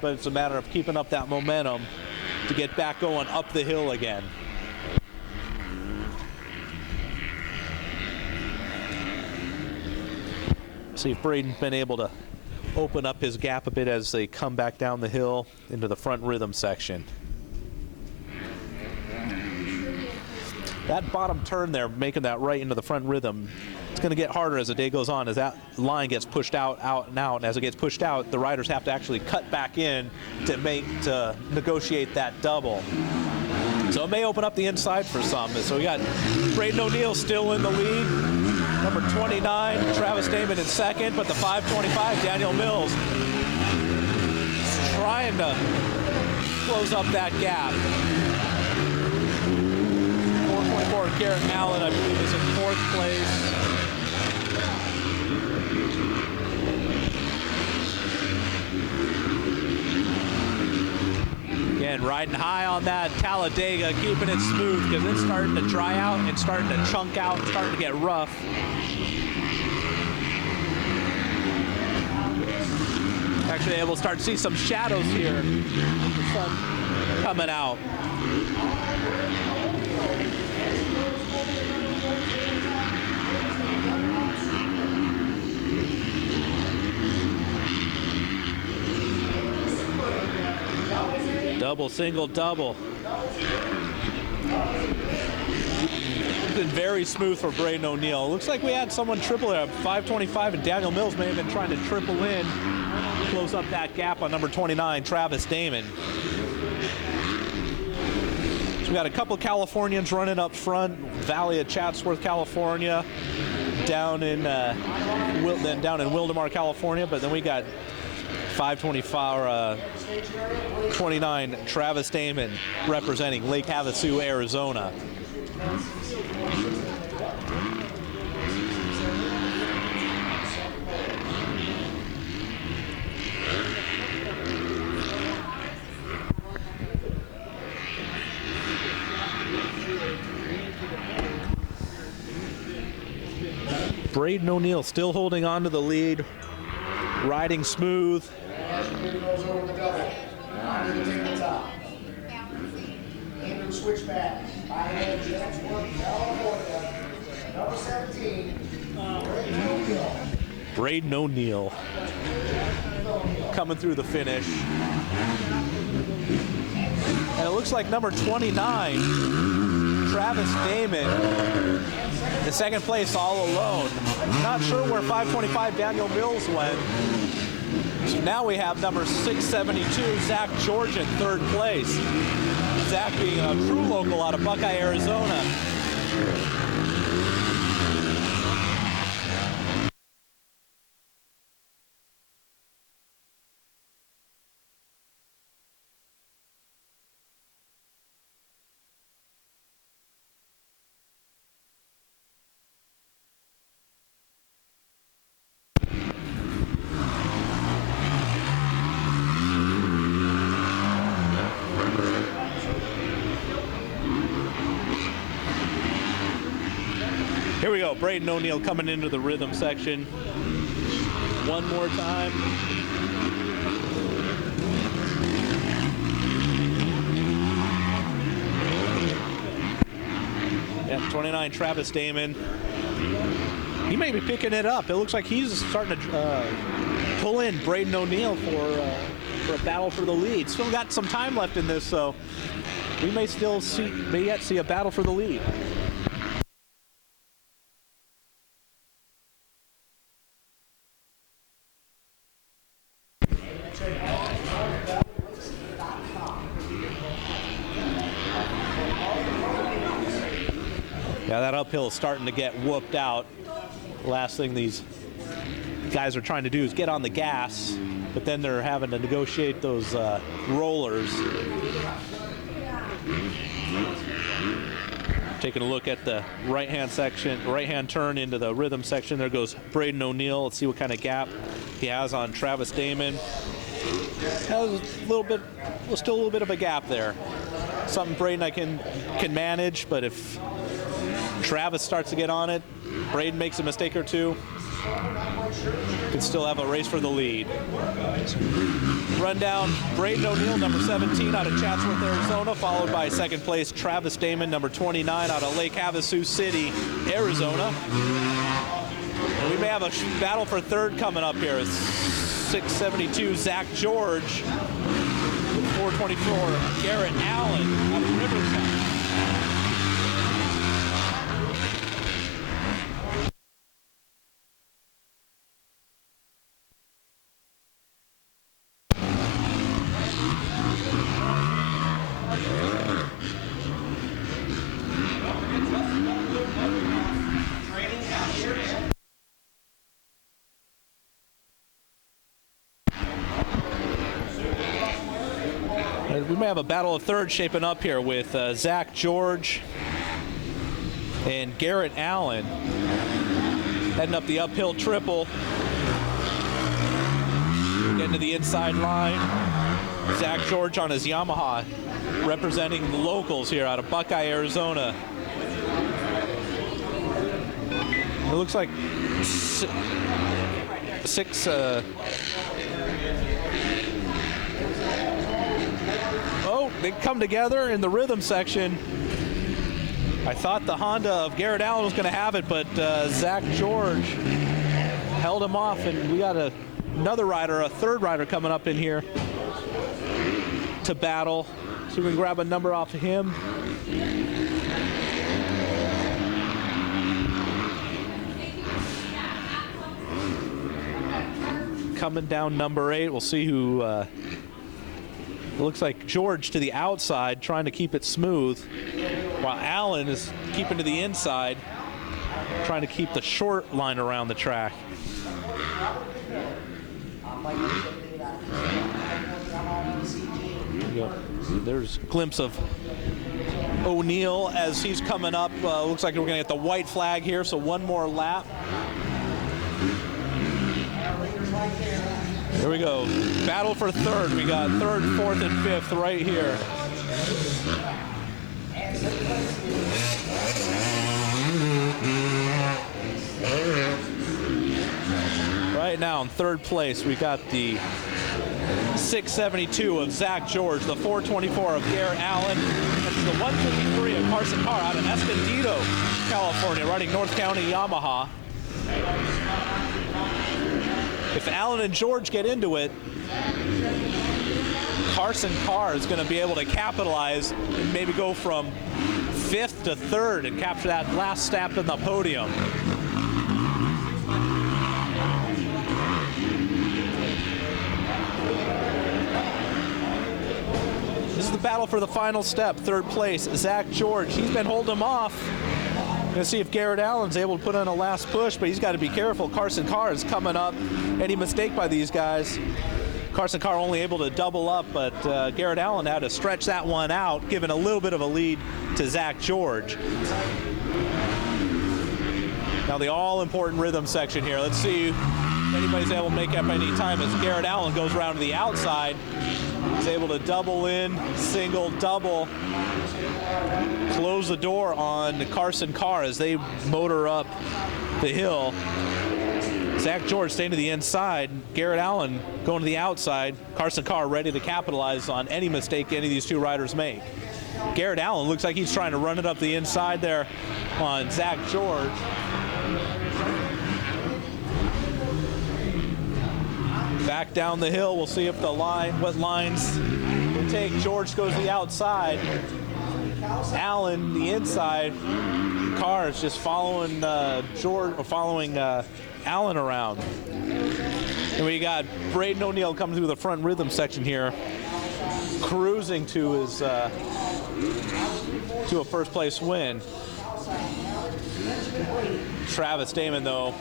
but it's a matter of keeping up that momentum to get back going up the hill again. See if Braden's been able to open up his gap a bit as they come back down the hill into the front rhythm section. That bottom turn there, making that right into the front rhythm, it's going to get harder as the day goes on, as that line gets pushed out, and out. And as it gets pushed out, the riders have to actually cut back in to negotiate that double. So it may open up the inside for some. So we got Braden O'Neill still in the lead. Number 29, Travis Damon in second, but the 525, Daniel Mills, trying to close up that gap. 424, Garrett Allen, I believe, is in fourth place. Again, riding high on that Talladega, keeping it smooth because it's starting to dry out and starting to chunk out and starting to get rough. Actually able to start to see some shadows here. The sun coming out. Double, single, double. It's been very smooth for Braden O'Neill. Looks like we had someone triple there, 525, and Daniel Mills may have been trying to triple in, close up that gap on number 29, Travis Damon. So we got a couple Californians running up front, Valley of Chatsworth, California, down in Wildomar, California, but then we got 29, Travis Damon, representing Lake Havasu, Arizona. Braden O'Neill still holding on to the lead, riding smooth. Switchback. Number 17. Braden O'Neill coming through the finish. And it looks like number 29, Travis Damon, in second place all alone. Not sure where 525 Daniel Mills went. So now we have number 672, Zach George, in third place. Zach being a true local out of Buckeye, Arizona. Here we go, Braden O'Neill coming into the rhythm section. One more time. Yeah, 29, Travis Damon. He may be picking it up. It looks like he's starting to pull in Braden O'Neill for a battle for the lead. Still got some time left in this, so we may yet see a battle for the lead. Yeah, that uphill is starting to get whooped out. Last thing these guys are trying to do is get on the gas, but then they're having to negotiate those rollers. Taking a look at the right-hand section, right-hand turn into the rhythm section. There goes Braden O'Neill. Let's see what kind of gap he has on Travis Damon. Has still a little bit of a gap there. Something Braden I can manage, but if Travis starts to get on it, Braden makes a mistake or two, could still have a race for the lead. Run down Braden O'Neill, number 17, out of Chatsworth, Arizona, followed by second place Travis Damon, number 29, out of Lake Havasu City, Arizona. And we may have a battle for third coming up here. 672 Zach George, 424 Garrett Allen out of Riverside. We may have a battle of third shaping up here with Zach George and Garrett Allen heading up the uphill triple. Getting to the inside line. Zach George on his Yamaha, representing the locals here out of Buckeye, Arizona. It looks like six. Oh, they come together in the rhythm section. I thought the Honda of Garrett Allen was going to have it, but Zach George held him off, and we got another rider, a third rider coming up in here to battle. So we can grab a number off of him. Coming down number 8, we'll see who. It looks like George to the outside, trying to keep it smooth, while Allen is keeping to the inside, trying to keep the short line around the track. There's a glimpse of O'Neill as he's coming up. Looks like we're going to get the white flag here, so one more lap. Here we go. Battle for third. We got third, fourth, and fifth right here. Right now in third place, we got the 672 of Zach George, the 424 of Garrett Allen, and the 153 of Carson Carr out of Escondido, California, riding North County Yamaha. If Allen and George get into it, Carson Carr is going to be able to capitalize and maybe go from fifth to third and capture that last step in the podium. This is the battle for the final step. Third place, Zach George. He's been holding him off. Going to see if Garrett Allen's able to put on a last push, but he's got to be careful. Carson Carr is coming up. Any mistake by these guys. Carson Carr only able to double up, but Garrett Allen had to stretch that one out, giving a little bit of a lead to Zach George. Now the all-important rhythm section here. Let's see if anybody's able to make up any time as Garrett Allen goes around to the outside. He's able to double in, single, double, close the door on Carson Carr as they motor up the hill. Zach George staying to the inside, Garrett Allen going to the outside, Carson Carr ready to capitalize on any mistake any of these two riders make. Garrett Allen looks like he's trying to run it up the inside there on Zach George. Back down the hill, we'll see if the line, what lines will take. George goes to the outside, Allen the inside. Carr is just following Allen around. And we got Braden O'Neill coming through the front rhythm section here, cruising to his to a first place win. Travis Damon, though,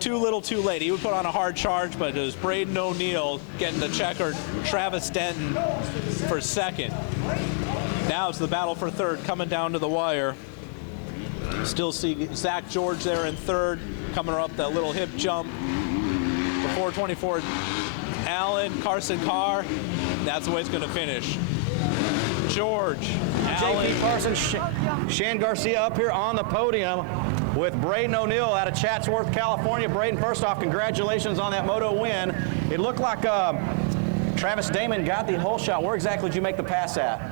too little too late. He would put on a hard charge, but it was Braden O'Neill getting the checker. Travis Denton for second. Now it's the battle for third, coming down to the wire. Still see Zach George there in third, coming up that little hip jump. The 424 Allen, Carson Carr. That's the way it's going to finish. George, Allen, JP Parsons, Shan Garcia up here on the podium. with Braden O'Neill out of Chatsworth, California. Braden, first off, congratulations on that moto win. It looked like Travis Damon got the hole shot. Where exactly did you make the pass at?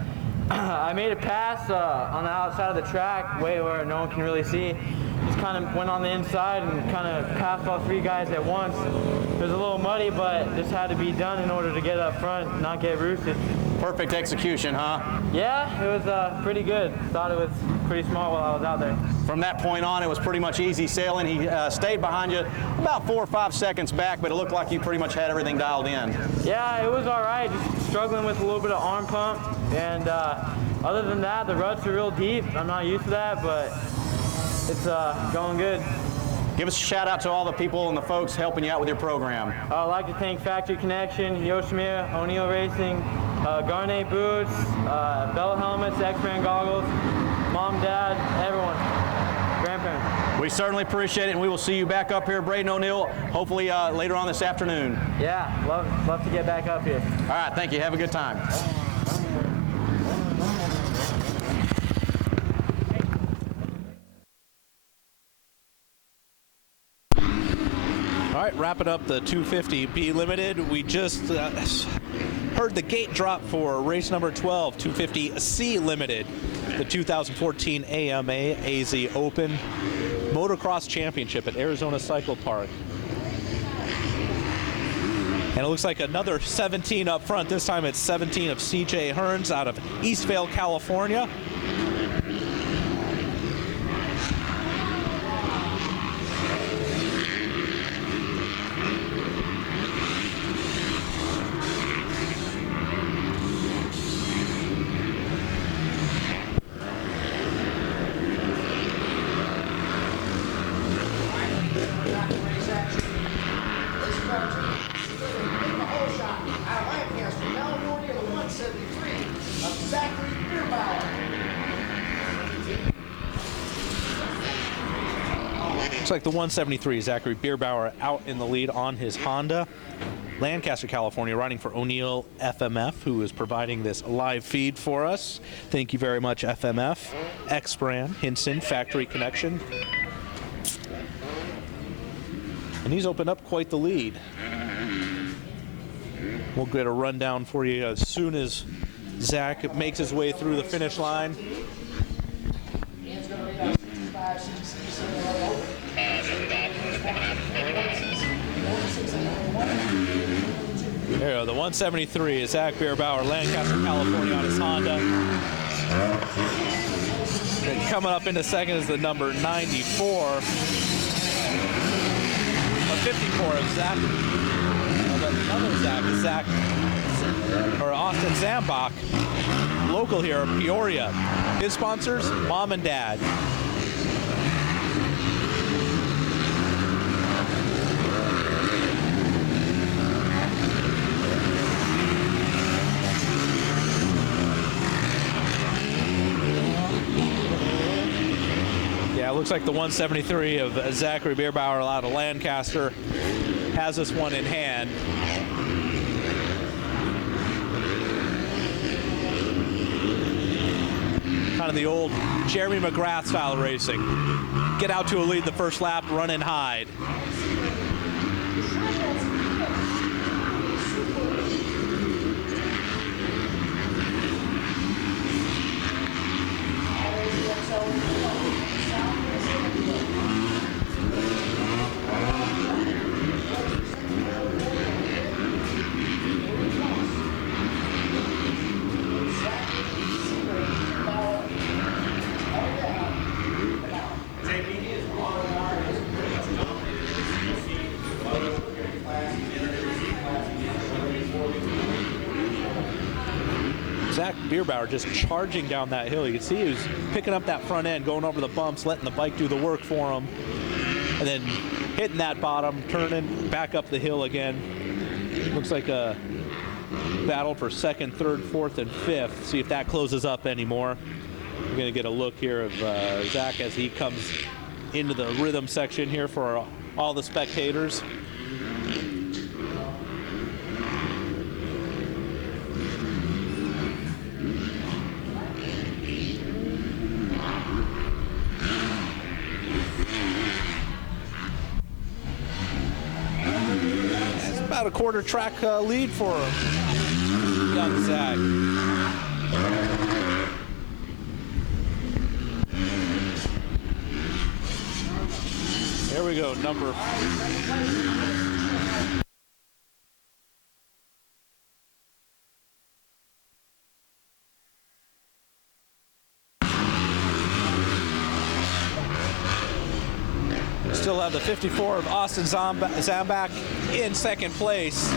I made a pass on the outside of the track, way where no one can really see. Just kind of went on the inside and kind of passed all three guys at once. It was a little muddy, but this had to be done in order to get up front, not get roosted. Perfect execution, huh? Yeah, it was pretty good. Thought it was pretty small while I was out there. From that point on, it was pretty much easy sailing. He stayed behind you about 4 or 5 seconds back, but it looked like you pretty much had everything dialed in. Yeah, it was all right. Just struggling with a little bit of arm pump. And other than that, the ruts are real deep. I'm not used to that, but it's going good. Give us a shout out to all the people and the folks helping you out with your program. I'd like to thank Factory Connection, Yoshimir, O'Neill Racing, Garnet Boots, Bella Helmets, X-Brand Goggles, Mom, Dad, everyone, grandparents. We certainly appreciate it, and we will see you back up here, Braden O'Neill, hopefully later on this afternoon. Yeah, love to get back up here. All right, thank you. Have a good time. All right, wrapping up the 250 B Limited. We just heard the gate drop for race number 12, 250 C Limited, the 2014 AMA AZ Open Motocross Championship at Arizona Cycle Park. And it looks like another 17 up front. This time it's 17 of CJ Hearns out of Eastvale, California. Looks like the 173, Zachary Bierbauer, out in the lead on his Honda. Lancaster, California, riding for O'Neill FMF, who is providing this live feed for us. Thank you very much, FMF. X-Brand, Hinson, Factory Connection. And he's opened up quite the lead. We'll get a rundown for you as soon as Zach makes his way through the finish line. There, the 173 is Zach Bierbauer, Lancaster, California, on his Honda. And coming up into second is the number 94. 54 of Zach. Another Zach is Zach, or Austin Zambach, local here in Peoria. His sponsors, Mom and Dad. Yeah, it looks like the 173 of Zachary Bierbauer out of Lancaster has this one in hand. Kind of the old Jeremy McGrath style racing. Get out to a lead the first lap, run and hide. Zach Bierbauer just charging down that hill. You can see he was picking up that front end, going over the bumps, letting the bike do the work for him, and then hitting that bottom, turning back up the hill again. Looks like a battle for second, third, fourth, and fifth. See if that closes up anymore. We're going to get a look here of Zach as he comes into the rhythm section here for all the spectators. about a quarter track lead for young Zach. Here we go, number. Still have the 54 of Austin Zambak in second place.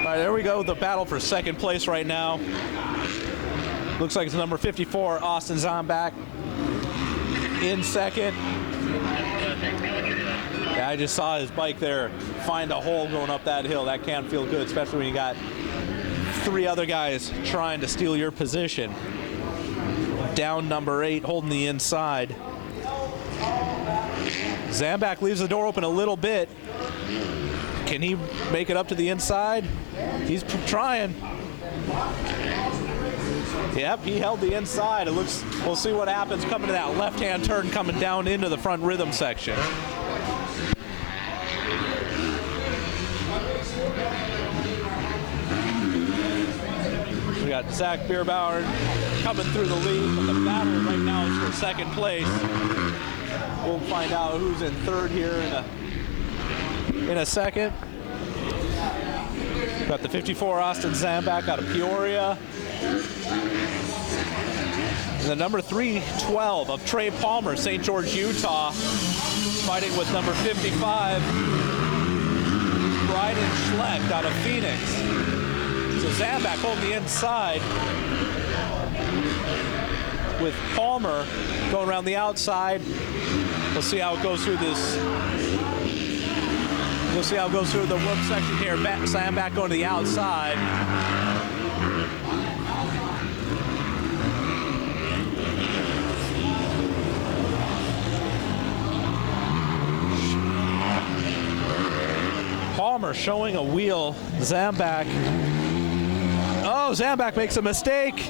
All right, there we go. The battle for second place right now. Looks like it's number 54, Austin Zambak, in second. Yeah, I just saw his bike there find a hole going up that hill. That can't feel good, especially when you got 3 other guys trying to steal your position. Down number 8, holding the inside. Zambak leaves the door open a little bit. Can he make it up to the inside? He's trying. Yep, he held the inside. It looks, we'll see what happens coming to that left-hand turn coming down into the front rhythm section. We got Zach Bierbauer coming through the lead, but the battle right now is for second place. We'll find out who's in third here in a second. Got the 54 Austin Zambak out of Peoria. And the number 312 of Trey Palmer, St. George, Utah, fighting with number 55, Bryden Schlecht out of Phoenix. So Zambak holding the inside with Palmer going around the outside. We'll see how it goes through this. We'll see how it goes through the whoop section here. Zambak going to the outside. Palmer showing a wheel. Zambak. Oh, Zambak makes a mistake.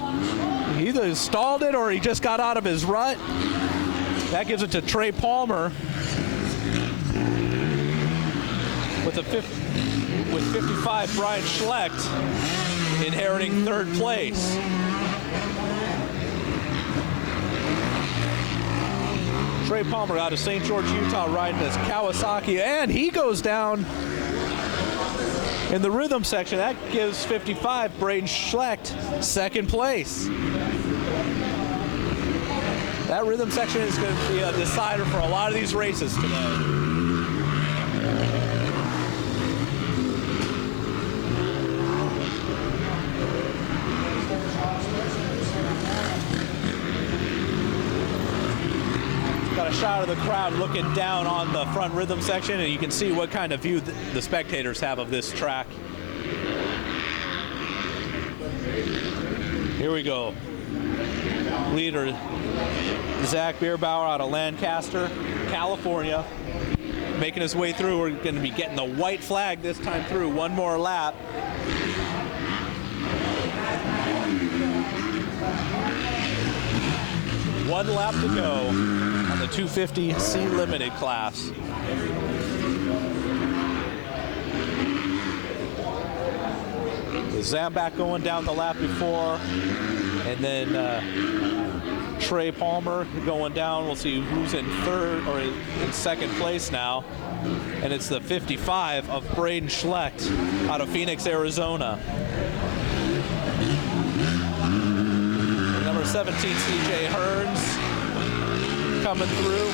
He either stalled it or he just got out of his rut. That gives it to Trey Palmer. With 55, Bryden Schlecht inheriting third place. Trey Palmer out of St. George, Utah, riding his Kawasaki, and he goes down in the rhythm section. That gives 55, Bryden Schlecht, second place. That rhythm section is going to be a decider for a lot of these races today. A shot of the crowd looking down on the front rhythm section, and you can see what kind of view the spectators have of this track. Here we go. Leader Zach Bierbauer out of Lancaster, California, making his way through. We're going to be getting the white flag this time through. One more lap. One lap to go on the 250C Limited class. Zambak going down the lap before, and then Trey Palmer going down. We'll see who's in third or in second place now. And it's the 55 of Bryden Schlecht out of Phoenix, Arizona. 117 CJ Hearns coming through.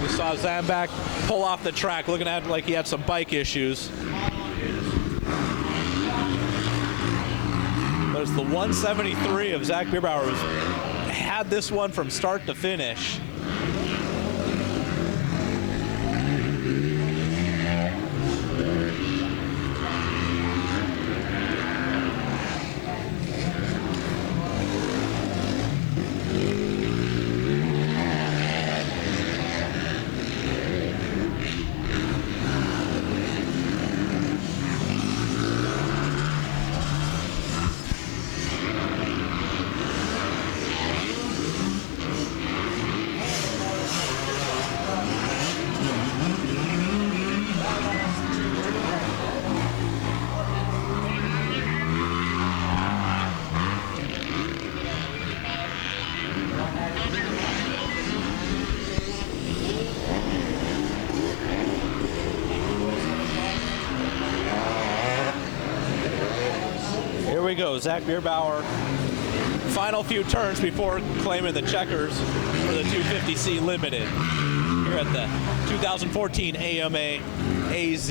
We saw Zambak pull off the track, looking at it like he had some bike issues. But it's the 173 of Zach Bierbauer who's had this one from start to finish. Here we go, Zach Bierbauer. Final few turns before claiming the checkers for the 250C Limited here at the 2014 AMA AZ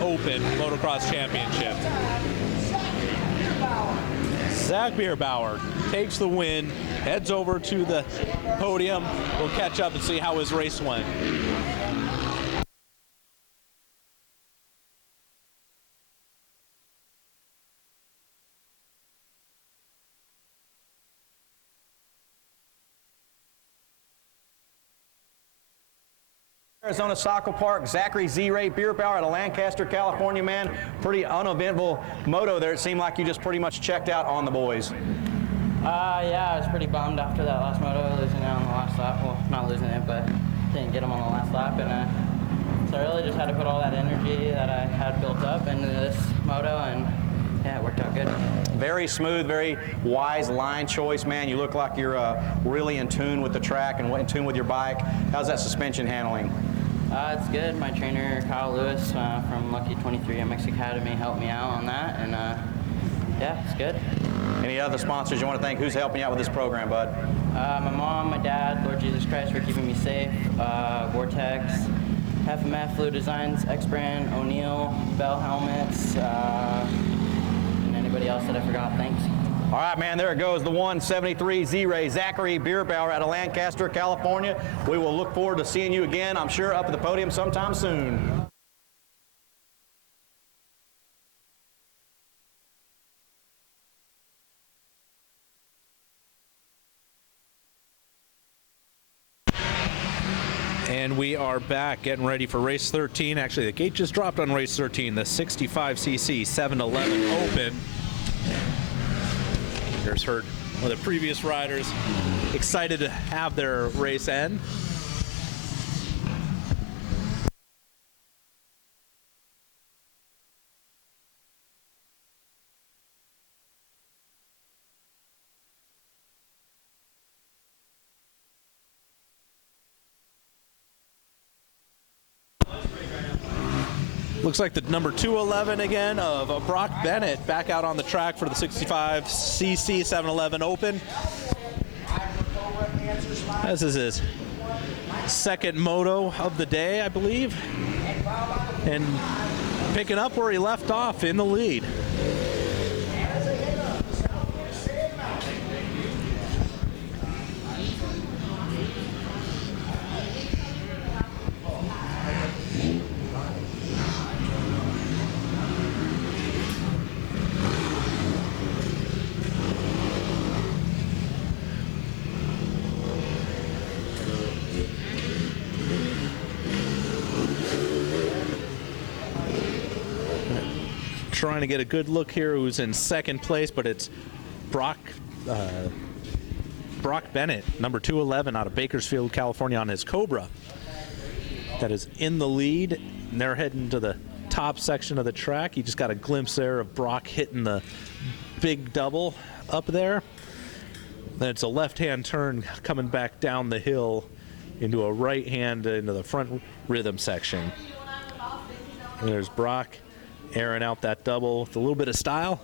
Open Motocross Championship. Zach Bierbauer takes the win, heads over to the podium. We'll catch up and see how his race went. Arizona Saco Park, Zachary Z-Ray Bierbauer out of Lancaster, California, man. Pretty uneventful moto there. It seemed like you just pretty much checked out on the boys. Yeah, I was pretty bummed after that last moto, losing it on the last lap. Well, not losing it, but didn't get them on the last lap. And so I really just had to put all that energy that I had built up into this moto, and yeah, it worked out good. Very smooth, very wise line choice, man. You look like you're really in tune with the track and in tune with your bike. How's that suspension handling? It's good. My trainer, Kyle Lewis from Lucky 23 MX Academy, helped me out on that, and yeah, it's good. Any other sponsors you want to thank? Who's helping you out with this program, bud? My mom, my dad, Lord Jesus Christ for keeping me safe, Vortex, FMF, Fluid Designs, X-Brand, O'Neill, Bell Helmets, and anybody else that I forgot. Thanks. All right, man, there it goes, the 173 Z-Ray, Zachary Bierbauer out of Lancaster, California. We will look forward to seeing you again, I'm sure, up at the podium sometime soon. And we are back getting ready for race 13. Actually, the gate just dropped on race 13, the 65cc 711 Open. There's heard one of the previous riders excited to have their race end. Looks like the number 211 again of Brock Bennett back out on the track for the 65cc 711 Open. This is his second moto of the day, I believe, and picking up where he left off in the lead. Trying to get a good look here who's in second place, but it's Brock Bennett, number 211 out of Bakersfield, California on his Cobra. that is in the lead, and they're heading to the top section of the track. You just got a glimpse there of Brock hitting the big double up there. Then it's a left-hand turn coming back down the hill into a right-hand into the front rhythm section. And there's Brock airing out that double with a little bit of style.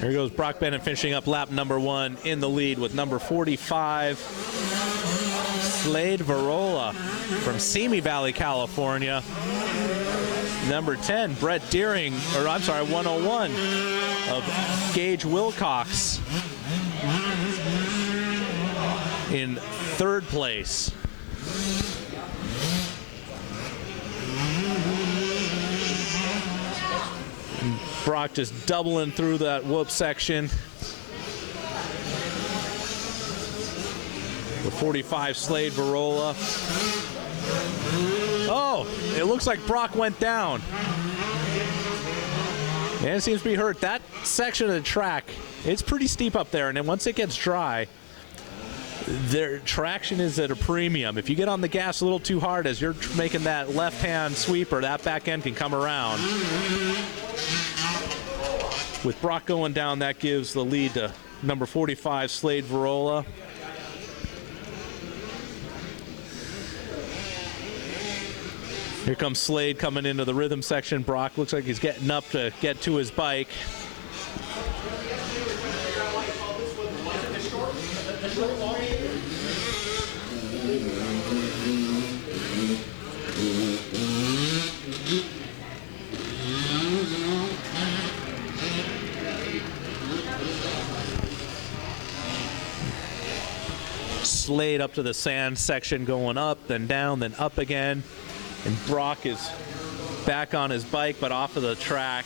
Here goes Brock Bennett finishing up lap number 1 in the lead with number 45, Slade Varola from Simi Valley, California. Number 10, Brett Deering, or I'm sorry, 101 of Gage Wilcox in 3rd place. Brock just doubling through that whoop section. The 45 Slade Varola. Oh, it looks like Brock went down. And it seems to be hurt. That section of the track, it's pretty steep up there, and then once it gets dry, their traction is at a premium. If you get on the gas a little too hard as you're making that left-hand sweeper, that back end can come around. With Brock going down, that gives the lead to number 45, Slade Varola. Here comes Slade coming into the rhythm section. Brock looks like he's getting up to get to his bike. Slade up to the sand section, going up, then down, then up again. And Brock is back on his bike, but off of the track.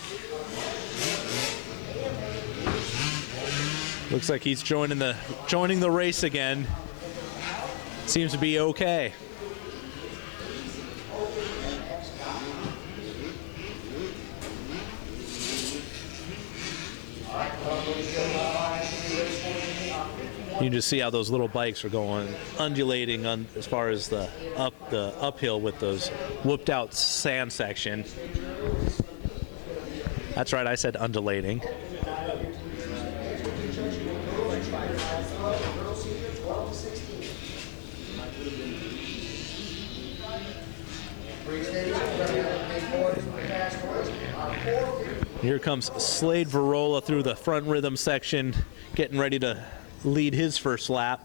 Looks like he's joining the race again. Seems to be okay. You can just see how those little bikes are going, undulating as far as the uphill with those whooped out sand section. That's right, I said undulating. Here comes Slade Varola through the front rhythm section, getting ready to lead his first lap.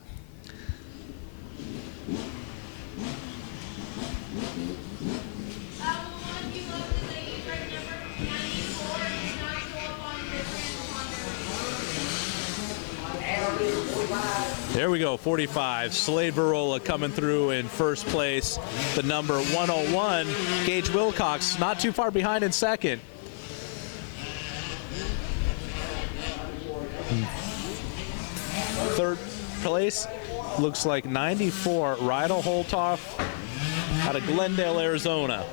There we go, 45. Slade Varola coming through in first place. The number 101, Gage Wilcox, not too far behind in second. Third place looks like 94, Rydell Holtoff out of Glendale, Arizona.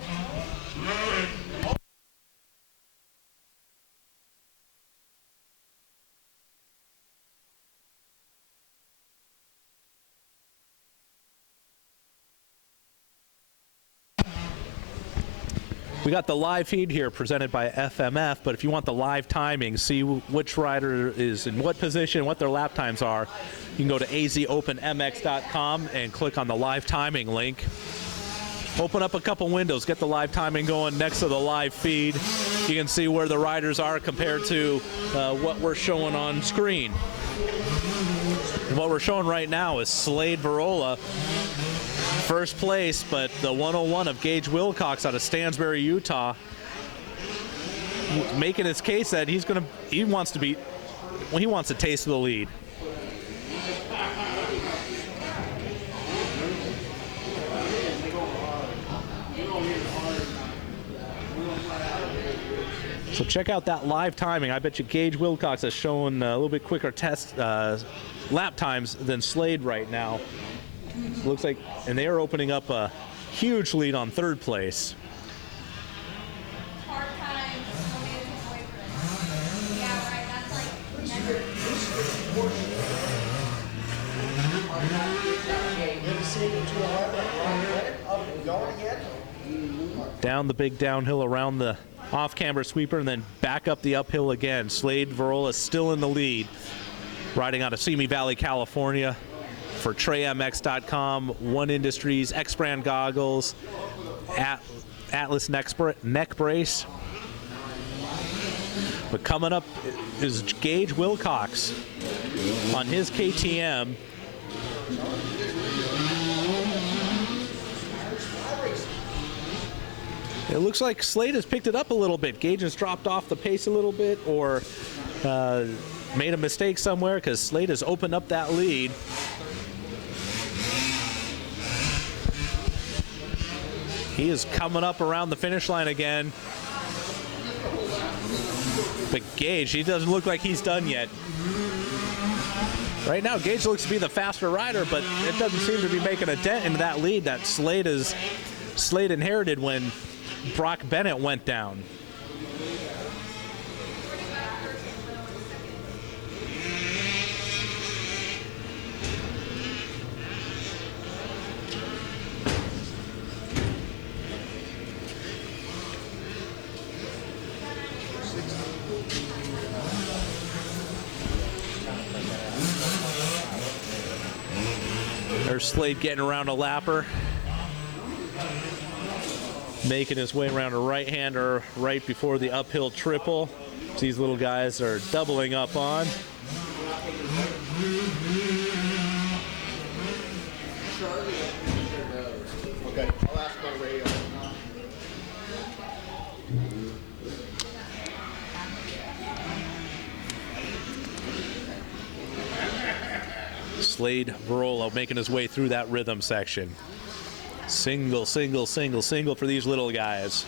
We got the live feed here presented by FMF, but if you want the live timing, see which rider is in what position, what their lap times are, you can go to azopenmx.com and click on the live timing link. Open up a couple windows, get the live timing going next to the live feed. You can see where the riders are compared to what we're showing on screen. And what we're showing right now is Slade Varola, first place, but the 101 of Gage Wilcox out of Stansbury, Utah, making his case that he wants a taste of the lead. So check out that live timing. I bet you Gage Wilcox has shown a little bit quicker lap times than Slade right now. Looks like, and they are opening up a huge lead on third place. down the big downhill around the off-camber sweeper and then back up the uphill again. Slade Varela still in the lead, riding out of Simi Valley, California for TreyMX.com, One Industries, X-Brand goggles, Atlas neck brace. But coming up is Gage Wilcox on his KTM. It looks like Slade has picked it up a little bit. Gage has dropped off the pace a little bit, or made a mistake somewhere, because Slade has opened up that lead. He is coming up around the finish line again. But Gage, he doesn't look like he's done yet. Right now, Gage looks to be the faster rider, but it doesn't seem to be making a dent into that lead that Slade inherited when Brock Bennett went down. There's Slade getting around a lapper, making his way around a right-hander right before the uphill triple. These little guys are doubling up on. Okay, I'll ask on the radio. Slade Varela making his way through that rhythm section. Single, single, single, single for these little guys.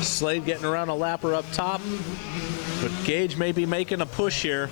Slade getting around a lapper up top, but Gage may be making a push here.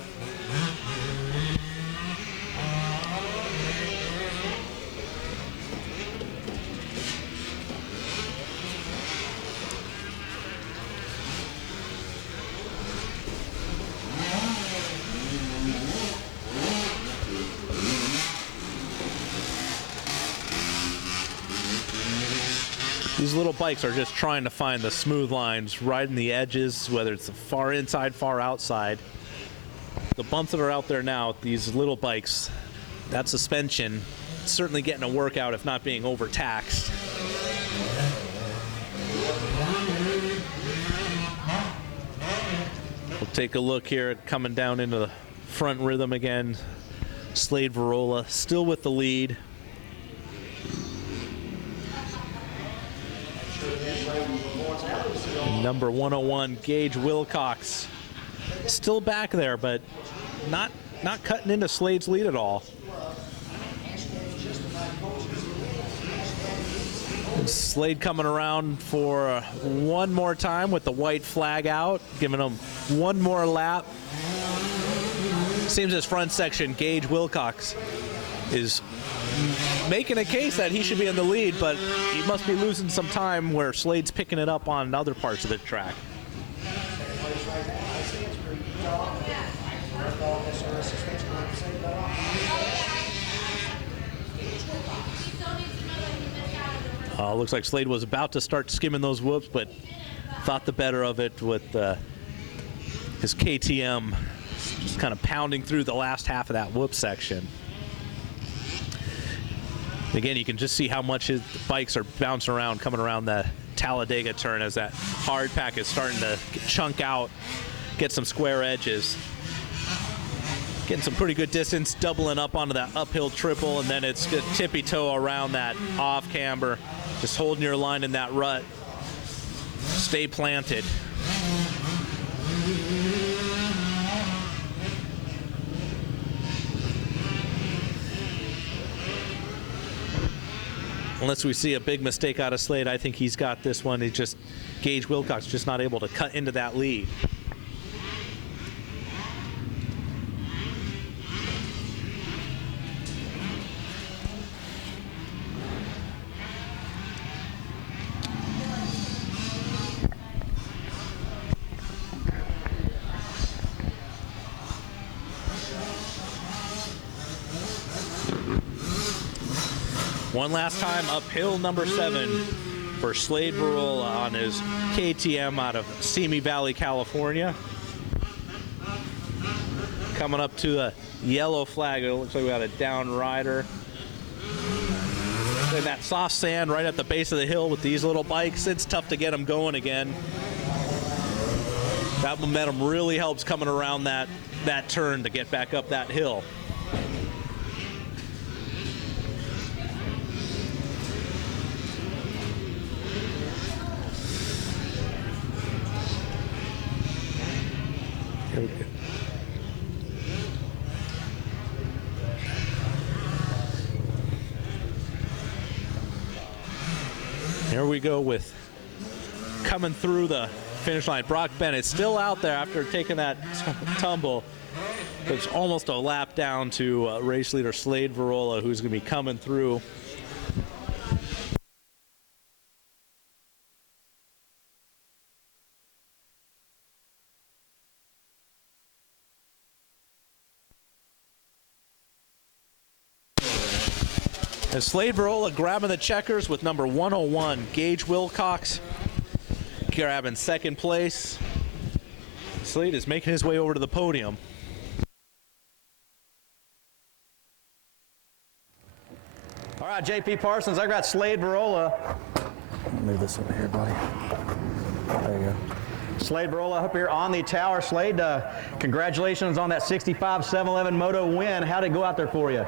These little bikes are just trying to find the smooth lines, riding the edges, whether it's the far inside, far outside. The bumps that are out there now, these little bikes, that suspension, certainly getting a workout if not being overtaxed. We'll take a look here, coming down into the front rhythm again. Slade Varela still with the lead. Number 101, Gage Wilcox, still back there, but not cutting into Slade's lead at all. And Slade coming around for one more time with the white flag out, giving him one more lap. Seems his front section, Gage Wilcox, is making a case that he should be in the lead, but he must be losing some time where Slade's picking it up on other parts of the track. Looks like Slade was about to start skimming those whoops, but thought the better of it with his KTM just kind of pounding through the last half of that whoop section. Again, you can just see how much his bikes are bouncing around, coming around the Talladega turn as that hard pack is starting to chunk out, get some square edges. Getting some pretty good distance, doubling up onto that uphill triple, and then it's good tippy toe around that off camber, just holding your line in that rut. Stay planted. Unless we see a big mistake out of Slade, I think he's got this one. He just, Gage Wilcox just not able to cut into that lead. One last time, uphill number 7 for Slade Barola on his KTM out of Simi Valley, California. Coming up to a yellow flag. It looks like we got a down rider. And that soft sand right at the base of the hill with these little bikes, it's tough to get them going again. That momentum really helps coming around that turn to get back up that hill. Here we go. Here we go with coming through the finish line. Brock Bennett still out there after taking that tumble. It's almost a lap down to race leader Slade Barola, who's going to be coming through. And Slade Barola grabbing the checkers with number 101, Gage Wilcox, grabbing second place. Slade is making his way over to the podium. All right, JP Parsons, I got Slade Barola. Move this over here, buddy. There you go. Slade Barola up here on the tower. Slade, congratulations on that 65 711 Moto win. How did it go out there for you?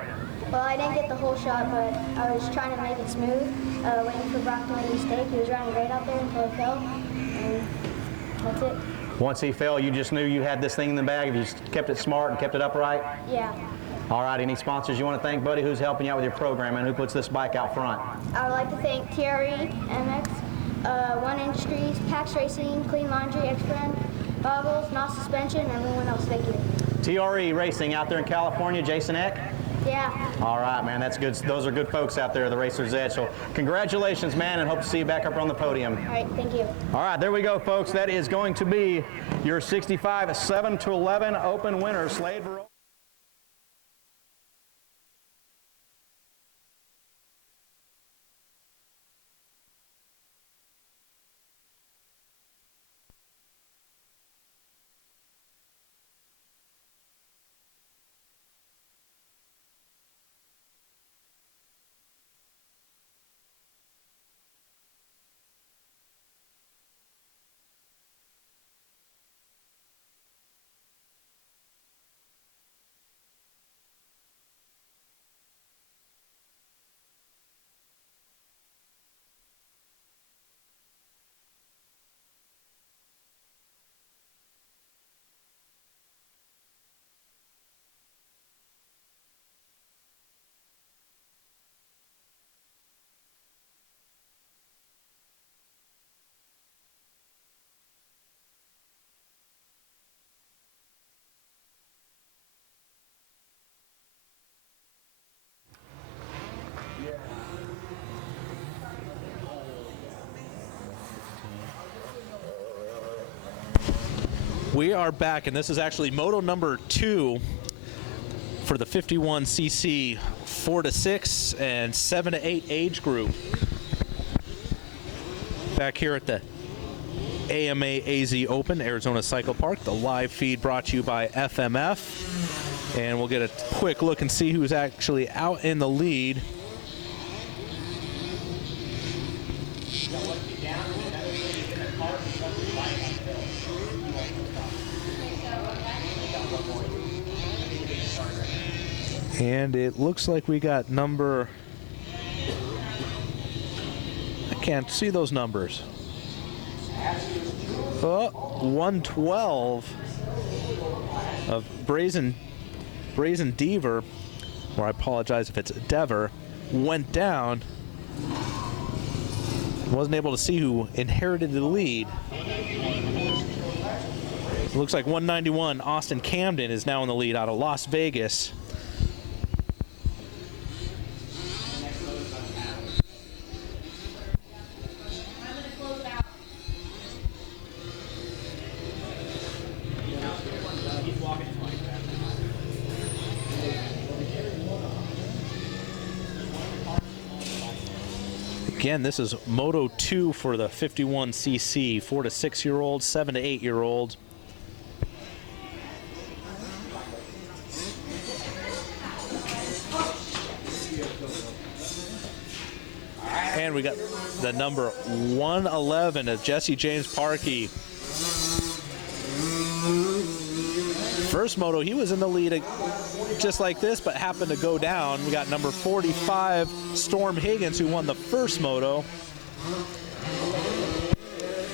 Well, I didn't get the whole shot, but I was trying to make it smooth, waiting for Brock to make a mistake. He was running great out there until he fell, and that's it. Once he fell, you just knew you had this thing in the bag. If you kept it smart and kept it upright? Yeah. All right, any sponsors you want to thank, buddy? Who's helping you out with your program and who puts this bike out front? I would like to thank TRE, MX, One Industries, Pax Racing, Clean Laundry, X-Brand, Goggles, NOS Suspension, and everyone else. Thank you. TRE Racing out there in California, Jason Eck? Yeah. All right, man, that's good. Those are good folks out there, the Racer's Edge. So congratulations, man, and hope to see you back up on the podium. All right, thank you. All right, there we go, folks. That is going to be your 65 7-11 Open winner, Slade Barola. We are back, and this is actually moto number 2 for the 51cc 4 to 6 and 7 to 8 age group. Back here at the AMA AZ Open, Arizona Cycle Park. The live feed brought to you by FMF. And we'll get a quick look and see who's actually out in the lead. And it looks like we got number, I can't see those numbers. 112 of Brazen Deaver, or I apologize if it's Dever, went down. Wasn't able to see who inherited the lead. It looks like 191 Austin Camden is now in the lead out of Las Vegas. Again, this is Moto 2 for the 51cc, 4 to 6 year olds, 7 to 8 year olds. And we got the number 111 of Jesse James Parkey. First moto, he was in the lead just like this, but happened to go down. We got number 45, Storm Higgins, who won the first moto.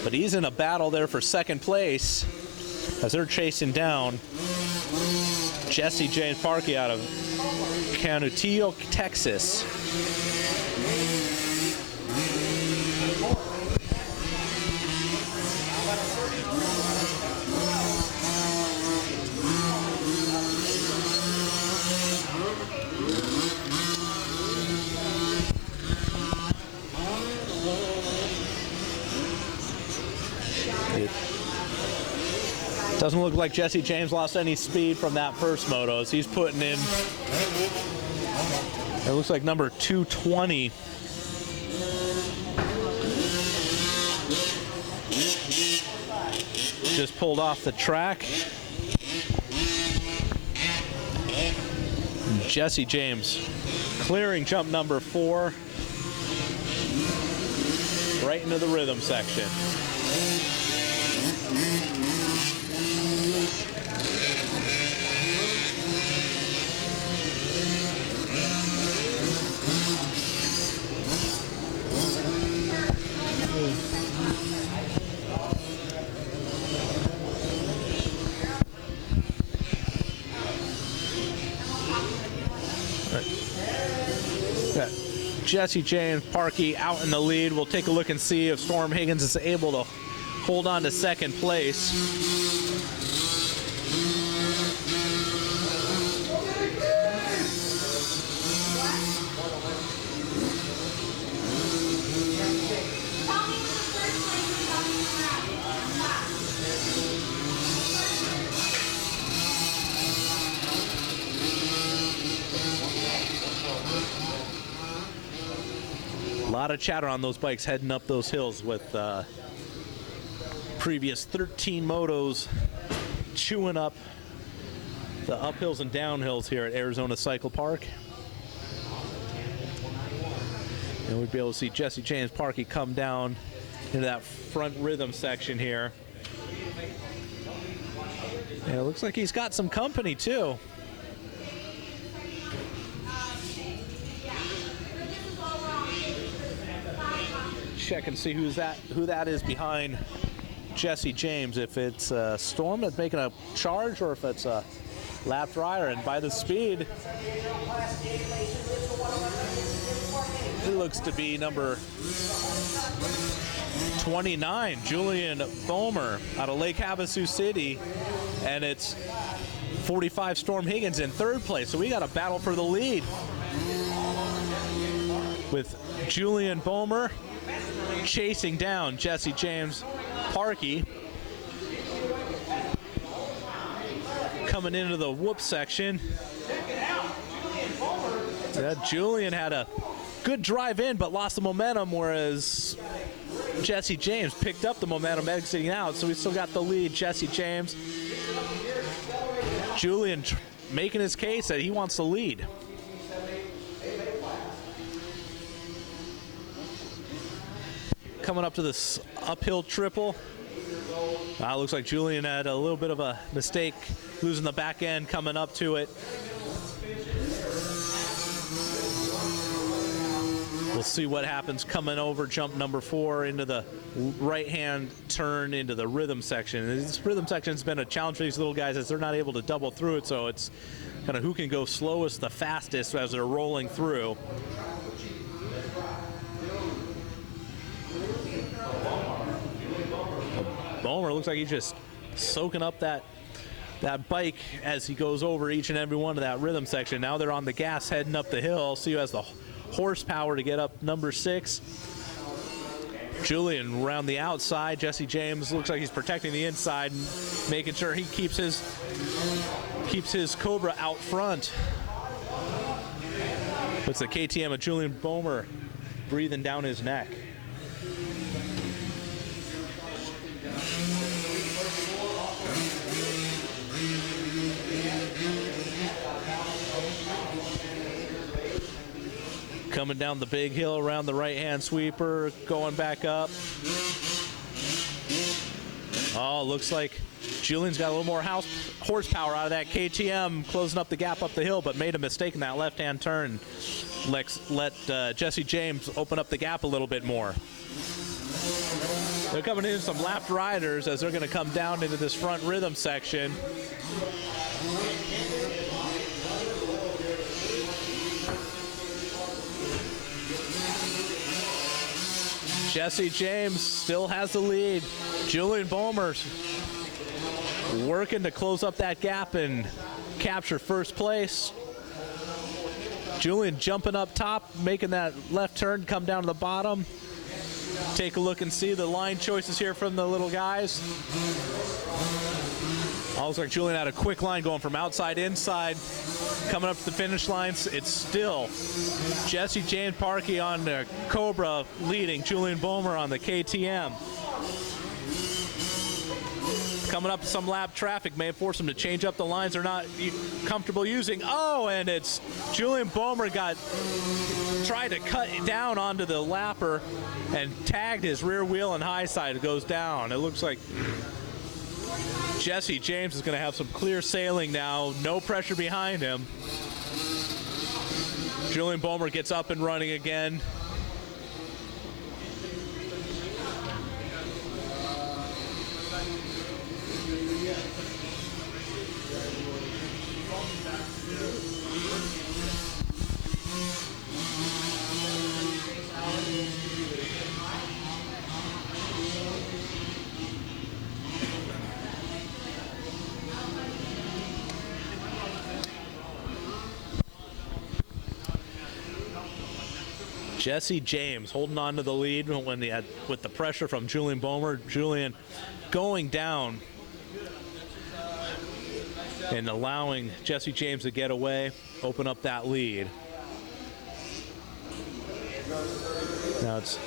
But he's in a battle there for second place as they're chasing down Jesse James Parkey out of Canutillo, Texas. Doesn't look like Jesse James lost any speed from that first moto as he's putting in, it looks like number 220. Just pulled off the track. Jesse James clearing jump number 4 right into the rhythm section. Got Jesse James Parkey out in the lead. We'll take a look and see if Storm Higgins is able to hold on to second place. A lot of chatter on those bikes heading up those hills with previous 13 motos chewing up the uphills and downhills here at Arizona Cycle Park. And we'd be able to see Jesse James Parkey come down into that front rhythm section here. And it looks like he's got some company too. Check and see who that is behind Jesse James, if it's Storm that's making a charge or if it's a lapped rider. And by the speed, it looks to be number 29, Julian Boehmer out of Lake Havasu City, and it's 45, Storm Higgins in third place. So we got a battle for the lead with Julian Boehmer chasing down Jesse James Parkey. Coming into the whoop section. Julian had a good drive in but lost the momentum, whereas Jesse James picked up the momentum exiting out. So we still got the lead. Jesse James. Julian making his case that he wants the lead. Coming up to this uphill triple. Looks like Julian had a little bit of a mistake losing the back end coming up to it. We'll see what happens coming over jump number 4 into the right-hand turn into the rhythm section. This rhythm section's been a challenge for these little guys as they're not able to double through it, so it's kind of who can go slowest the fastest as they're rolling through. Boehmer looks like he's just soaking up that bike as he goes over each and every one of that rhythm section. Now they're on the gas heading up the hill. See who has the horsepower to get up number 6. Julian around the outside. Jesse James looks like he's protecting the inside and making sure he keeps his Cobra out front. It's the KTM of Julian Boehmer breathing down his neck. Coming down the big hill around the right-hand sweeper, going back up. Oh, looks like Julian's got a little more horsepower out of that KTM, closing up the gap up the hill, but made a mistake in that left-hand turn. Let Jesse James open up the gap a little bit more. They're coming in some lapped riders as they're going to come down into this front rhythm section. Jesse James still has the lead. Julian Boehmer's working to close up that gap and capture first place. Julian jumping up top, making that left turn, come down to the bottom. Take a look and see the line choices here from the little guys. Looks like Julian had a quick line going from outside inside, coming up to the finish lines. It's still Jesse James Parkey on the Cobra leading Julian Boehmer on the KTM. Coming up to some lap traffic may force them to change up the lines they're not comfortable using. Oh, and it's Julian Boehmer tried to cut down onto the lapper and tagged his rear wheel and high side. It goes down. It looks like Jesse James is going to have some clear sailing now. No pressure behind him. Julian Boehmer gets up and running again. Jesse James holding on to the lead when he had, with the pressure from Julian Boehmer. Julian going down and allowing Jesse James to get away, open up that lead. Now it's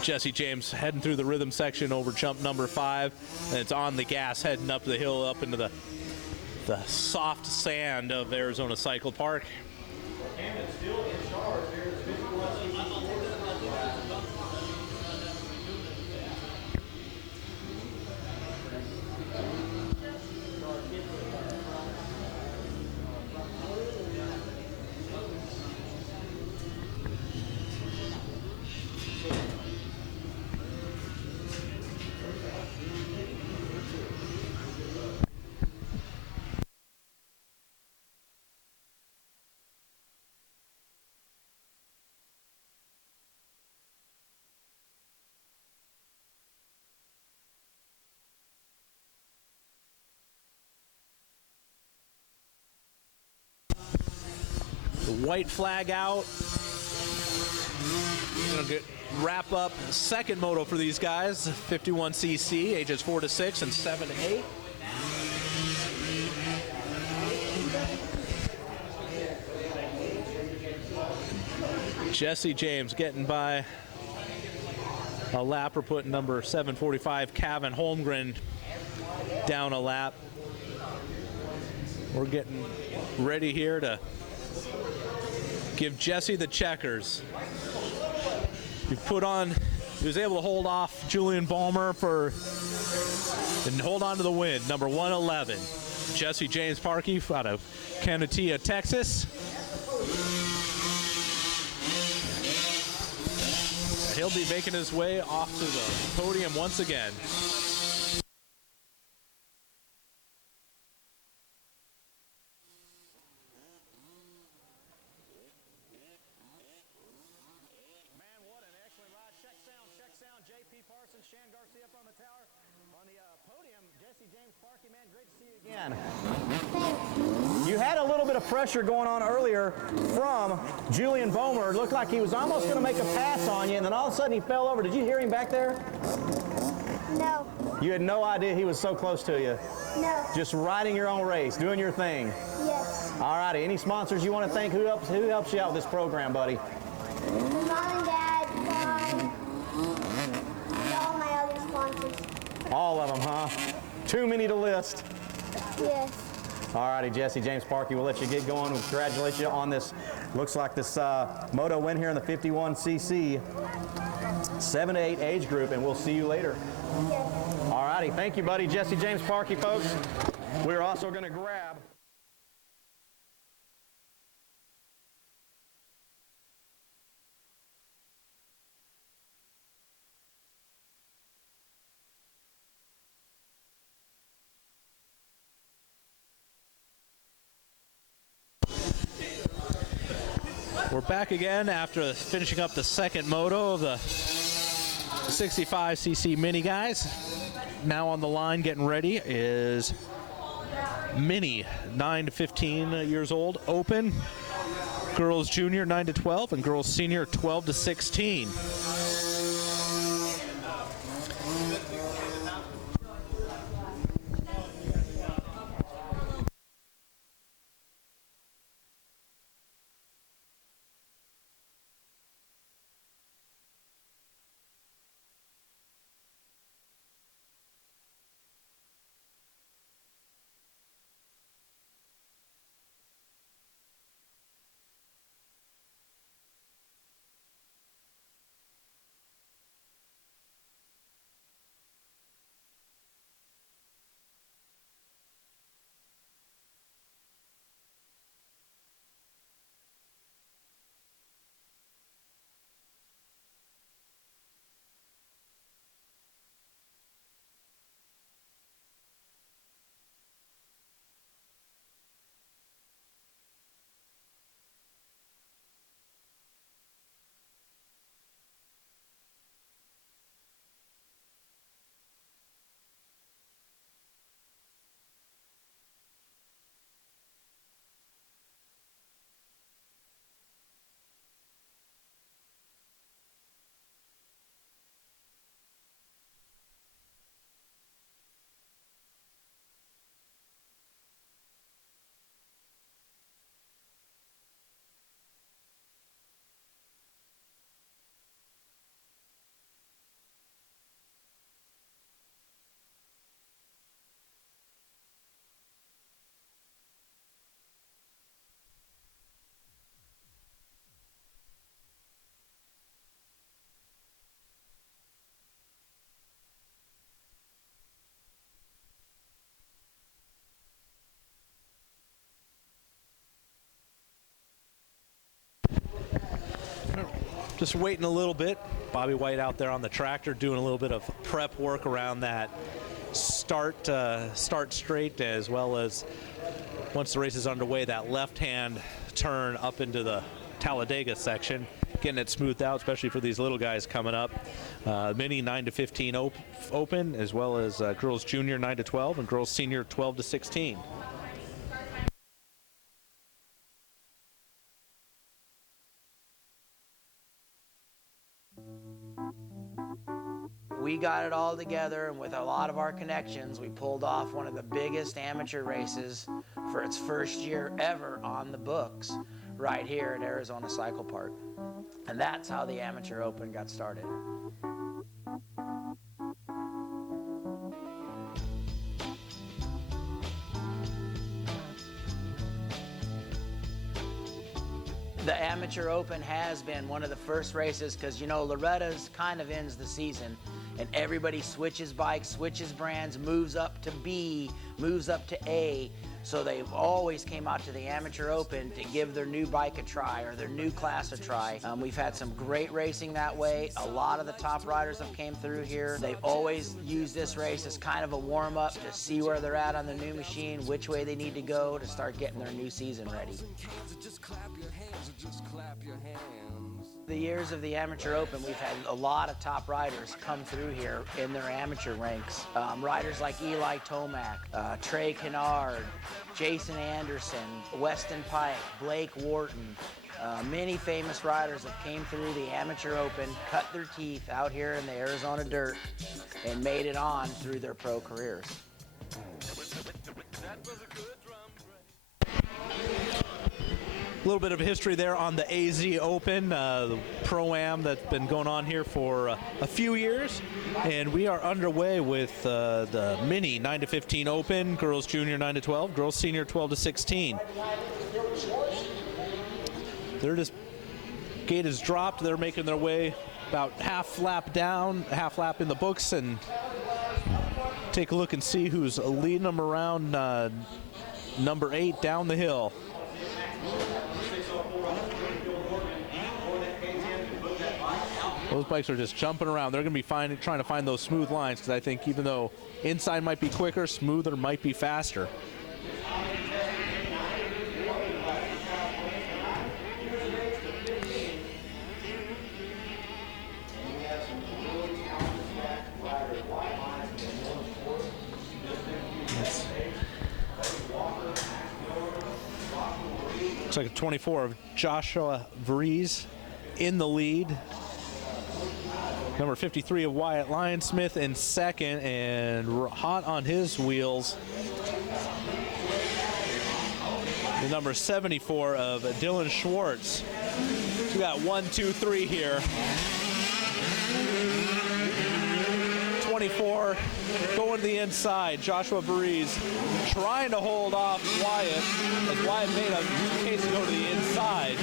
Jesse James heading through the rhythm section over jump number 5, and it's on the gas heading up the hill up into the soft sand of Arizona Cycle Park. White flag out. Gonna wrap up second moto for these guys. 51cc, ages 4 to 6 and 7 to 8. Jesse James getting by a lapper, putting number 745 Kevin Holmgren down a lap. We're getting ready here to give Jesse the checkers. He was able to hold off Julian Boehmer and hold on to the win. Number 111, Jesse James Parkey out of Canatilla, Texas. He'll be making his way off to the podium once again. You had a little bit of pressure going on earlier from Julian Boehmer. It looked like he was almost going to make a pass on you, and then all of a sudden he fell over. Did you hear him back there? No. You had no idea he was so close to you. No. Just riding your own race, doing your thing. Yes. All righty. Any sponsors you want to thank? Who helps you out with this program, buddy? Mom and Dad, All my other sponsors. All of them, huh? Too many to list. Yes. All righty, Jesse James Parkey, we'll let you get going. Congratulations on this. Looks like this moto win here in the 51cc 7 to 8 age group, and we'll see you later. Yes. All righty, thank you, buddy. Jesse James Parkey, folks. We're also going to grab. We're back again after finishing up the second moto of the 65cc mini guys. Now on the line getting ready is mini 9 to 15 years old open, girls junior 9 to 12, and girls senior 12 to 16. Just waiting a little bit. Bobby White out there on the tractor doing a little bit of prep work around that start straight, as well as once the race is underway, that left-hand turn up into the Talladega section, getting it smoothed out, especially for these little guys coming up. Mini 9 to 15 open, as well as girls junior 9 to 12 and girls senior 12 to 16. We got it all together, and with a lot of our connections, we pulled off one of the biggest amateur races for its first year ever on the books right here at Arizona Cycle Park. And that's how the Amateur Open got started. The Amateur Open has been one of the first races because, you know, Loretta's kind of ends the season and everybody switches bikes, switches brands, moves up to B, moves up to A. So they always came out to the Amateur Open to give their new bike a try or their new class a try. We've had some great racing that way. A lot of the top riders have came through here. They've always used this race as kind of a warm-up to see where they're at on the new machine, which way they need to go to start getting their new season ready. The years of the Amateur Open, we've had a lot of top riders come through here in their amateur ranks. Riders like Eli Tomac, Trey Kennard, Jason Anderson, Weston Pike, Blake Wharton. Many famous riders have came through the Amateur Open, cut their teeth out here in the Arizona dirt, and made it on through their pro careers. A little bit of history there on the AZ Open, the Pro-Am that's been going on here for a few years. And we are underway with the mini 9-15 Open, girls junior 9-12, girls senior 12-16. They're just, gate is dropped. They're making their way about half lap down, half lap in the books, and take a look and see who's leading them around number 8 down the hill. Those bikes are just jumping around. They're going to be trying to find those smooth lines, because I think even though inside might be quicker, smoother might be faster. Looks like a 24 of Joshua Vries in the lead. Number 53 of Wyatt Lyonsmith in second, and hot on his wheels, the number 74 of Dylan Schwartz. We got 1, 2, 3 here. 24 going to the inside. Joshua Vries trying to hold off Wyatt, as Wyatt made a case to go to the inside.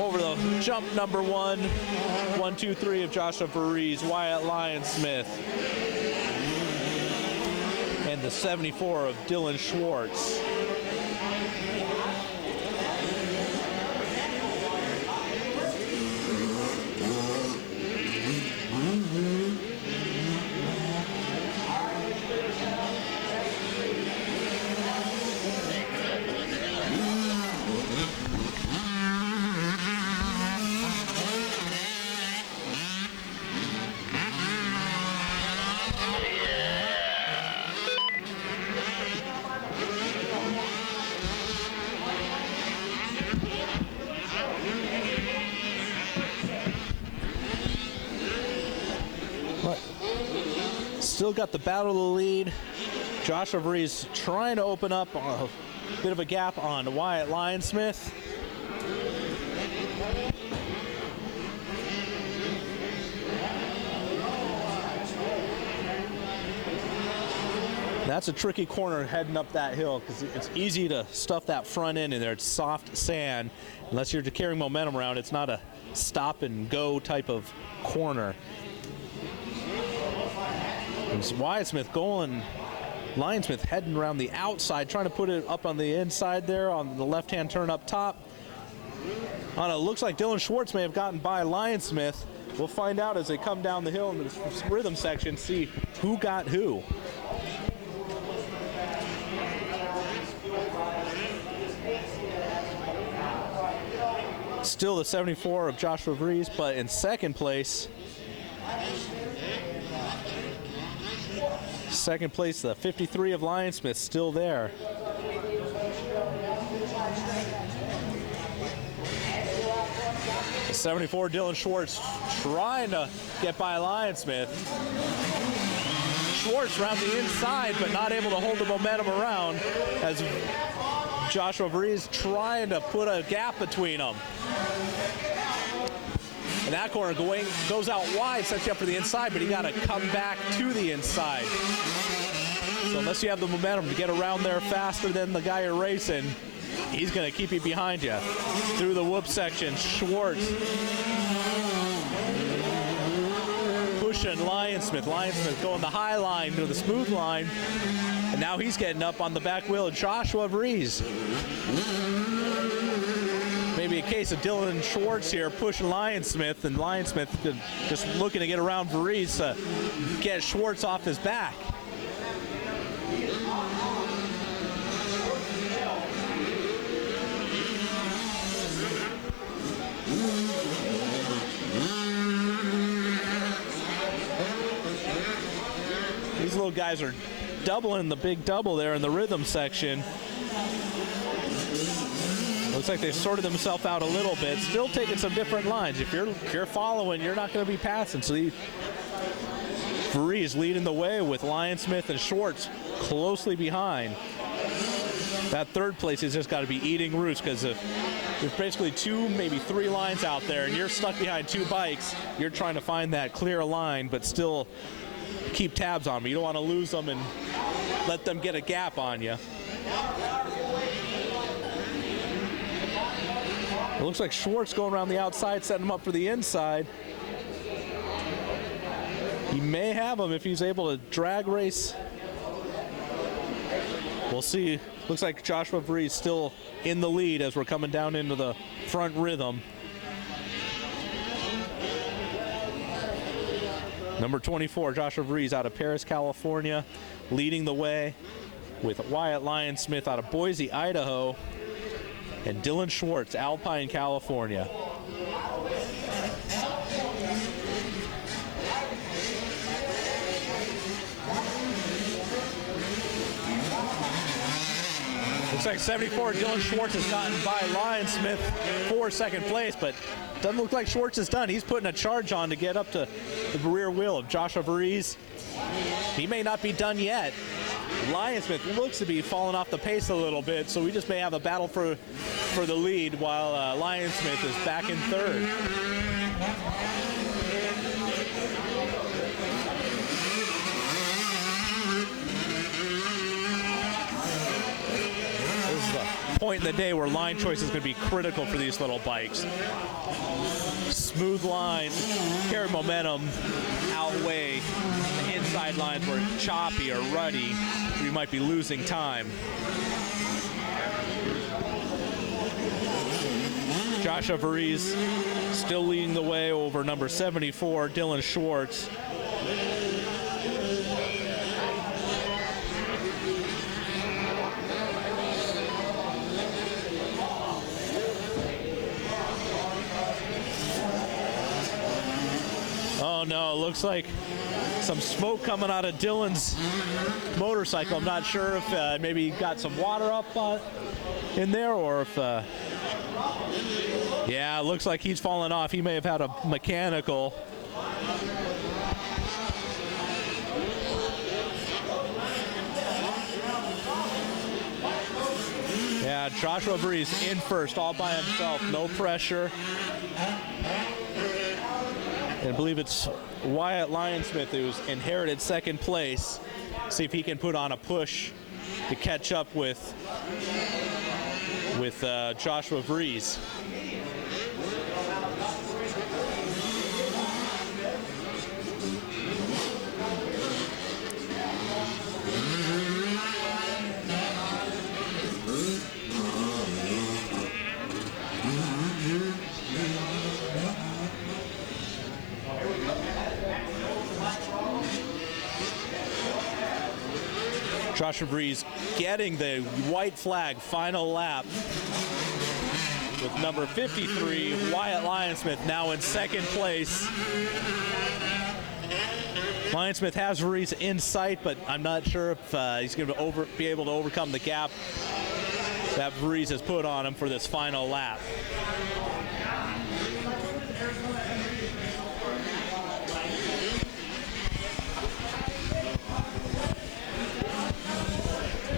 Over the jump number 1, 1, 2, 3 of Joshua Vries, Wyatt Lyonsmith, and the 74 of Dylan Schwartz. Still got the battle of the lead. Joshua Vries trying to open up a bit of a gap on Wyatt Lyonsmith. That's a tricky corner heading up that hill, because it's easy to stuff that front end in there. It's soft sand. Unless you're carrying momentum around, it's not a stop and go type of corner. Wyatt Smith going, Lyonsmith heading around the outside, trying to put it up on the inside there on the left-hand turn up top. It looks like Dylan Schwartz may have gotten by Lyonsmith. We'll find out as they come down the hill in the rhythm section, see who got who. Still the 74 of Joshua Vries, but in second place. Second place, the 53 of Lyonsmith, still there. The 74 Dylan Schwartz trying to get by Lyonsmith. Schwartz around the inside, but not able to hold the momentum around, as Joshua Vries trying to put a gap between them. And that corner goes out wide, sets you up for the inside, but you got to come back to the inside. So unless you have the momentum to get around there faster than the guy you're racing, he's going to keep you behind you. Through the whoop section, Schwartz pushing Lyonsmith. Lyonsmith going the high line to the smooth line, and now he's getting up on the back wheel of Joshua Vries. Maybe a case of Dylan Schwartz here pushing Lyonsmith, and Lyonsmith just looking to get around Vries to get Schwartz off his back. These little guys are doubling the big double there in the rhythm section. Looks like they've sorted themselves out a little bit. Still taking some different lines. If you're following, you're not going to be passing. So Vries leading the way with Lyonsmith and Schwartz closely behind. That third place has just got to be eating roots, because if there's basically 2, maybe 3 lines out there and you're stuck behind 2 bikes, you're trying to find that clear line but still keep tabs on them. You don't want to lose them and let them get a gap on you. It looks like Schwartz going around the outside, setting him up for the inside. He may have him if he's able to drag race. We'll see. Looks like Joshua Vreese still in the lead as we're coming down into the front rhythm. Number 24, Joshua Vreese out of Paris, California, leading the way with Wyatt Lyons-Smith out of Boise, Idaho, and Dylan Schwartz, Alpine, California. Looks like 74, Dylan Schwartz has gotten by Lyons-Smith for second place, but doesn't look like Schwartz is done. He's putting a charge on to get up to the rear wheel of Joshua Vreese. He may not be done yet. Lyons-Smith looks to be falling off the pace a little bit, so we just may have a battle for the lead while Lyons-Smith is back in third. This is the point in the day where line choice is going to be critical for these little bikes. Smooth lines, carry momentum, outweigh the inside lines where choppy or ruddy, you might be losing time. Joshua Vreese still leading the way over number 74, Dylan Schwartz. Oh no, looks like some smoke coming out of Dylan's motorcycle. I'm not sure if maybe he got some water up in there, or if yeah, it looks like he's fallen off. He may have had a mechanical. Yeah, Joshua Vreese in first all by himself, no pressure. And I believe it's Wyatt Lyons-Smith who's inherited second place. See if he can put on a push to catch up with Joshua Vreese. Joshua Vreese getting the white flag final lap with number 53, Wyatt Lyons-Smith, now in second place. Lyons-Smith has Vreese in sight, but I'm not sure if he's going to be able to overcome the gap that Vreese has put on him for this final lap.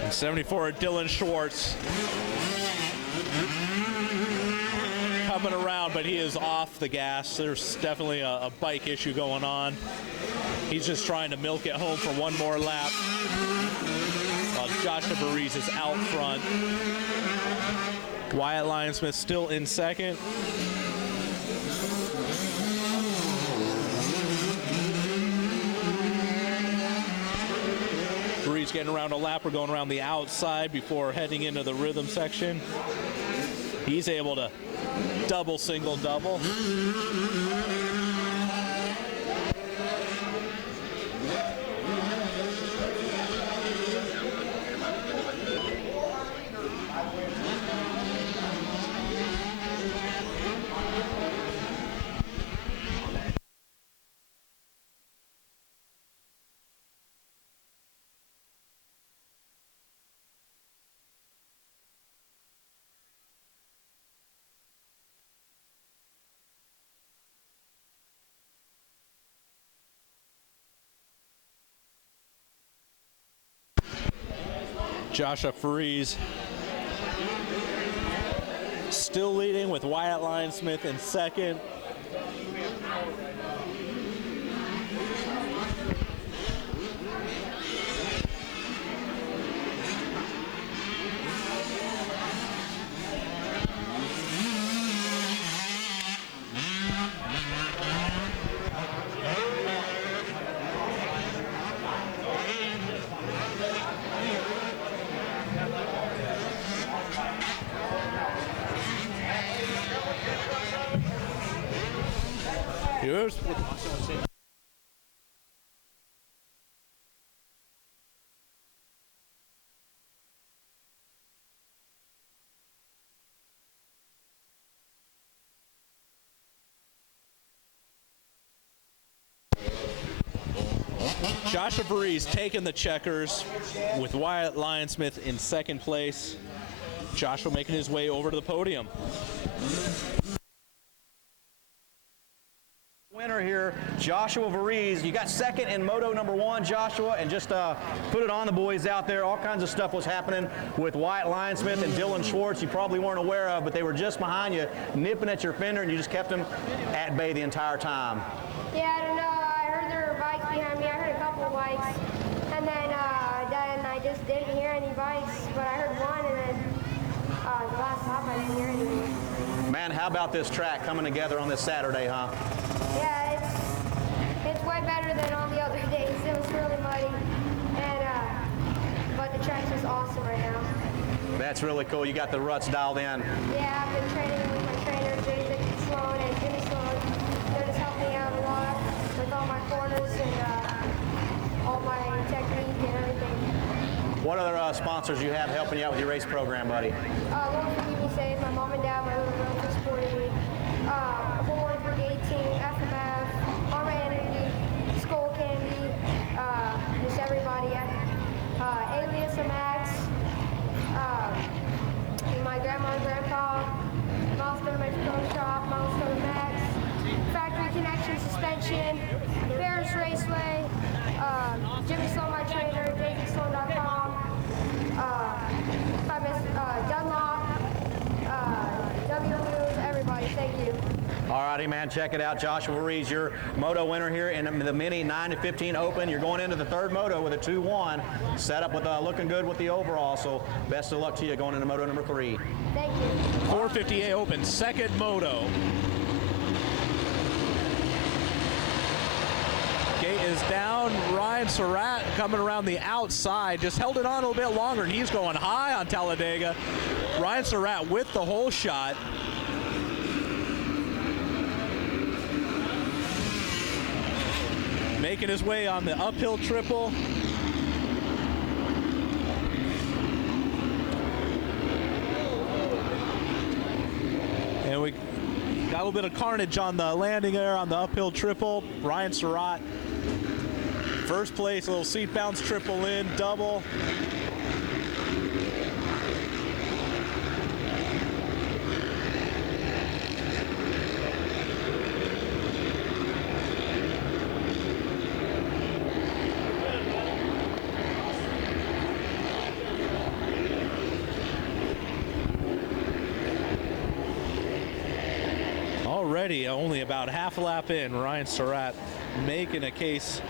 And 74, Dylan Schwartz. Coming around, but he is off the gas. There's definitely a bike issue going on. He's just trying to milk it home for one more lap. Joshua Vreese is out front. Wyatt Lyons-Smith still in second. Vreese getting around a lap. We're going around the outside before heading into the rhythm section. He's able to double, single, double. Joshua Vreese still leading with Wyatt Lyonsmith in second. Here's Joshua Varese taking the checkers with Wyatt Lyonsmith in second place. Joshua making his way over to the podium. Winner here, Joshua Varese. You got second in moto number 1, Joshua, and just put it on the boys out there. All kinds of stuff was happening with Wyatt Lyonsmith and Dylan Schwartz you probably weren't aware of, but they were just behind you, nipping at your fender, and you just kept them at bay the entire time. Yeah, I don't know. I heard there were bikes behind me. I heard a couple of bikes. And then I just didn't hear any bikes, but I heard one, and then the last stop I didn't hear anything. Man, how about this track coming together on this Saturday, huh? Yeah, it's way better than all the other days. It was really muddy, and but the track's just awesome right now. That's really cool. You got the ruts dialed in. Yeah, I've been training with my trainers, David Sloan and Jimmy Sloan. They're just helping me out a lot with all my corners and all my technique and everything. What other sponsors you have helping you out with your race program, buddy? One for Keep Me Safe, my mom and dad, my little girl for Sporting League, Horn Brigade Team, FMF, Arma Energy, Skull Candy, just everybody, Alias MX, my grandma and grandpa, Milestone Mexico Shop, Milestone Max, Factory Connection Suspension, Paris Raceway, Jimmy Sloan, my trainer, JakeSloan.com, Dunlop, W Moves, everybody, thank you. All righty, man, check it out. Joshua Varese, your moto winner here in the Mini 9-15 Open. You're going into the third moto with a 2-1. Set up with looking good with the overall, so best of luck to you going into moto number 3. Thank you. 450A Open, second moto. Gate is down. Ryan Surratt coming around the outside. Just held it on a little bit longer, and he's going high on Talladega. Ryan Surratt with the whole shot. Making his way on the uphill triple. And we got a little bit of carnage on the landing there on the uphill triple. Ryan Surratt, first place, a little seat bounce triple in, double. Already only about half a lap in, Ryan Surratt making a case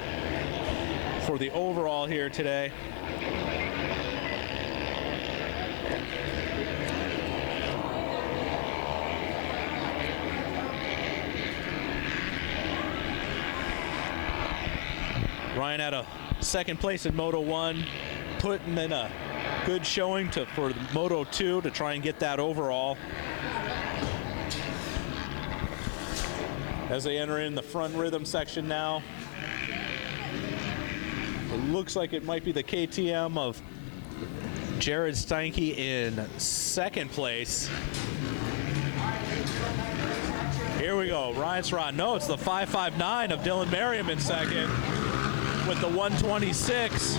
for the overall here today. Ryan had a second place in Moto 1, putting in a good showing for the Moto 2 to try and get that overall. As they enter in the front rhythm section now. It looks like it might be the KTM of Jared Steinke in second place. Here we go, Ryan Surratt. No, it's the 559 of Dylan Merriam in second with the 126.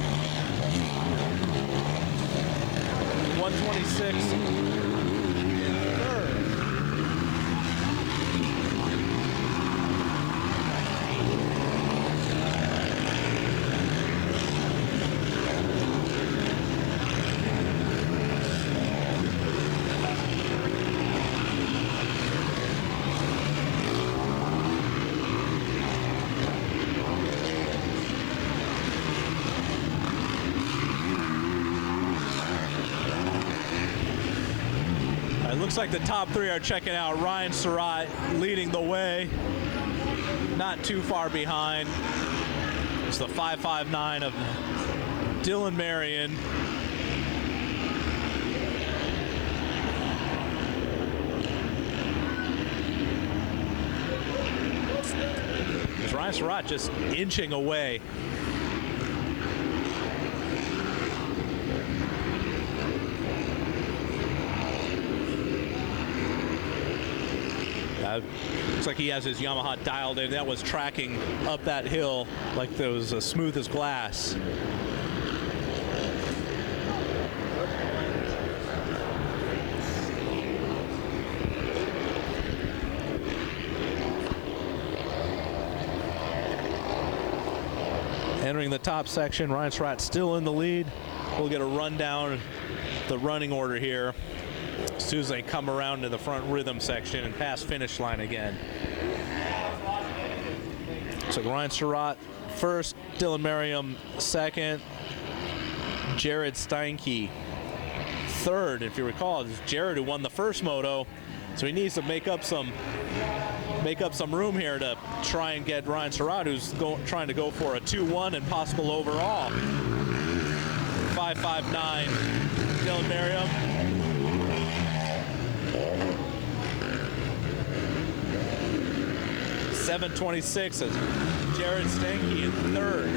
126. It looks like the top three are checking out. Ryan Surratt leading the way, not too far behind. It's the 5.59 of Dylan Marion. There's Ryan Surratt just inching away. Looks like he has his Yamaha dialed in. That was tracking up that hill like it was as smooth as glass. Entering the top section, Ryan Surratt still in the lead. We'll get a rundown of the running order here as soon as they come around to the front rhythm section and pass finish line again. So Ryan Surratt first, Dylan Merriam second, Jared Steinke third. If you recall, it's Jared who won the first moto, so he needs to make up some room here to try and get Ryan Surratt, who's trying to go for a 2-1 and possible overall. 5.59, Dylan Merriam. .726 as Jared Steinke in third.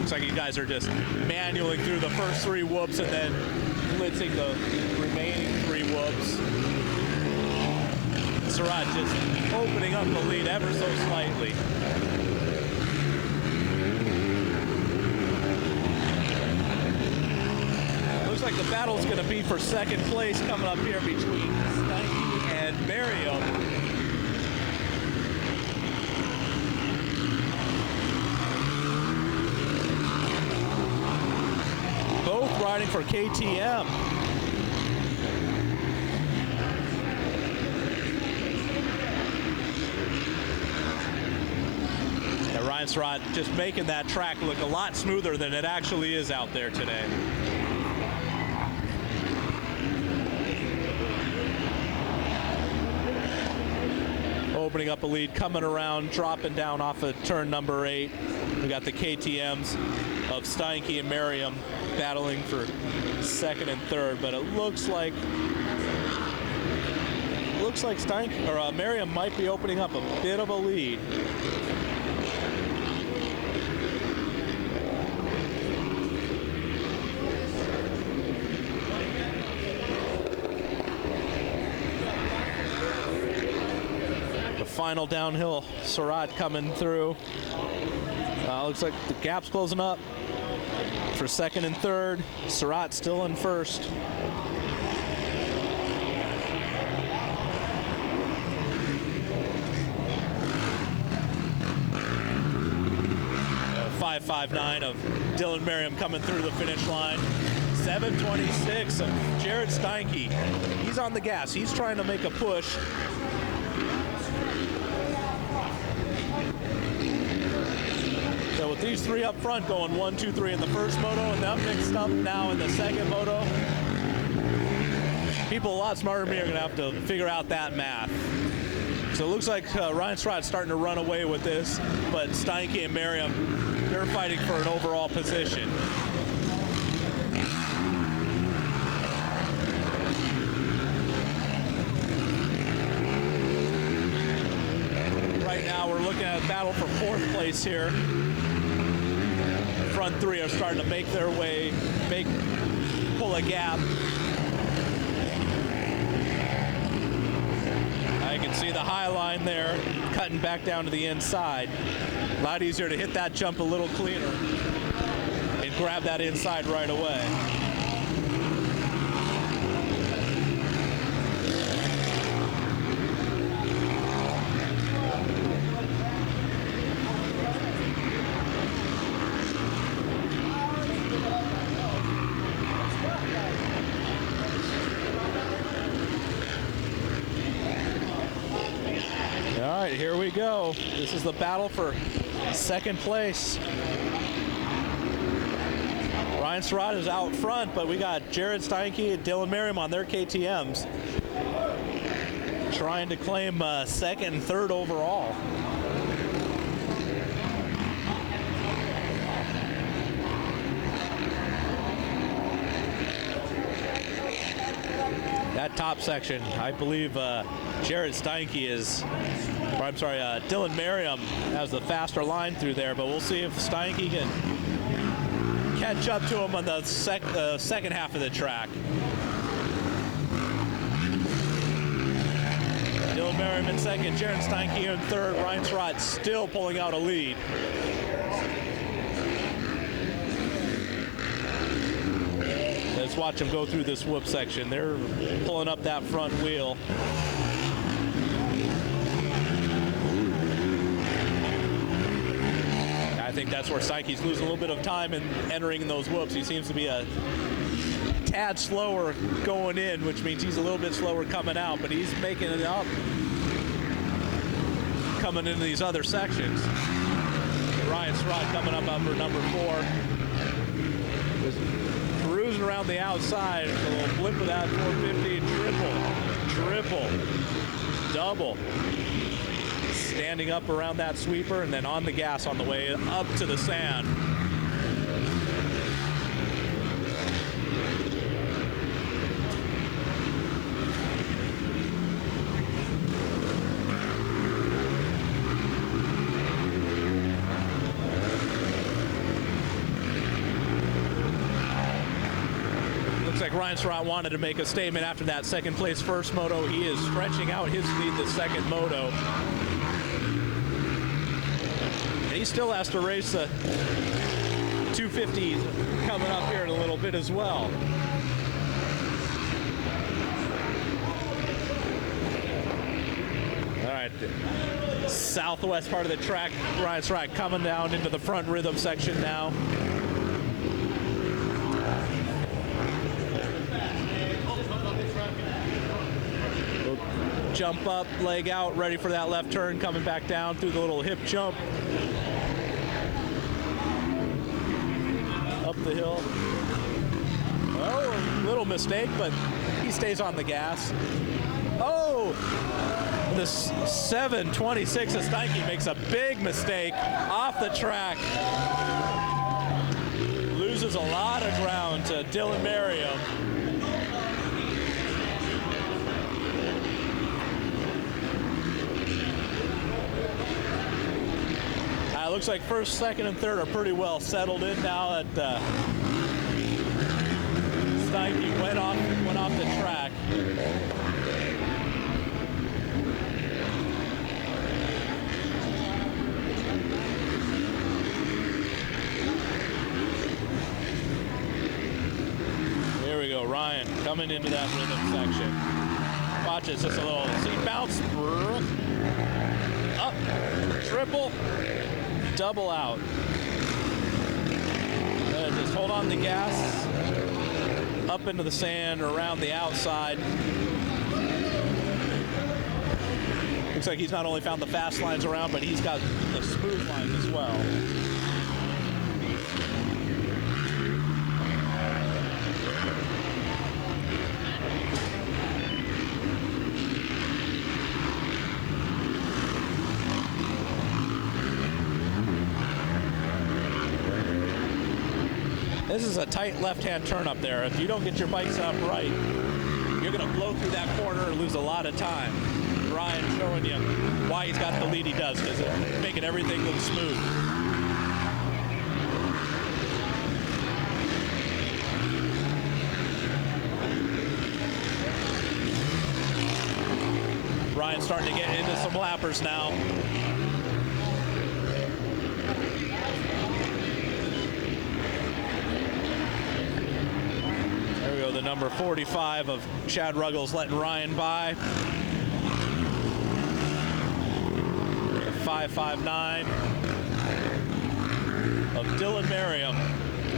Looks like you guys are just manualing through the first three whoops and then blitzing the remaining three whoops. Surratt just opening up the lead ever so slightly. Looks like the battle's going to be for second place coming up here between Steinke and Merriam. Both riding for KTM. And Ryan Surratt just making that track look a lot smoother than it actually is out there today. Opening up a lead, coming around, dropping down off of turn number 8. We got the KTMs of Steinke and Merriam battling for second and third, but it looks like Steinke or Merriam might be opening up a bit of a lead. Final downhill, Surratt coming through. Looks like the gap's closing up for second and third. Surratt still in first. .559 of Dylan Merriam coming through the finish line. 7:26 of Jared Steinke. He's on the gas. He's trying to make a push. So with these three up front going 1, 2, 3 in the first moto and them mixed up now in the second moto, people a lot smarter than me are going to have to figure out that math. So it looks like Ryan Surratt's starting to run away with this, but Steinke and Merriam, they're fighting for an overall position. Right now we're looking at a battle for fourth place here. Front three are starting to make their way, pull a gap. I can see the high line there, cutting back down to the inside. A lot easier to hit that jump a little cleaner and grab that inside right away. Here we go. This is the battle for second place. Ryan Ryan Surratt is out front, but we got Jared Steinke and Dylan Merriam on their KTMs, trying to claim second and third overall. That top section, I believe Jared Steinke Dylan Merriam has the faster line through there, but we'll see if Steinke can catch up to him on the second half of the track. Dylan Merriam in second, Jared Steinke in third, Ryan Surratt still pulling out a lead. Let's watch them go through this whoop section. They're pulling up that front wheel. I think that's where Steinke's losing a little bit of time in entering those whoops. He seems to be a tad slower going in, which means he's a little bit slower coming out, but he's making it up coming into these other sections. Ryan Surratt coming up for number 4. Cruising around the outside, a little blip of that 450, triple, double. Standing up around that sweeper and then on the gas on the way up to the sand. Like Ryan Surratt wanted to make a statement after that second place first moto. He is stretching out his lead the second moto. And he still has to race the 250 coming up here in a little bit as well. All right, the southwest part of the track, Ryan Surratt coming down into the front rhythm section now. Jump up, leg out, ready for that left turn, coming back down through the little hip jump. Up the hill. Oh, a little mistake, but he stays on the gas. Oh, the 726 of Steinke makes a big mistake off the track. Loses a lot of ground to Dylan Merriam. Looks like first, second, and third are pretty well settled in now that Steinke went off the track. There we go, Ryan coming into that rhythm section. Watch this, just a little seat bounce. Up, triple. Double out. Just hold on the gas, up into the sand, around the outside. Looks like he's not only found the fast lines around, but he's got the smooth lines as well. This is a tight left-hand turn up there. If you don't get your bikes up right, you're going to blow through that corner and lose a lot of time. Ryan showing you why he's got the lead he does, because it's making everything look smooth. Ryan's starting to get into some lappers now. The number 45 of Chad Ruggles letting Ryan by. 559 of Dylan Merriam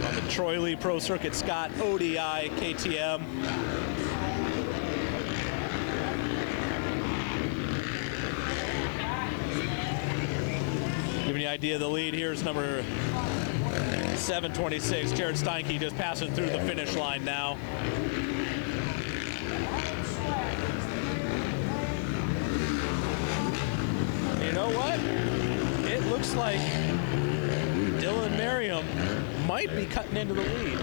on the Troy Lee Pro Circuit Scott ODI KTM. Giving you an idea of the lead, here's number 7:26. Jared Steinke just passing through the finish line now. You know what? It looks like Dylan Merriam might be cutting into the lead.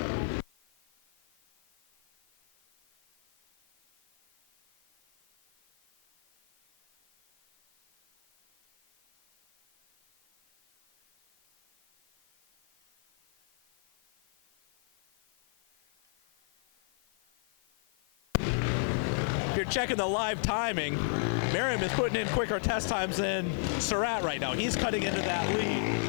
If you're checking the live timing, Merriam is putting in quicker test times than Surratt right now. He's cutting into that lead.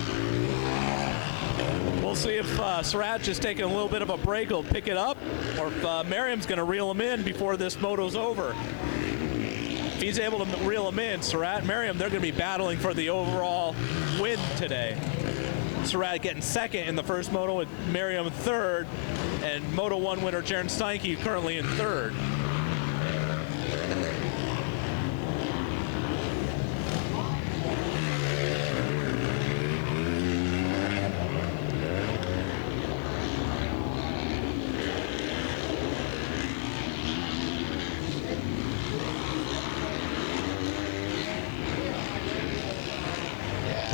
We'll see if Surratt just taking a little bit of a break will pick it up, or if Merriam's going to reel him in before this moto's over. If he's able to reel him in, Surratt and Merriam, they're going to be battling for the overall win today. Surratt getting second in the first moto with Merriam third, and Moto 1 winner Jared Steinke currently in third.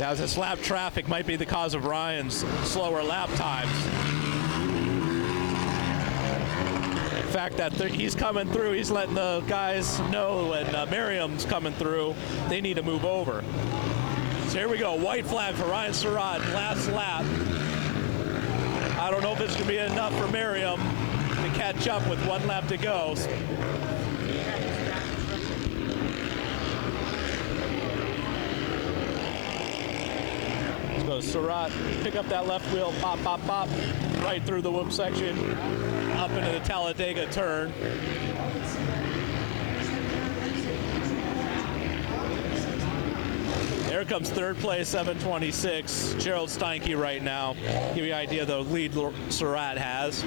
Now, this lap traffic might be the cause of Ryan's slower lap times. The fact that he's coming through, he's letting the guys know when Merriam's coming through, they need to move over. So here we go, white flag for Ryan Surratt, last lap. I don't know if it's going to be enough for Merriam to catch up with 1 lap to go. So Surratt, pick up that left wheel, pop, pop, pop, right through the whoop section, up into the Talladega turn. There comes third place, 7:26. Gerald Steinke right now. Give you an idea of the lead Surratt has.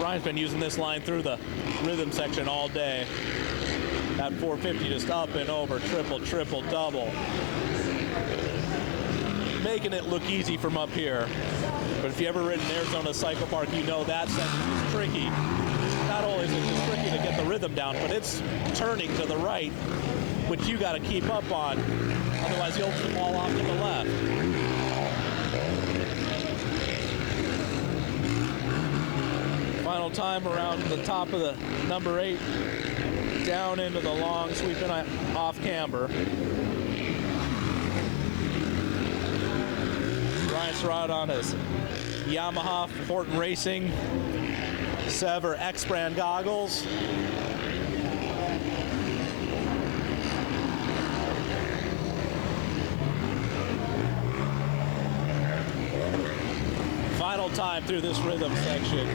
Ryan's been using this line through the rhythm section all day. That 450 just up and over, triple, triple, double. Making it look easy from up here. But if you ever ridden Arizona Cycle Park, you know that section is tricky. Not only is it just tricky to get the rhythm down, but it's turning to the right, which you got to keep up on. Otherwise, you'll fall off to the left. Final time around the top of the number 8, down into the long, sweeping off camber. Ryan Surratt on his Yamaha Horton Racing Sever X brand goggles. Final time through this rhythm section.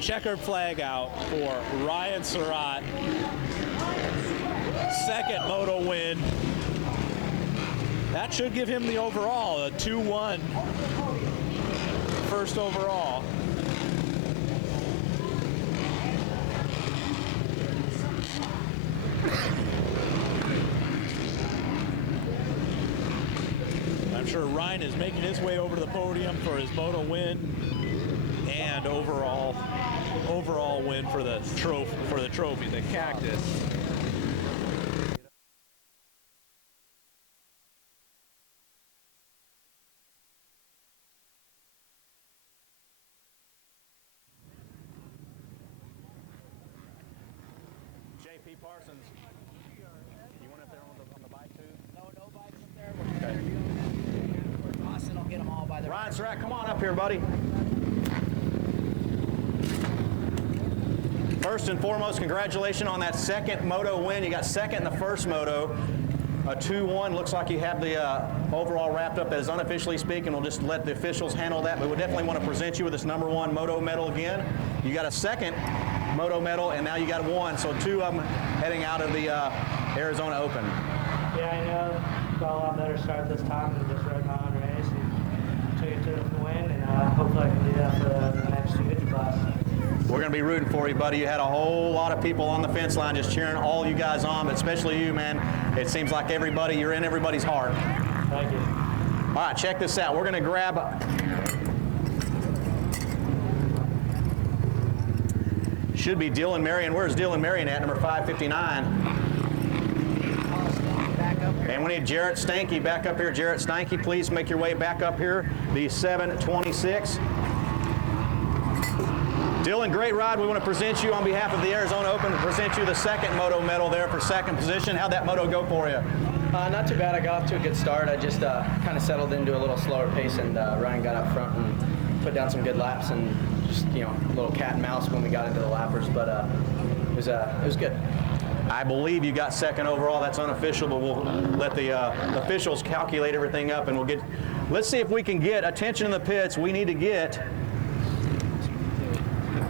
Checkered flag out for Ryan Surratt. Second moto win. That should give him the overall, a 2-1 first overall. I'm sure Ryan is making his way over to the podium for his moto win and overall win for the trophy, the Cactus. JP Parsons, you went up there on the bike too? No bikes up there. Okay. Austin will get them all by the Ryan Surratt, come on up here, buddy. First and foremost, congratulations on that second moto win. You got second in the first moto, a 2-1. Looks like you have the overall wrapped up as unofficially speaking. We'll just let the officials handle that, but we definitely want to present you with this #1 moto medal again. You got a second moto medal, and now you got one. So 2 of them heading out of the Arizona Open. Yeah, I know. Got a lot better start this time and just rode my own race and took it to the win, and hopefully I can do that for the next 250 class. We're going to be rooting for you, buddy. You had a whole lot of people on the fence line just cheering all you guys on, but especially you, man. It seems like you're in everybody's heart. Thank you. All right, check this out. We're going to grab should be Dylan Marion. Where's Dylan Marion at, number 559? And we need Jarrett Stanky back up here. Jarrett Stanky, please make your way back up here. The 726. Dylan, great ride. We want to present you on behalf of the Arizona Open to present you the second moto medal there for second position. How'd that moto go for you? Not too bad. I got off to a good start. I just kind of settled into a little slower pace, and Ryan got up front and put down some good laps, and just a little cat and mouse when we got into the lappers. But it was good. I believe you got second overall. That's unofficial, but we'll let the officials calculate everything up, and let's see if we can get attention in the pits. We need to get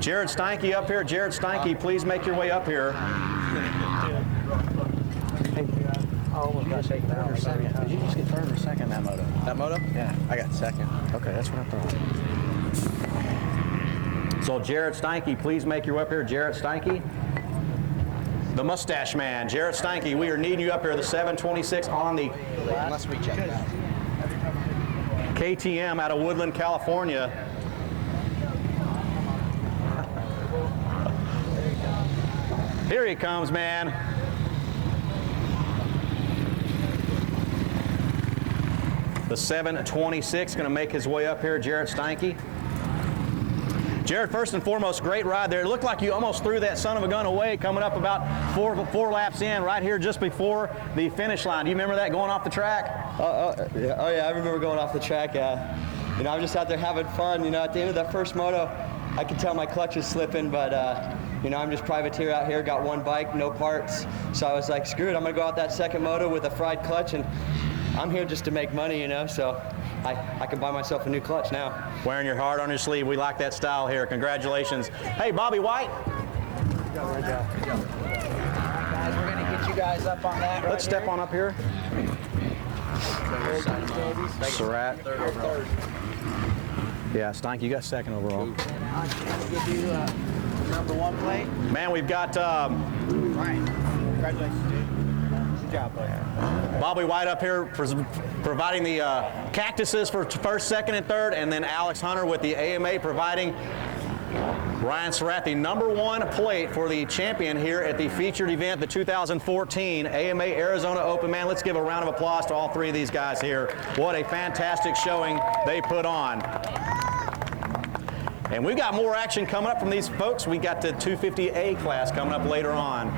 Jarrett Stanky up here. Jarrett Stanky, please make your way up here. Did you just get third or second that moto? That moto? Yeah. I got second. Okay, that's what I thought. So Jarrett Stanky, please make your way up here. Jarrett Stanky. The mustache man, Jarrett Stanky, we are needing you up here, the 726 on the Unless we check that. KTM out of Woodland, California. Here he comes, man. The 726 going to make his way up here, Jarrett Stanky. Jared, first and foremost, great ride there. It looked like you almost threw that son of a gun away coming up about four laps in, right here just before the finish line. Do you remember that going off the track? Oh yeah, I remember going off the track. I'm just out there having fun. At the end of that first moto, I could tell my clutch was slipping, but I'm just privateer out here, got one bike, no parts. So I was like, screw it, I'm gonna go out that second moto with a fried clutch, and I'm here just to make money, so I can buy myself a new clutch now. Wearing your heart on your sleeve. We like that style here. Congratulations. Hey, Bobby White. Good job. Guys, we're going to get you guys up on that right Let's step here. on up here. Surratt. Third. Yeah, Stank, you got second overall. We'll give you number 1 plate. Man, we've got Ryan, congratulations, dude. Good job, buddy. Bobby White up here providing the cactuses for first, second, and third, and then Alex Hunter with the AMA providing Ryan Surratt the number 1 plate for the champion here at the featured event, the 2014 AMA Arizona Open. Man, let's give a round of applause to all 3 of these guys here. What a fantastic showing they put on. And we've got more action coming up from these folks. We got the 250A class coming up later on.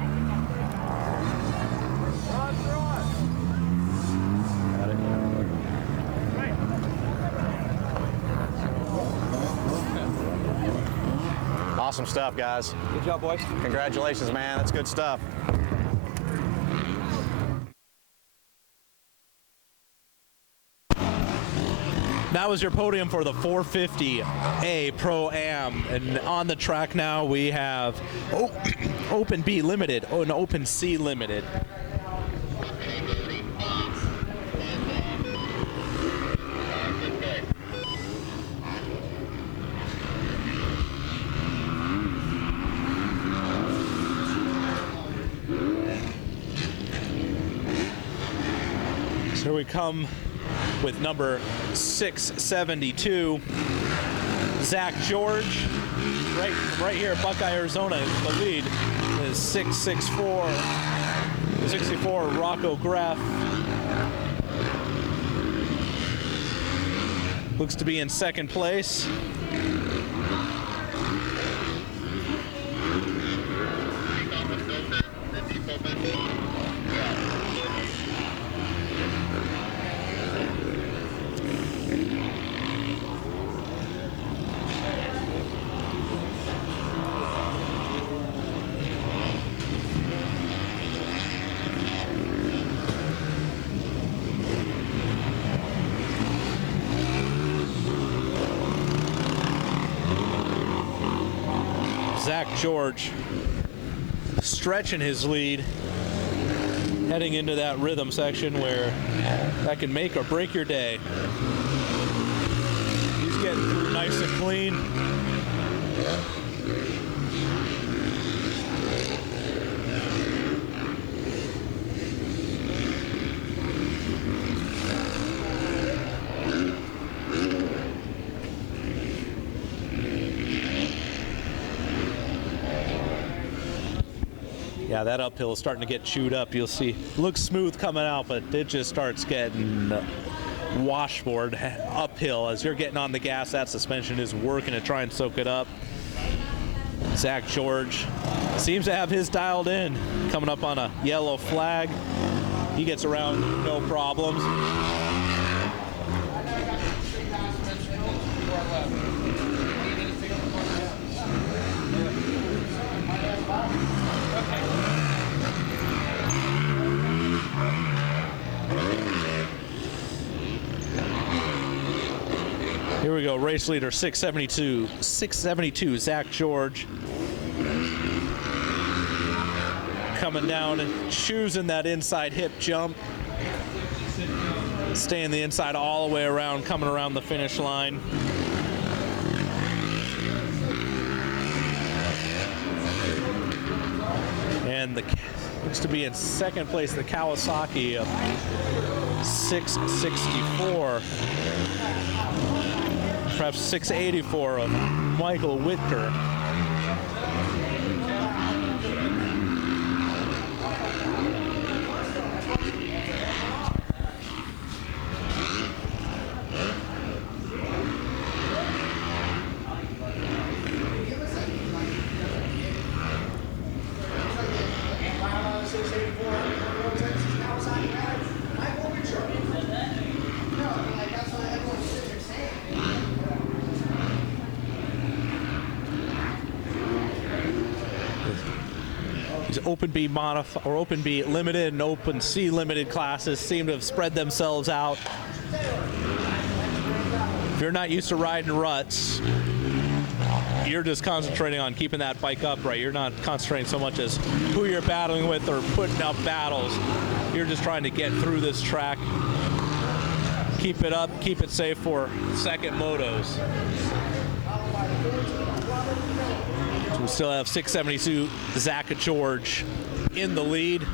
Awesome stuff, guys. Good job, boys. Congratulations, man. That's good stuff. That was your podium for the 450A Pro-Am. And on the track now we have Open B Limited and Open C Limited. So we come with number 672, Zach George, right here at Buckeye, Arizona. The lead is 664 Rocco Graff. Looks to be in second place. Zach George stretching his lead, heading into that rhythm section where that can make or break your day. He's getting through nice and clean. Yeah, that uphill is starting to get chewed up. You'll see, looks smooth coming out, but it just starts getting washboard uphill. As you're getting on the gas, that suspension is working to try and soak it up. Zach George seems to have his dialed in. Coming up on a yellow flag. He gets around no problems. Here we go, race leader 672, Zach George. Coming down and choosing that inside hip jump. Staying the inside all the way around, coming around the finish line. And looks to be in second place, the Kawasaki of 664. Perhaps 684 of Michael Whitker. These Open B or Open B limited and Open C limited classes seem to have spread themselves out. If you're not used to riding ruts, you're just concentrating on keeping that bike upright. You're not concentrating so much as who you're battling with or putting up battles. You're just trying to get through this track, keep it up, keep it safe for second motos. We still have 672 Zach George in the lead.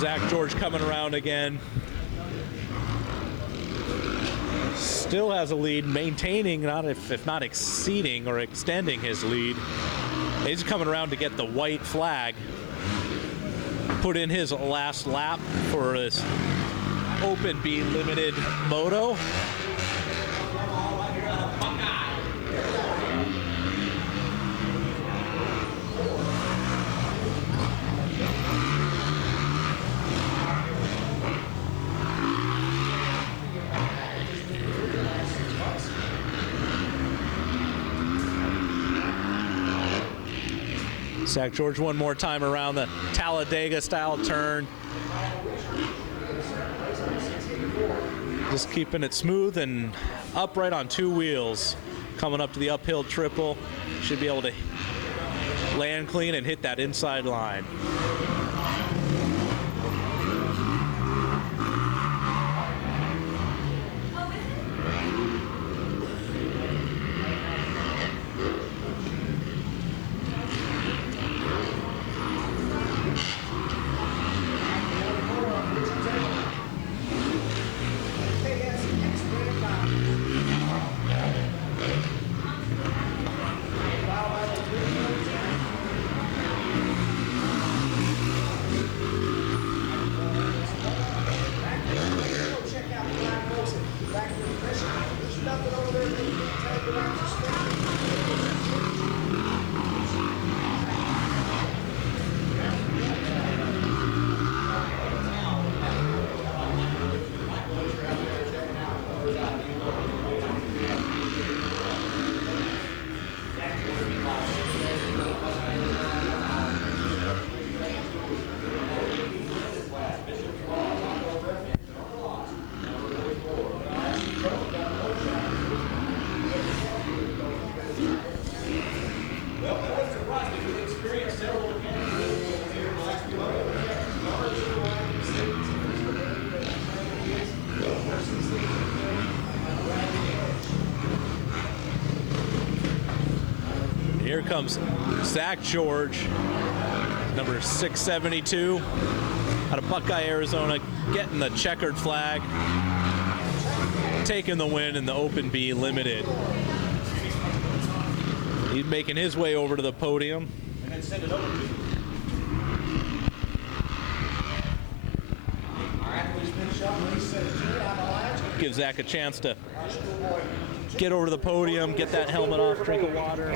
Zach George coming around again. Still has a lead, maintaining, not if not exceeding or extending his lead. He's coming around to get the white flag. Put in his last lap for this Open B limited moto. Zach George one more time around the Talladega style turn. Just keeping it smooth and upright on two wheels. Coming up to the uphill triple. Should be able to land clean and hit that inside line. comes Zach George, number 672, out of Buckeye, Arizona, getting the checkered flag, taking the win in the Open B Limited. He's making his way over to the podium. And then send it over to you. Give Zach a chance to get over to the podium, get that helmet off, drink of water.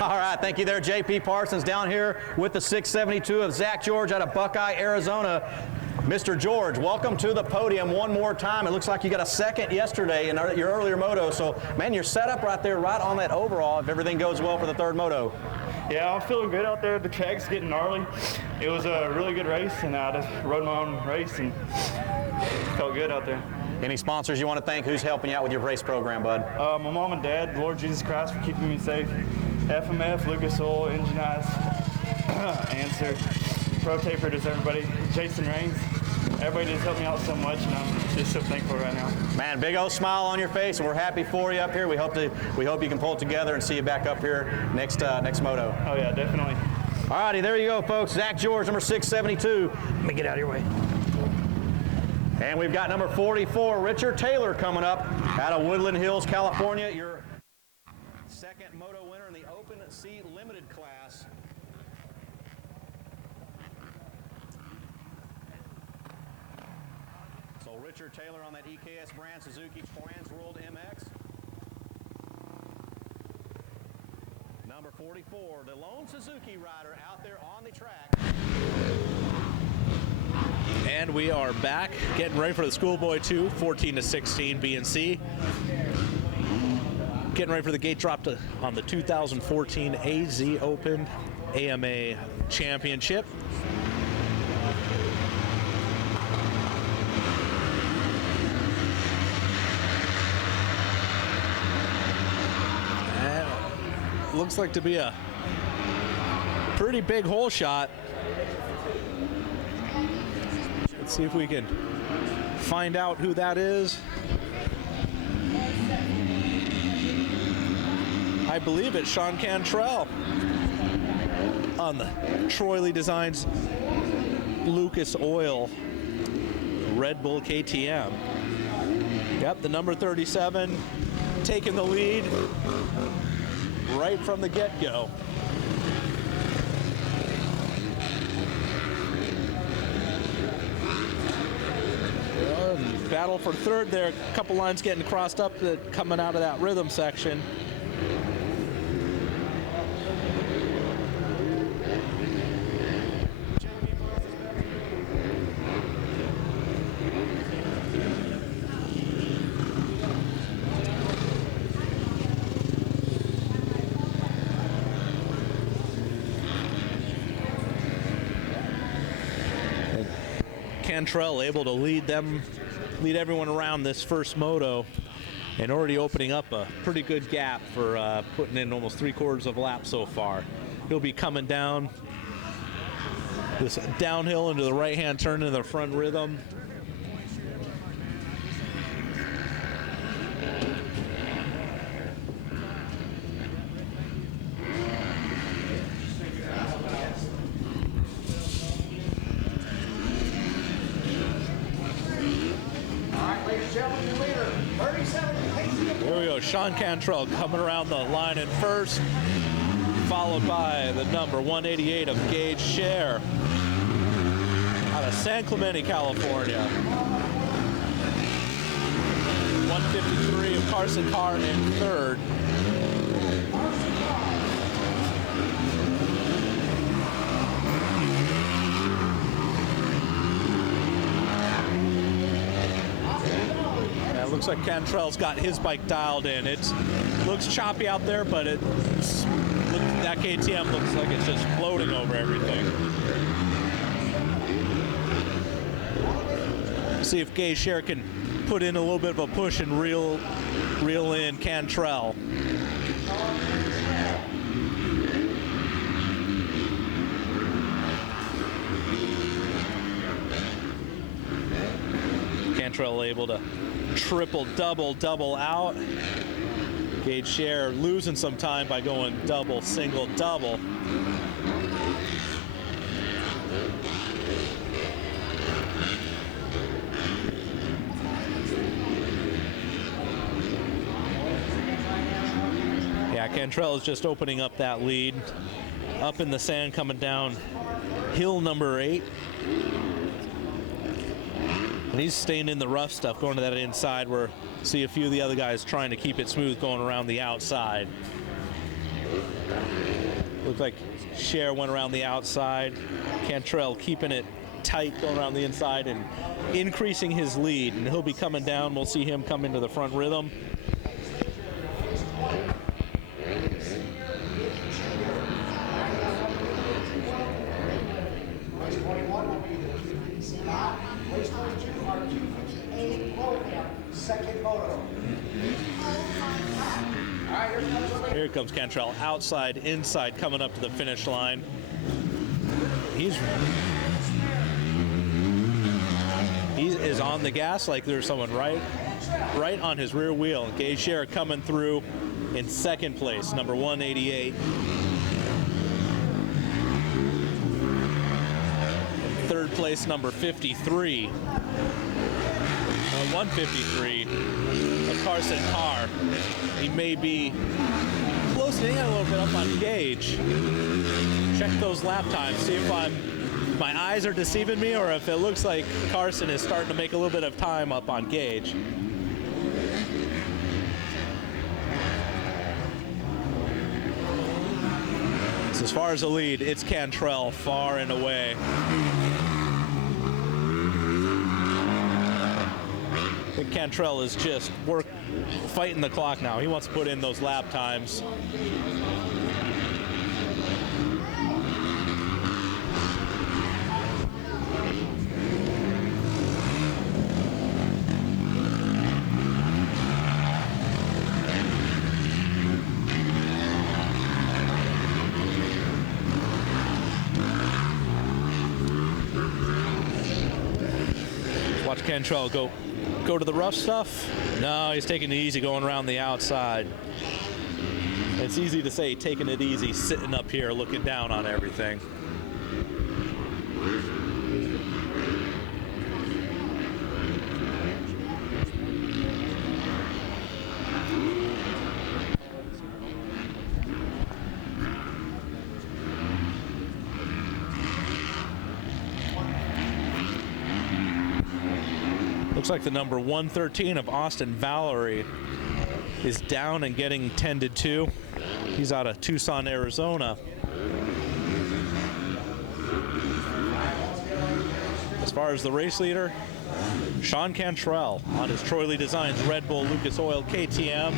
All right, thank you there, JP Parsons, down here with the 672 of Zach George out of Buckeye, Arizona. Mr. George, welcome to the podium one more time. It looks like you got a second yesterday in your earlier moto. So, man, you're set up right there, right on that overall if everything goes well for the third moto. Yeah, I'm feeling good out there. The track's getting gnarly. It was a really good race, and I just rode my own race and felt good out there. Any sponsors you want to thank? Who's helping you out with your race program, bud? My mom and dad, Lord Jesus Christ, for keeping me safe. FMF, Lucas Oil, Engine Eyes, Answer, Pro Taper, just everybody. Jason Rains. Everybody just helped me out so much, and I'm just so thankful right now. Man, big old smile on your face, and we're happy for you up here. We hope you can pull it together and see you back up here next moto. Oh yeah, definitely. All righty, there you go, folks. Zach George, number 672. Let me get out of your way. And we've got number 44, Richard Taylor, coming up out of Woodland Hills, California. Your second moto winner in the Open C Limited class. So Richard Taylor on that EKS brand Suzuki Transworld MX. Number 44, the lone Suzuki rider out there on the track. And we are back, getting ready for the Schoolboy 2, 14-16 B and C. Getting ready for the gate drop on the 2014 AZ Open AMA Championship. And looks like to be a pretty big hole shot. Let's see if we can find out who that is. I believe it's Sean Cantrell on the Troy Lee Designs Lucas Oil Red Bull KTM. Yep, the number 37 taking the lead right from the get-go. Battle for third there. A couple lines getting crossed up coming out of that rhythm section. Cantrell able to lead everyone around this first moto and already opening up a pretty good gap for putting in almost 3/4 of a lap so far. He'll be coming down this downhill into the right-hand turn into the front rhythm. There we go, Sean Cantrell coming around the line in first, followed by the number 188 of Gage Scher out of San Clemente, California. 153 of Carson Carr in third. Looks like Cantrell's got his bike dialed in. It looks choppy out there, but that KTM looks like it's just floating over everything. See if Gage Scher can put in a little bit of a push and reel in Cantrell. Cantrell able to triple, double out. Gage Share losing some time by going double, single, double. Yeah, Cantrell is just opening up that lead. Up in the sand coming down hill number 8. And he's staying in the rough stuff, going to that inside where see a few of the other guys trying to keep it smooth going around the outside. Looks like Share went around the outside. Cantrell keeping it tight going around the inside and increasing his lead. And he'll be coming down. We'll see him come into the front rhythm. Here comes Cantrell, outside, inside, coming up to the finish line. He is on the gas like there's someone right on his rear wheel. Gage Share coming through in second place, number 188. Third place, number 53. 153 of Carson Carr. He may be closing in a little bit up on Gage. Check those lap times, see if my eyes are deceiving me or if it looks like Carson is starting to make a little bit of time up on Gage. So as far as the lead, it's Cantrell far and away. I think Cantrell is just fighting the clock now. He wants to put in those lap times. Watch Cantrell go to the rough stuff. No, he's taking it easy going around the outside. It's easy to say taking it easy sitting up here looking down on everything. Looks like the number 113 of Austin Valerie is down and getting tended to. He's out of Tucson, Arizona. As far as the race leader, Sean Cantrell on his Troy Lee Designs Red Bull Lucas Oil KTM.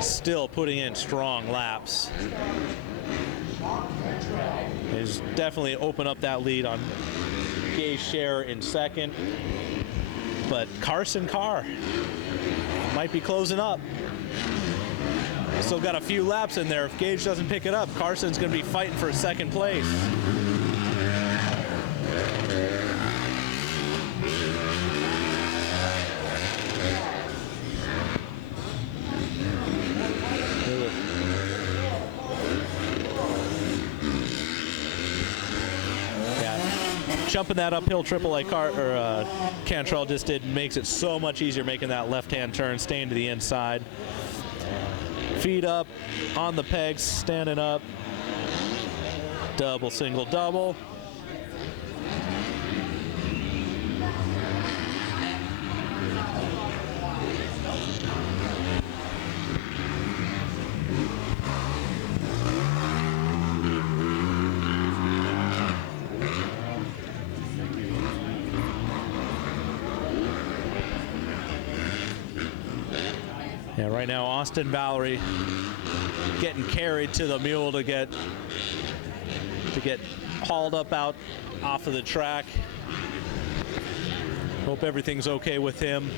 Still putting in strong laps. He's definitely opened up that lead on Gage Share in second, but Carson Carr might be closing up. Still got a few laps in there. If Gage doesn't pick it up, Carson's going to be fighting for second place. Jumping that uphill triple like Cantrell just did makes it so much easier making that left-hand turn, staying to the inside. Feet up, on the pegs, standing up. Double, single, double. Yeah, right now Austin Valerie getting carried to the mule to get hauled up out off of the track. Hope everything's okay with him.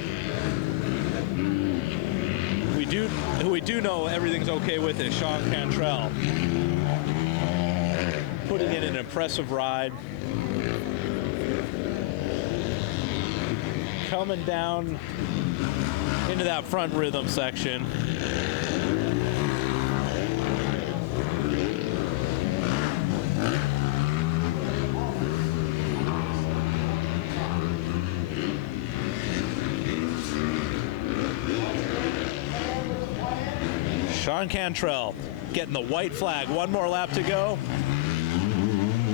Who we do know everything's okay with is Sean Cantrell. Putting in an impressive ride. coming down into that front rhythm section. Sean Cantrell getting the white flag. One more lap to go.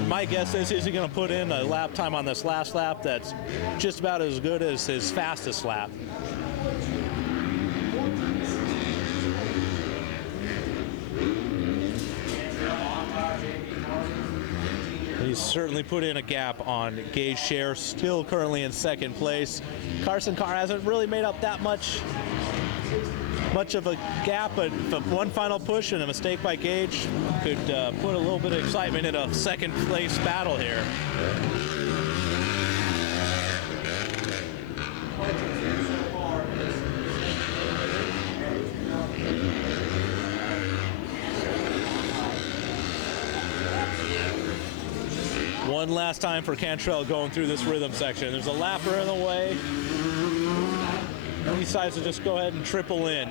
My guess is he going to put in a lap time on this last lap that's just about as good as his fastest lap. He's certainly put in a gap on Gage Share, still currently in second place. Carson Carr hasn't really made up that much of a gap, but one final push and a mistake by Gage could put a little bit of excitement in a second place battle here. One last time for Cantrell going through this rhythm section. There's a lapper in the way. He decides to just go ahead and triple in.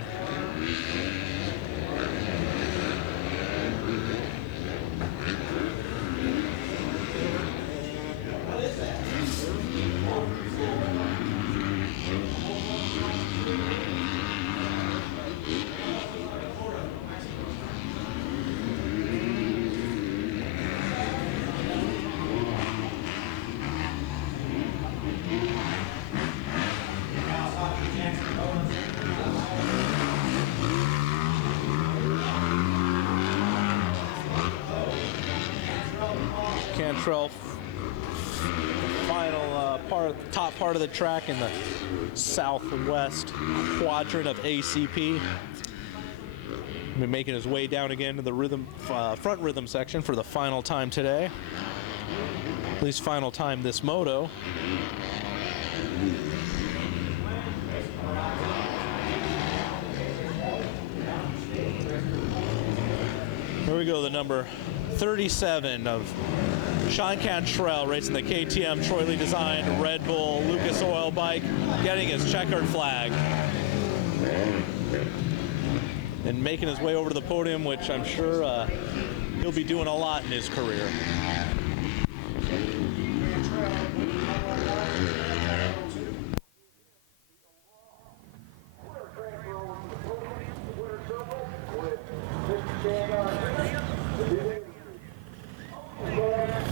Cantrell, final top part of the track in the southwest quadrant of ACP. Been making his way down again to the rhythm, front rhythm section for the final time today. At least final time this moto. Here we go, the number 37 of Sean Cantrell racing the KTM Troy Lee designed Red Bull Lucas Oil bike, getting his checkered flag. And making his way over to the podium, which I'm sure he'll be doing a lot in his career.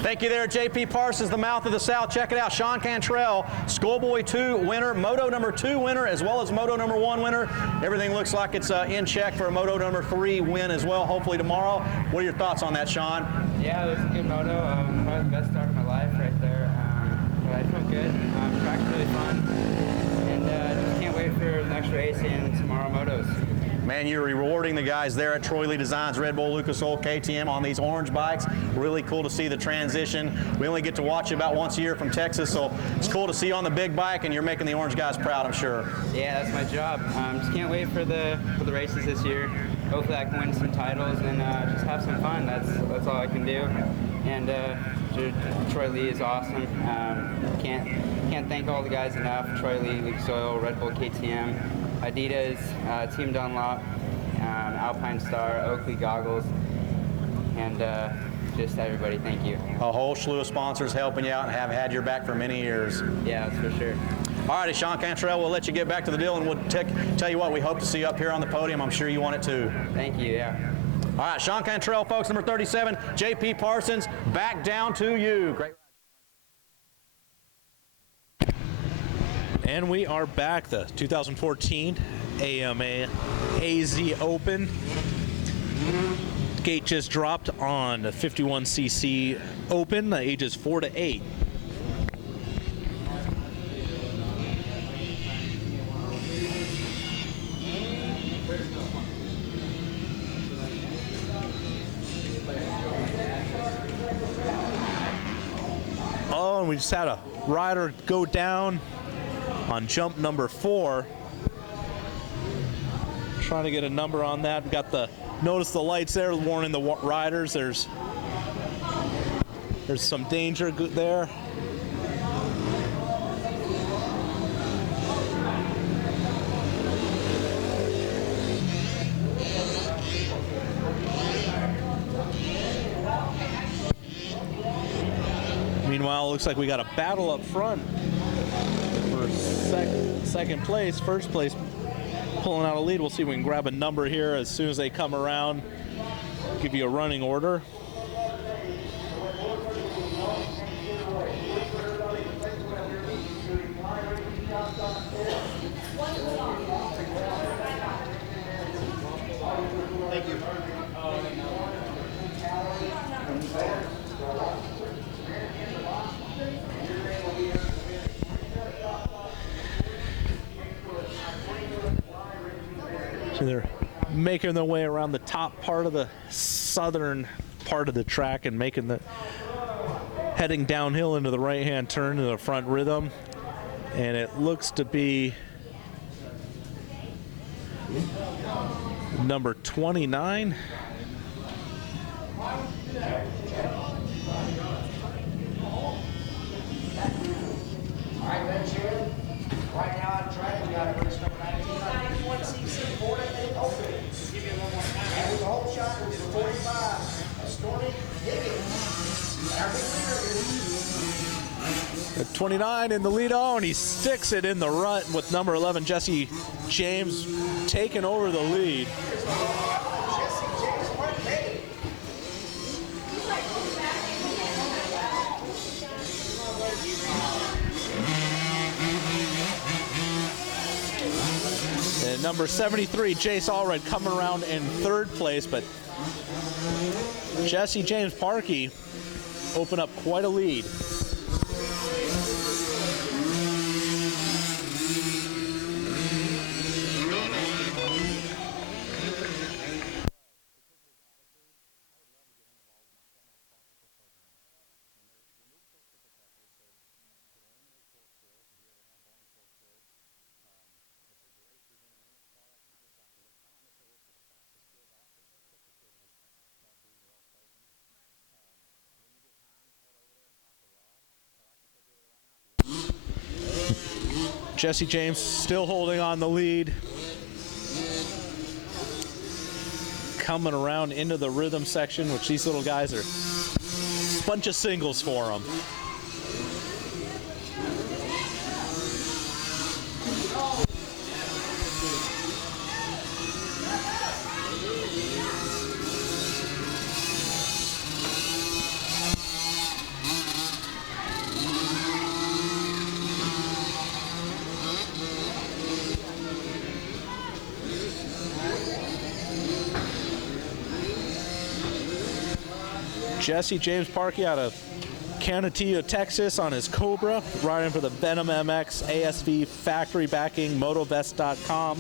Thank you there, JP Parsons, the mouth of the South. Check it out, Sean Cantrell, Schoolboy 2 winner, Moto number 2 winner, as well as Moto number 1 winner. Everything looks like it's in check for a Moto number 3 win as well, hopefully tomorrow. What are your thoughts on that, Sean? Yeah, it was a good moto. Probably the best start of my life right there. But I felt good. Track's really fun. And just can't wait for the next race and tomorrow motos. Man, you're rewarding the guys there at Troy Lee Designs, Red Bull, Lucas Oil, KTM on these orange bikes. Really cool to see the transition. We only get to watch you about once a year from Texas, so it's cool to see you on the big bike, and you're making the orange guys proud, I'm sure. Yeah, that's my job. Just can't wait for the races this year. Hopefully I can win some titles and just have some fun. That's all I can do. And Troy Lee is awesome. Can't thank all the guys enough. Troy Lee, Lucas Oil, Red Bull, KTM, Adidas, Team Dunlop, Alpine Star, Oakley Goggles, and just everybody, thank you. A whole slew of sponsors helping you out and have had your back for many years. Yeah, that's for sure. All righty, Sean Cantrell, we'll let you get back to the deal, and we'll tell you what, we hope to see you up here on the podium. I'm sure you want it too. Thank you, yeah. All right, Sean Cantrell, folks, number 37, JP Parsons, back down to you. Great. And we are back, the 2014 AMA AZ Open. Gate just dropped on the 51cc Open, ages 4 to 8. Oh, and we just had a rider go down on jump number 4. Trying to get a number on that. We got notice the lights there warning the riders. There's some danger there. Meanwhile, it looks like we got a battle up front for second place. First place pulling out a lead. We'll see if we can grab a number here as soon as they come around. Give you a running order. Thank you. So they're making their way around the top part of the southern part of the track and heading downhill into the right-hand turn to the front rhythm. And it looks to be number 29. Right now on track, we got race number 1991cc Ford Open. And with the whole shot, it was the 45, Stormy Higgins. Our big leader is 29 in the lead. Oh, and he sticks it in the rut with number 11, Jesse James, taking over the lead. And number 73, Jace Allred, coming around in third place, but Jesse James Parkey open up quite a lead. Jesse James still holding on the lead. Coming around into the rhythm section, which these little guys are a bunch of singles for them. Jesse James Parkey out of Canateo, Texas on his Cobra, riding for the Venom MX ASV factory backing, motovest.com.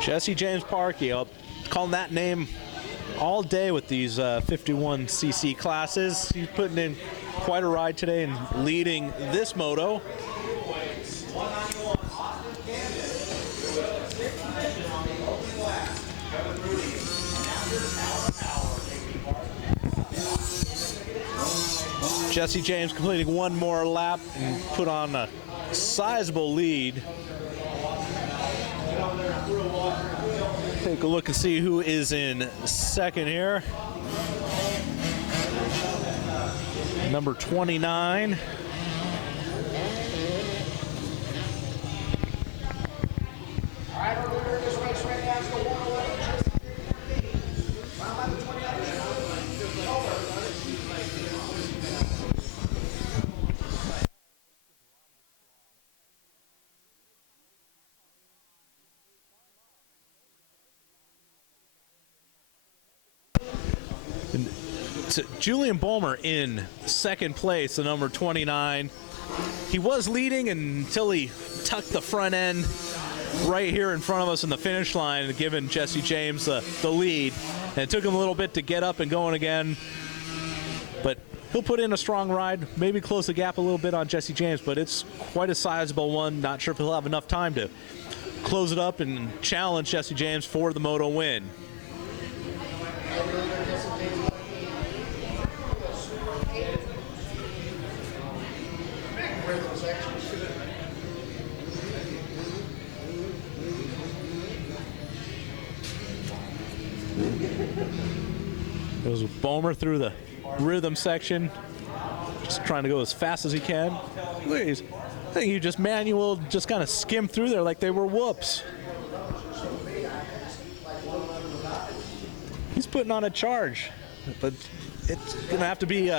Jesse James Parkey, I'll call that name all day with these 51cc classes. He's putting in quite a ride today and leading this moto. Jesse James completing one more lap and put on a sizable lead. Take a look and see who is in second here. Number 29. Julian Boehmer in second place, the number 29. He was leading until he tucked the front end right here in front of us in the finish line, giving Jesse James the lead. And it took him a little bit to get up and going again. But he'll put in a strong ride, maybe close the gap a little bit on Jesse James, but it's quite a sizable one. Not sure if he'll have enough time to close it up and challenge Jesse James for the moto win. Goes Boehmer through the rhythm section, just trying to go as fast as he can. I think he just just kind of skimmed through there like they were whoops. He's putting on a charge, but it's gonna have to be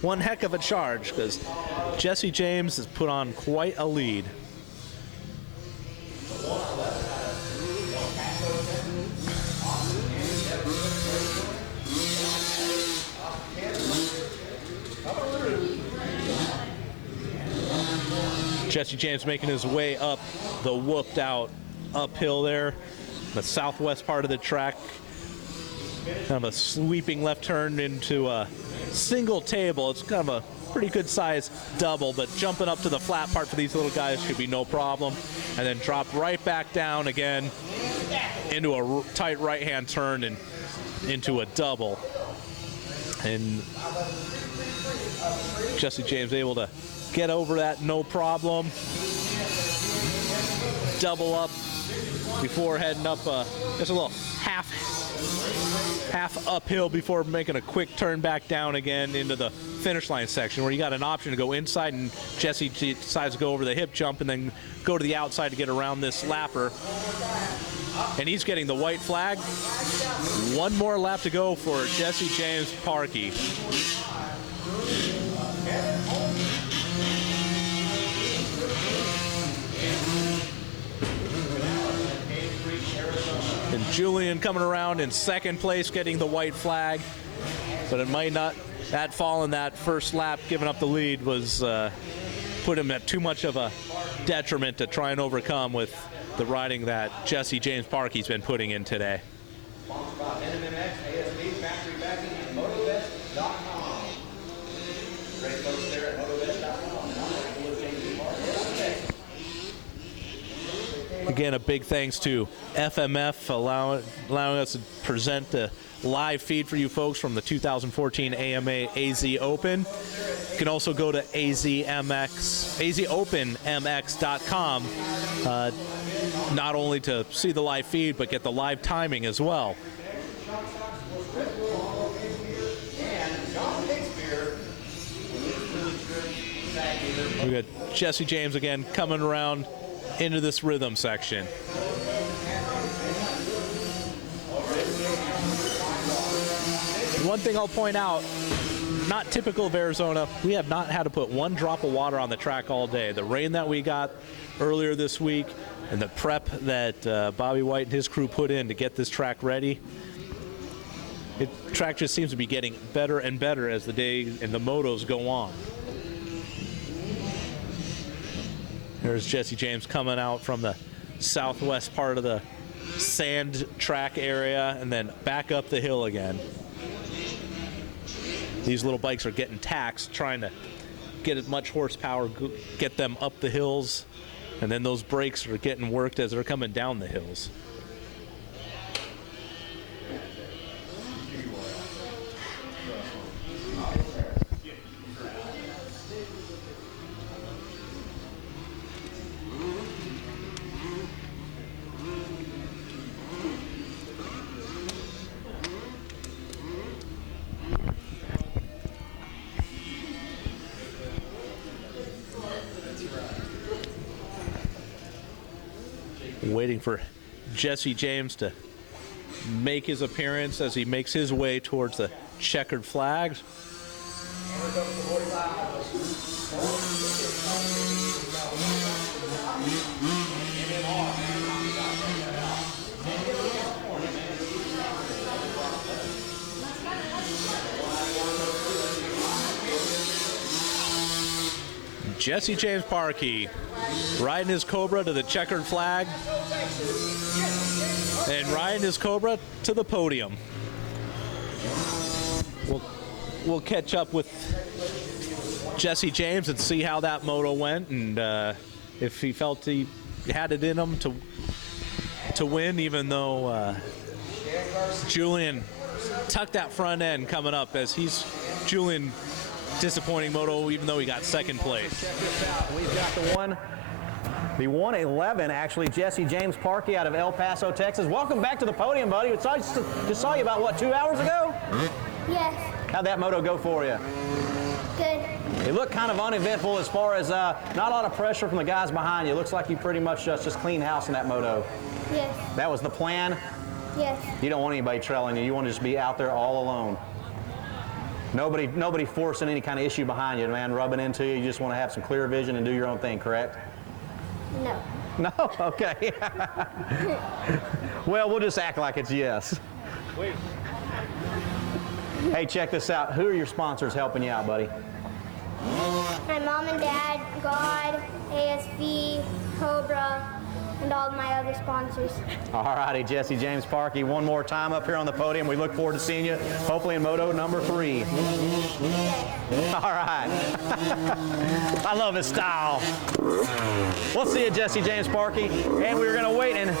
one heck of a charge because Jesse James has put on quite a lead. Jesse James making his way up the whooped out uphill there, the southwest part of the track. Kind of a sweeping left turn into a single table. It's kind of a pretty good size double, but jumping up to the flat part for these little guys should be no problem. And then drop right back down again into a tight right-hand turn and into a double. And Jesse James able to get over that no problem. Double up before heading up just a little half uphill before making a quick turn back down again into the finish line section where you got an option to go inside, and Jesse decides to go over the hip jump and then go to the outside to get around this lapper. And he's getting the white flag. One more lap to go for Jesse James Parkey. And Julian coming around in second place, getting the white flag. But it might not, that fall in that first lap, giving up the lead was put him at too much of a detriment to try and overcome with the riding that Jesse James Parkey's been putting in today. Again, a big thanks to FMF allowing us to present the live feed for you folks from the 2014 AMA AZ Open. You can also go to AZOpenMX.com not only to see the live feed, but get the live timing as well. We got Jesse James again coming around into this rhythm section. One thing I'll point out, not typical of Arizona, we have not had to put one drop of water on the track all day. The rain that we got earlier this week and the prep that Bobby White and his crew put in to get this track ready, the track just seems to be getting better and better as the day and the motos go on. There's Jesse James coming out from the southwest part of the sand track area and then back up the hill again. These little bikes are getting taxed, trying to get as much horsepower, get them up the hills, and then those brakes are getting worked as they're coming down the hills. Waiting for Jesse James to make his appearance as he makes his way towards the checkered flags. Jesse James Parkey riding his Cobra to the checkered flag and riding his Cobra to the podium. We'll catch up with Jesse James and see how that moto went, and if he felt he had it in him to win, even though Julian tucked that front end coming up, as Julian disappointing moto, even though he got second place. Check this out. We've got the 111, actually, Jesse James Parkey out of El Paso, Texas. Welcome back to the podium, buddy. Just saw you about, what, 2 hours ago? Yes. How'd that moto go for you? Good. It looked kind of uneventful as far as not a lot of pressure from the guys behind you. It looks like you pretty much just clean house in that moto. Yes. That was the plan? Yes. You don't want anybody trailing you. You want to just be out there all alone. Nobody forcing any kind of issue behind you, man, rubbing into you. You just want to have some clear vision and do your own thing, correct? No. No? Okay. Well, we'll just act like it's yes. Wait. Hey, check this out. Who are your sponsors helping you out, buddy? My mom and dad, God, ASV, Cobra, and all of my other sponsors. All righty, Jesse James Parkey, one more time up here on the podium. We look forward to seeing you, hopefully in moto number 3. All right. I love his style. We'll see you, Jesse James Parkey. And we're going to wait and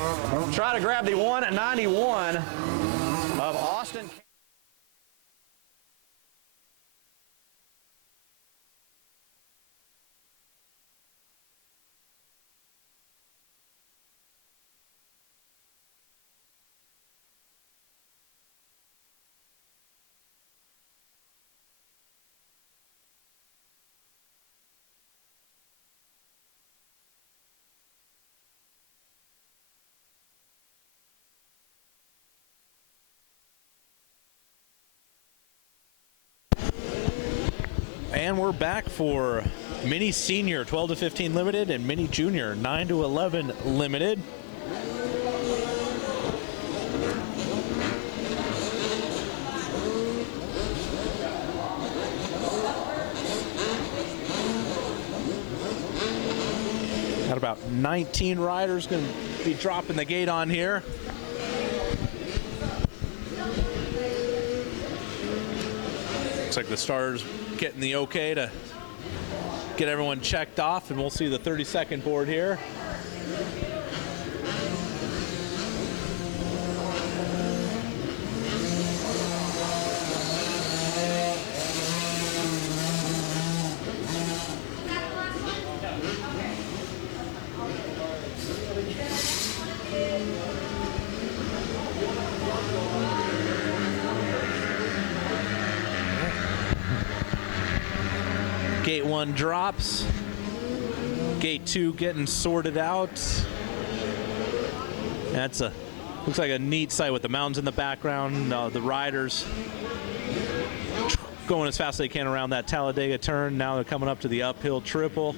try to grab the 191 of Austin. And we're back for Mini Senior 12 to 15 Limited and Mini Junior 9 to 11 Limited. Got about 19 riders going to be dropping the gate on here. Looks like the starters getting the okay to get everyone checked off, and we'll see the 30-second board here. Gate 1 drops. Gate 2 getting sorted out. That's looks like a neat sight with the mountains in the background. The riders going as fast as they can around that Talladega turn. Now they're coming up to the uphill triple.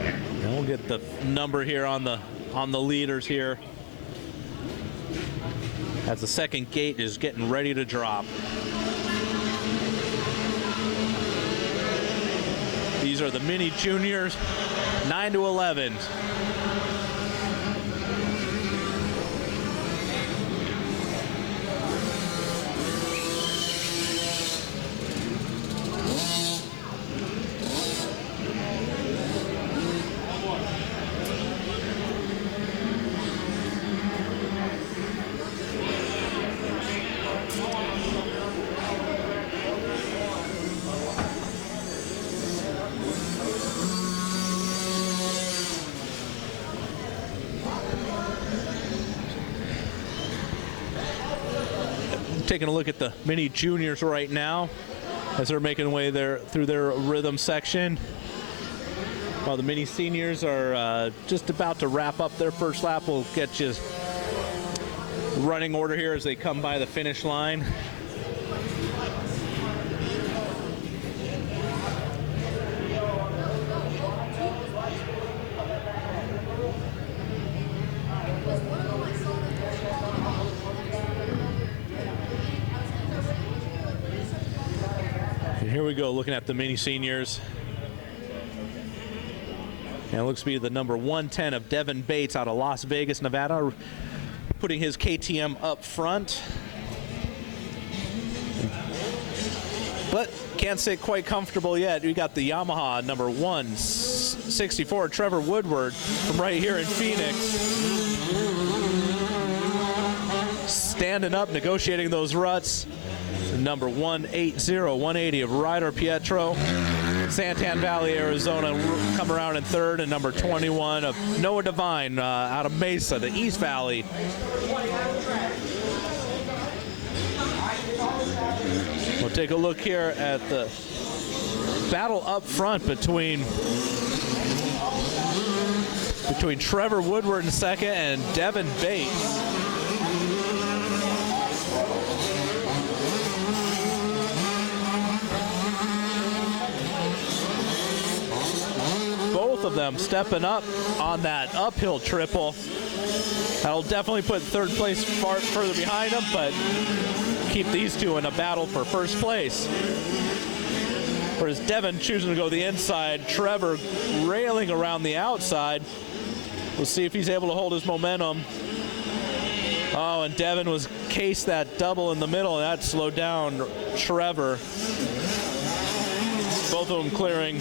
And we'll get the number here on the leaders here. As the second gate is getting ready to drop. These are the Mini Juniors, 9 to 11. Taking a look at the Mini Juniors right now as they're making way through their rhythm section, while the Mini Seniors are just about to wrap up their first lap. We'll get you running order here as they come by the finish line. Here we go, looking at the mini seniors. And it looks to be the number 110 of Devin Bates out of Las Vegas, Nevada, putting his KTM up front. But can't sit quite comfortable yet. We got the Yamaha number 164, Trevor Woodward, from right here in Phoenix. Standing up, negotiating those ruts. Number 180 of Ryder Pietro. Santan Valley, Arizona, come around in third, and number 21 of Noah Devine out of Mesa, the East Valley. We'll take a look here at the battle up front between Trevor Woodward in second and Devin Bates. Both of them stepping up on that uphill triple. That'll definitely put third place far further behind them, but keep these two in a battle for first place. Whereas Devin choosing to go the inside, Trevor railing around the outside. We'll see if he's able to hold his momentum. Oh, and Devin was cased that double in the middle, and that slowed down Trevor. Both of them clearing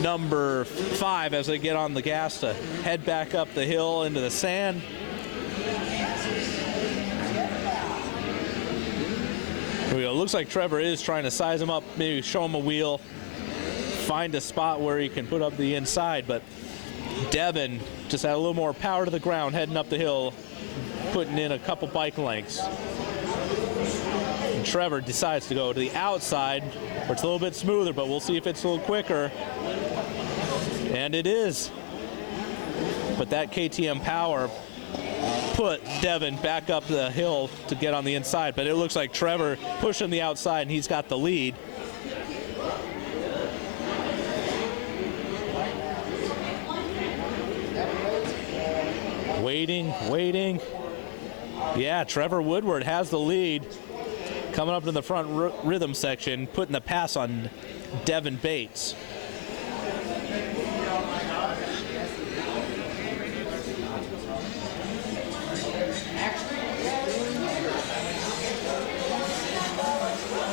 number 5 as they get on the gas to head back up the hill into the sand. Here we go. Looks like Trevor is trying to size him up, maybe show him a wheel, find a spot where he can put up the inside, but Devin just had a little more power to the ground heading up the hill, putting in a couple bike lengths. And Trevor decides to go to the outside, where it's a little bit smoother, but we'll see if it's a little quicker. And it is. But that KTM power put Devin back up the hill to get on the inside. But it looks like Trevor pushing the outside, and he's got the lead. Waiting. Yeah, Trevor Woodward has the lead. Coming up to the front rhythm section, putting the pass on Devin Bates.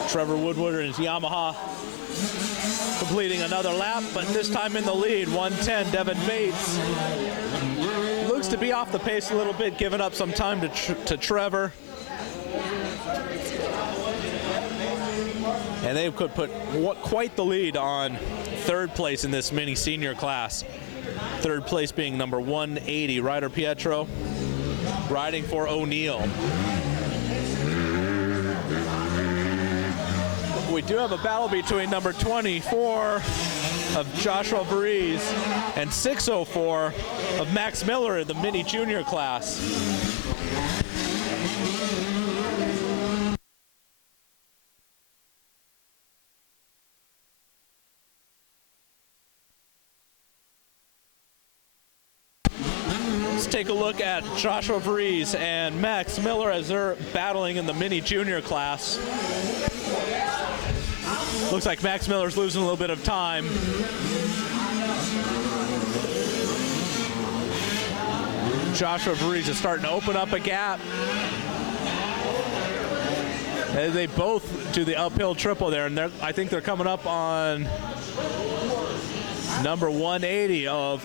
Trevor Woodward and his Yamaha completing another lap, but this time in the lead, 110, Devin Bates. Looks to be off the pace a little bit, giving up some time to Trevor. And they could put quite the lead on third place in this mini senior class. Third place being number 180, Ryder Pietro, riding for O'Neill. We do have a battle between number 24 of Joshua Varese and 604 of Max Miller in the mini junior class. Let's take a look at Joshua Varese and Max Miller as they're battling in the mini junior class. Looks like Max Miller's losing a little bit of time. Joshua Varese is starting to open up a gap. And they both do the uphill triple there, and I think they're coming up on number 180 of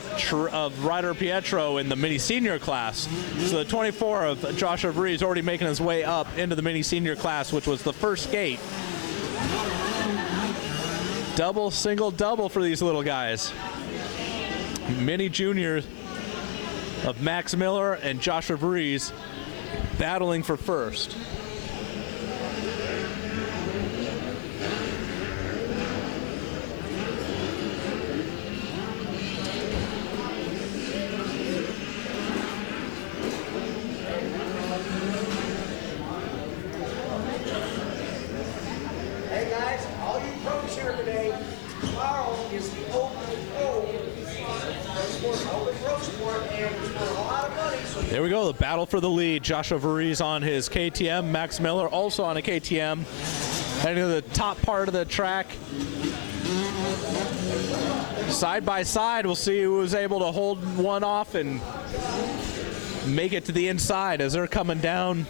Ryder Pietro in the mini senior class. So the 24 of Joshua Varese already making his way up into the mini senior class, which was the first gate. Double, single, double for these little guys. Mini juniors of Max Miller and Joshua Varese battling for first. Hey guys, all you pros here today, tomorrow is the Open Pro Sport, and for a lot of money. So There we go, the battle for the lead. Joshua Varese on his KTM, Max Miller also on a KTM. Heading to the top part of the track. Side by side, we'll see who was able to hold one off and make it to the inside as they're coming down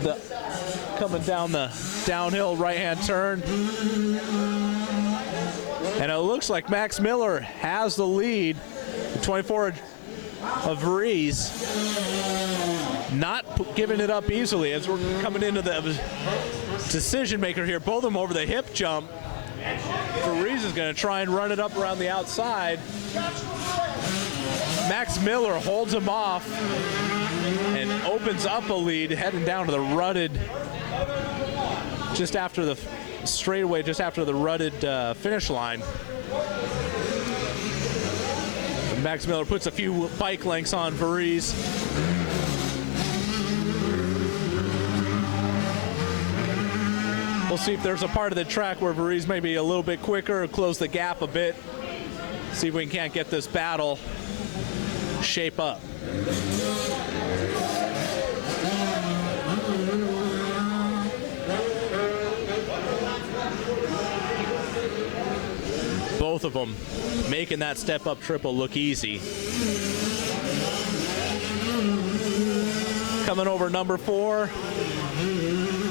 the downhill right-hand turn. And it looks like Max Miller has the lead. The 24 of Varese not giving it up easily as we're coming into the decision maker here. Both of them over the hip jump. Varese is going to try and run it up around the outside. Max Miller holds him off and opens up a lead heading down to the rutted, just after the straightaway, just after the rutted finish line. Max Miller puts a few bike lengths on Varese. We'll see if there's a part of the track where Varese may be a little bit quicker, close the gap a bit. See if we can't get this battle shape up. Both of them making that step-up triple look easy. Coming over number 4.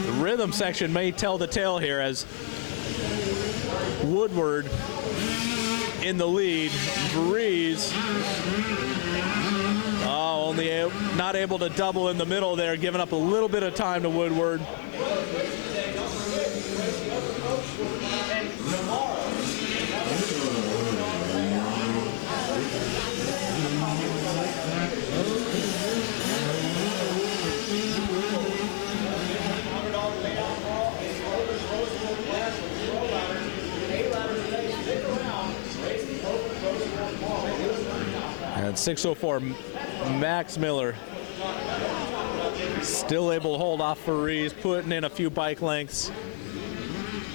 The rhythm section may tell the tale here as Woodward in the lead. Varese only not able to double in the middle there, giving up a little bit of time to Woodward. And 6:04, Max Miller still able to hold off Varese, putting in a few bike lengths.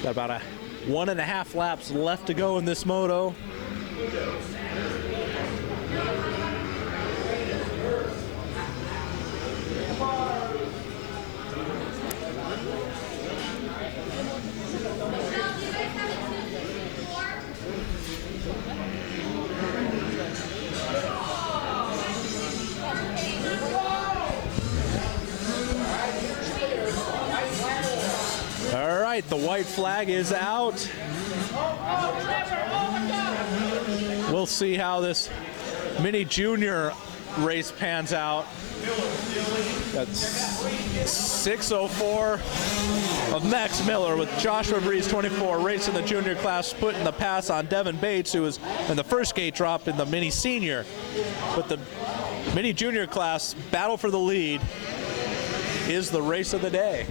Got about 1.5 laps left to go in this moto. The white flag is out. We'll see how this mini junior race pans out. That's 6:04 of Max Miller with Joshua Varese, 24, racing the junior class, putting the pass on Devin Bates, who was in the first gate drop in the mini senior. But the mini junior class battle for the lead is the race of the day.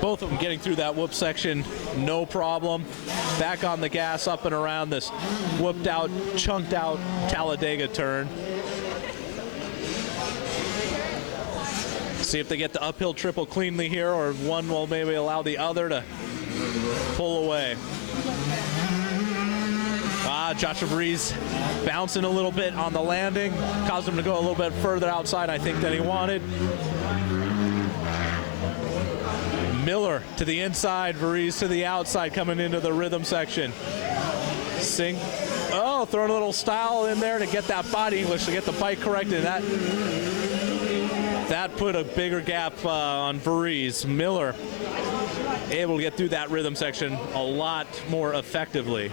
Both of them getting through that whoop section, no problem. Back on the gas, up and around this whooped out, chunked out Talladega turn. See if they get the uphill triple cleanly here, or one will maybe allow the other to pull away. Joshua Varese bouncing a little bit on the landing, caused him to go a little bit further outside, I think, than he wanted. Miller to the inside, Varese to the outside, coming into the rhythm section. Throwing a little style in there to get that body English, to get the bike corrected. That put a bigger gap on Varese. Miller able to get through that rhythm section a lot more effectively.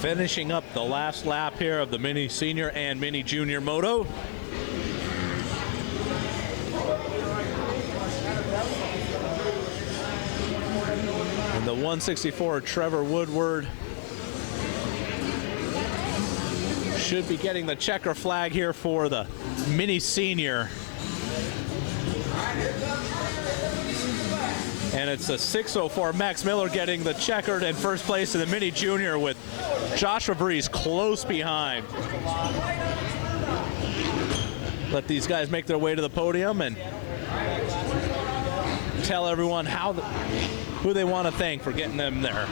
Finishing up the last lap here of the mini senior and mini junior moto. The 164 Trevor Woodward should be getting the checker flag here for the mini senior. And it's a 604 Max Miller getting the checkered in first place in the mini junior with Joshua Breeze close behind. Let these guys make their way to the podium and tell everyone who they want to thank for getting them there.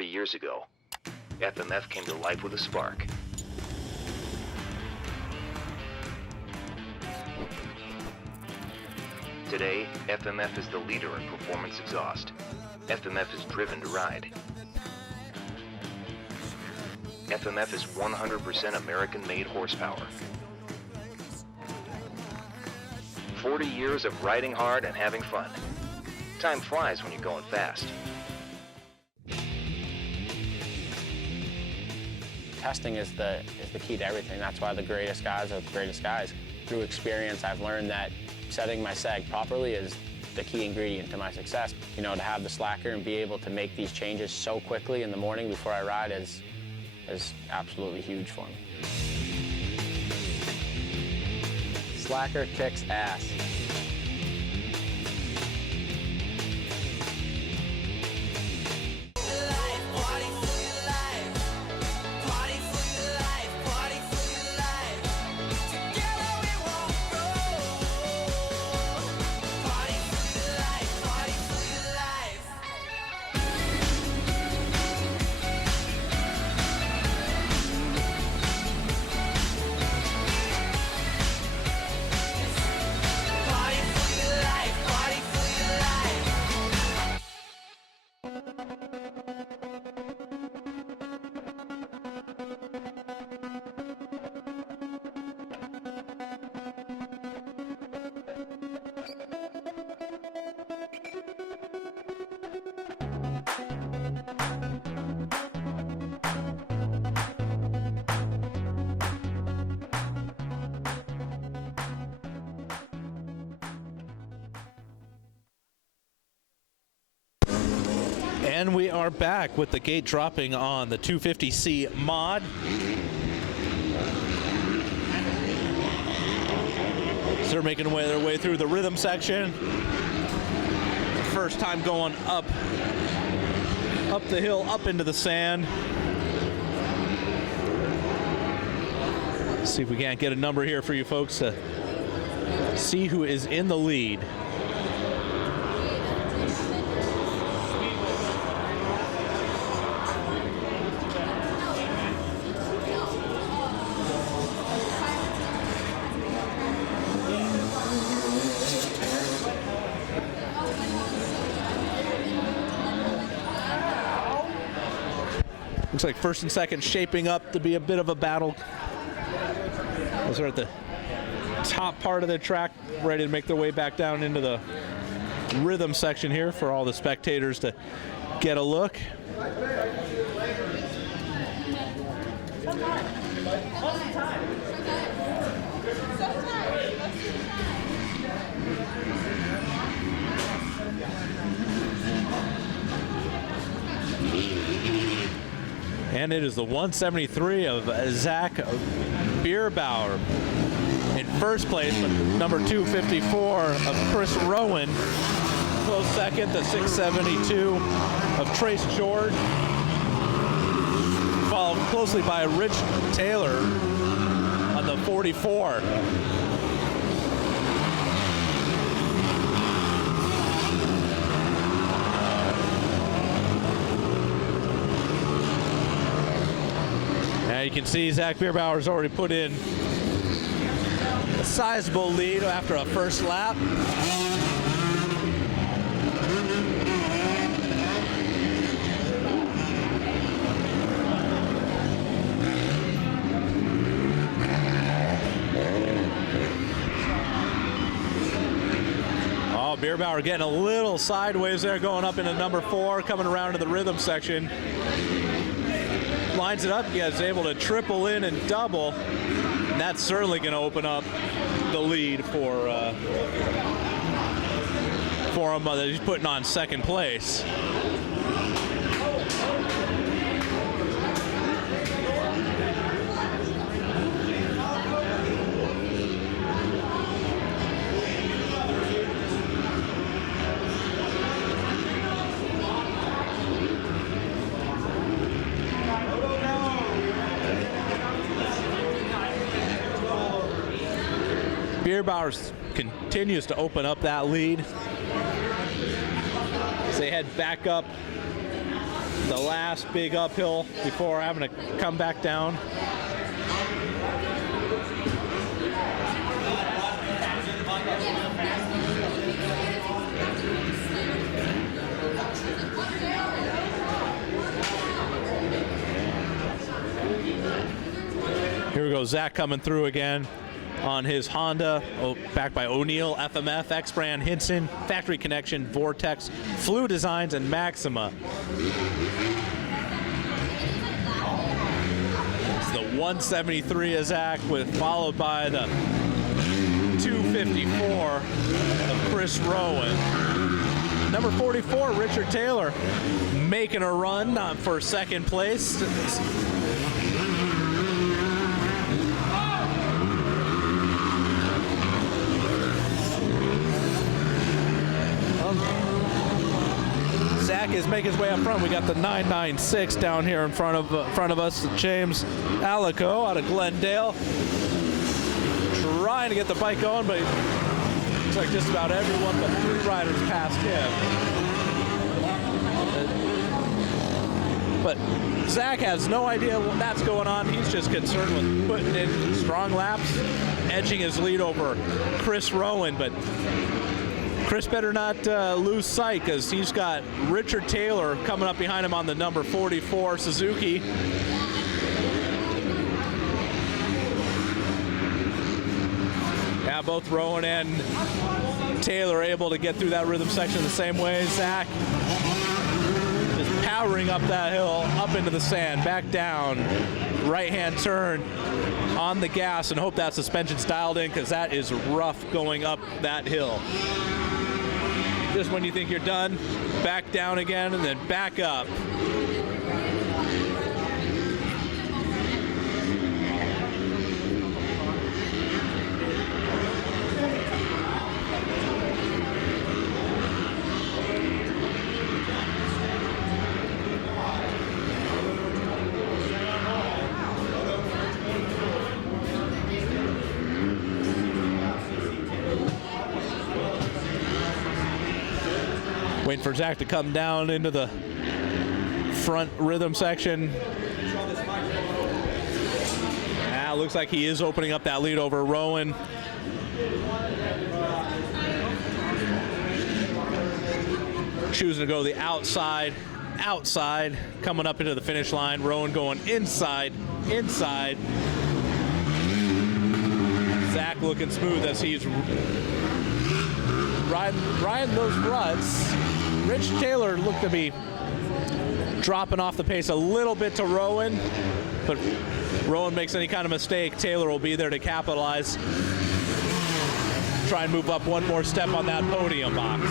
Years ago, FMF came to life with a spark. Today, FMF is the leader in performance exhaust. FMF is driven to ride. FMF is 100% American-made horsepower. 40 years of riding hard and having fun. Time flies when you're going fast. Testing is the key to everything. That's why the greatest guys are the greatest guys. Through experience, I've learned that setting my sag properly is the key ingredient to my success. You know, to have the slacker and be able to make these changes so quickly in the morning before I ride is absolutely huge for me. Slacker kicks ass. And we are back with the gate dropping on the 250C mod. So they're making their way through the rhythm section. First time going up the hill, up into the sand. See if we can't get a number here for you folks to see who is in the lead. Looks like first and second shaping up to be a bit of a battle. Those are at the top part of the track, ready to make their way back down into the rhythm section here for all the spectators to get a look. And it is the 173 of Zach Bierbauer in first place, with number 254 of Chris Rowan. Close second, the 672 of Trace George. Followed closely by Rich Taylor on the 44. You can see Zach Bierbauer's already put in a sizable lead after a first lap. Oh, Bierbauer getting a little sideways there, going up into number 4, coming around to the rhythm section. lines it up, he is able to triple in and double. And that's certainly going to open up the lead for him that he's putting on second place. Bierbauer continues to open up that lead as they head back up the last big uphill before having to come back down. Here we go, Zach coming through again on his Honda, backed by O'Neill, FMF, X-Brand, Hinson, Factory Connection, Vortex, Flu Designs, and Maxima. It's the 173 of Zach, followed by the 254 of Chris Rowan. Number 44, Richard Taylor, making a run for second place. Zach is making his way up front. We got the 996 down here in front of us. James Alico out of Glendale, trying to get the bike going, but looks like just about everyone but 3 riders passed him. But Zach has no idea that's going on. He's just concerned with putting in strong laps, edging his lead over Chris Rowan, but Chris better not lose sight, because he's got Richard Taylor coming up behind him on the number 44 Suzuki. Yeah, both Rowan and Taylor able to get through that rhythm section the same way. Zach just powering up that hill, up into the sand, back down, right-hand turn on the gas, and hope that suspension's dialed in, because that is rough going up that hill. Just when you think you're done, back down again, and then back up. Waiting for Zach to come down into the front rhythm section. Now looks like he is opening up that lead over Rowan. Choosing to go the outside, coming up into the finish line. Rowan going inside. Zach looking smooth as he's riding those ruts. Rich Taylor looked to be dropping off the pace a little bit to Rowan, but Rowan makes any kind of mistake, Taylor will be there to capitalize. Try and move up one more step on that podium box.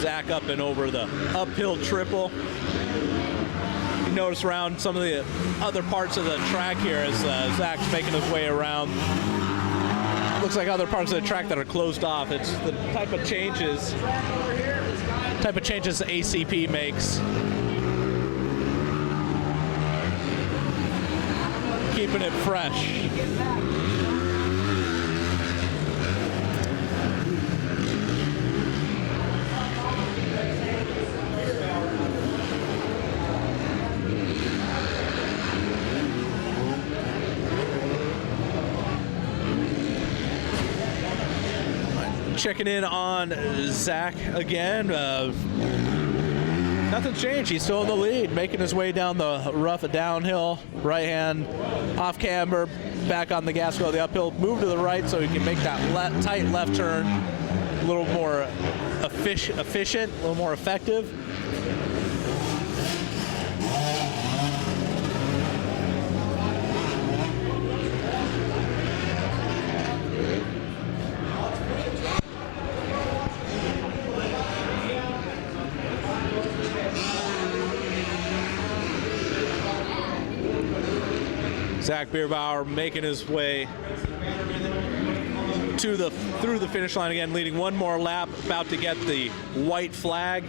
Zach up and over the uphill triple. You notice around some of the other parts of the track here as Zach's making his way around. Looks like other parts of the track that are closed off. It's the type of changes ACP makes. Keeping it fresh. Checking in on Zach again. Kind Nothing's changed. He's still in the lead, making his way down the rough downhill. Right hand off camber, back on the gas, go the uphill, move to the right so he can make that tight left turn a little more efficient, a little more effective. Zach Bierbauer making his way through the finish line again, leading one more lap, about to get the white flag.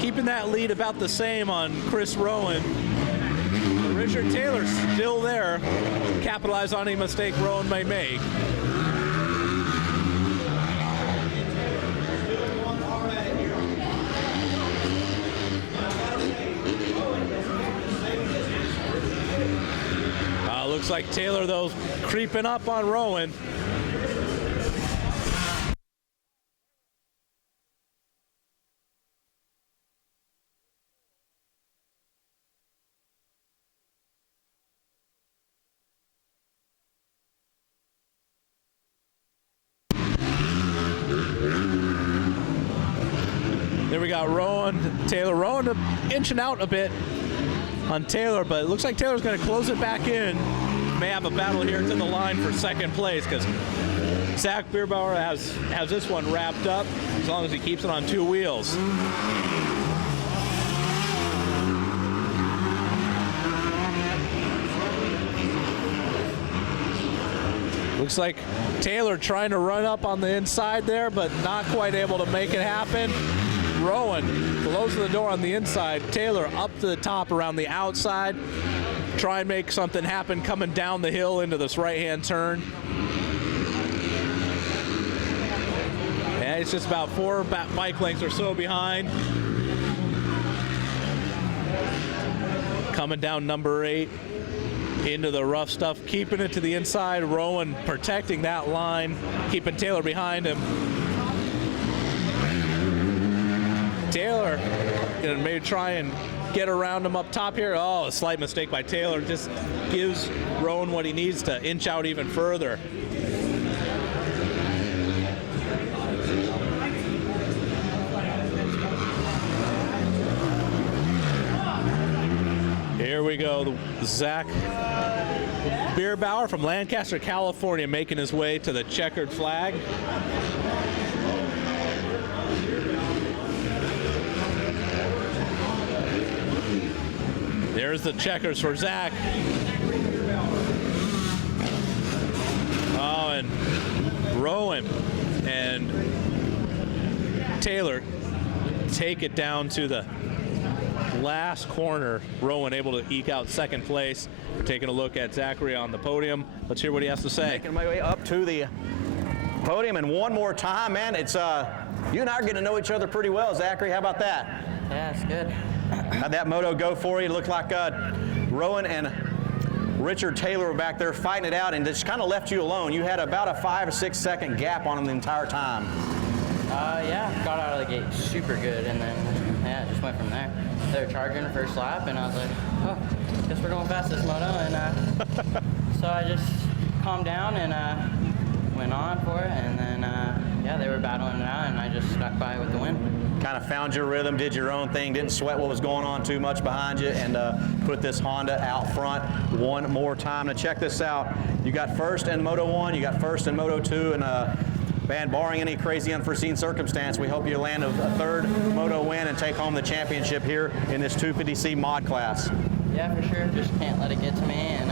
Keeping that lead about the same on Chris Rowan. Richard Taylor still there, capitalize on any mistake Rowan may make. Looks like Taylor, though, creeping up on Rowan. There we got Rowan, Taylor. Rowan inching out a bit on Taylor, but it looks like Taylor's going to close it back in. May have a battle here to the line for second place because Zach Bierbauer has this one wrapped up as long as he keeps it on two wheels. Looks like Taylor trying to run up on the inside there, but not quite able to make it happen. Rowan closing the door on the inside. Taylor up to the top around the outside. Try and make something happen coming down the hill into this right-hand turn. And it's just about 4 bike lengths or so behind. Coming down number 8 into the rough stuff, keeping it to the inside. Rowan protecting that line, keeping Taylor behind him. Taylor gonna maybe try and get around him up top here. Oh, a slight mistake by Taylor. Just gives Rowan what he needs to inch out even further. Here we go. Zach Bierbauer from Lancaster, California, making his way to the checkered flag. There's the checkers for Zach. Oh, and Rowan and Taylor take it down to the last corner. Rowan able to eke out second place. We're taking a look at Zachary on the podium. Let's hear what he has to say. Making my way up to the podium, and one more time, man. It's you and I are getting to know each other pretty well, Zachary. How about that? Yeah, it's good. How'd that moto go for you? It looked like Rowan and Richard Taylor were back there fighting it out and just kind of left you alone. You had about a 5 or 6 second gap on them the entire time. Yeah, got out of the gate super good, and then yeah, just went from there. They were charging the first lap, and I was like, oh, guess we're going fast this moto, and so I just calmed down and went on for it, and then yeah, they were battling it out, and I just stuck by with the win. Kind of found your rhythm, did your own thing, didn't sweat what was going on too much behind you, and put this Honda out front one more time. Now check this out. You got first in Moto 1, you got first in Moto 2, and man, barring any crazy unforeseen circumstance, we hope you land a third Moto win and take home the championship here in this 250C mod class. Yeah, for sure. Just can't let it get to me, and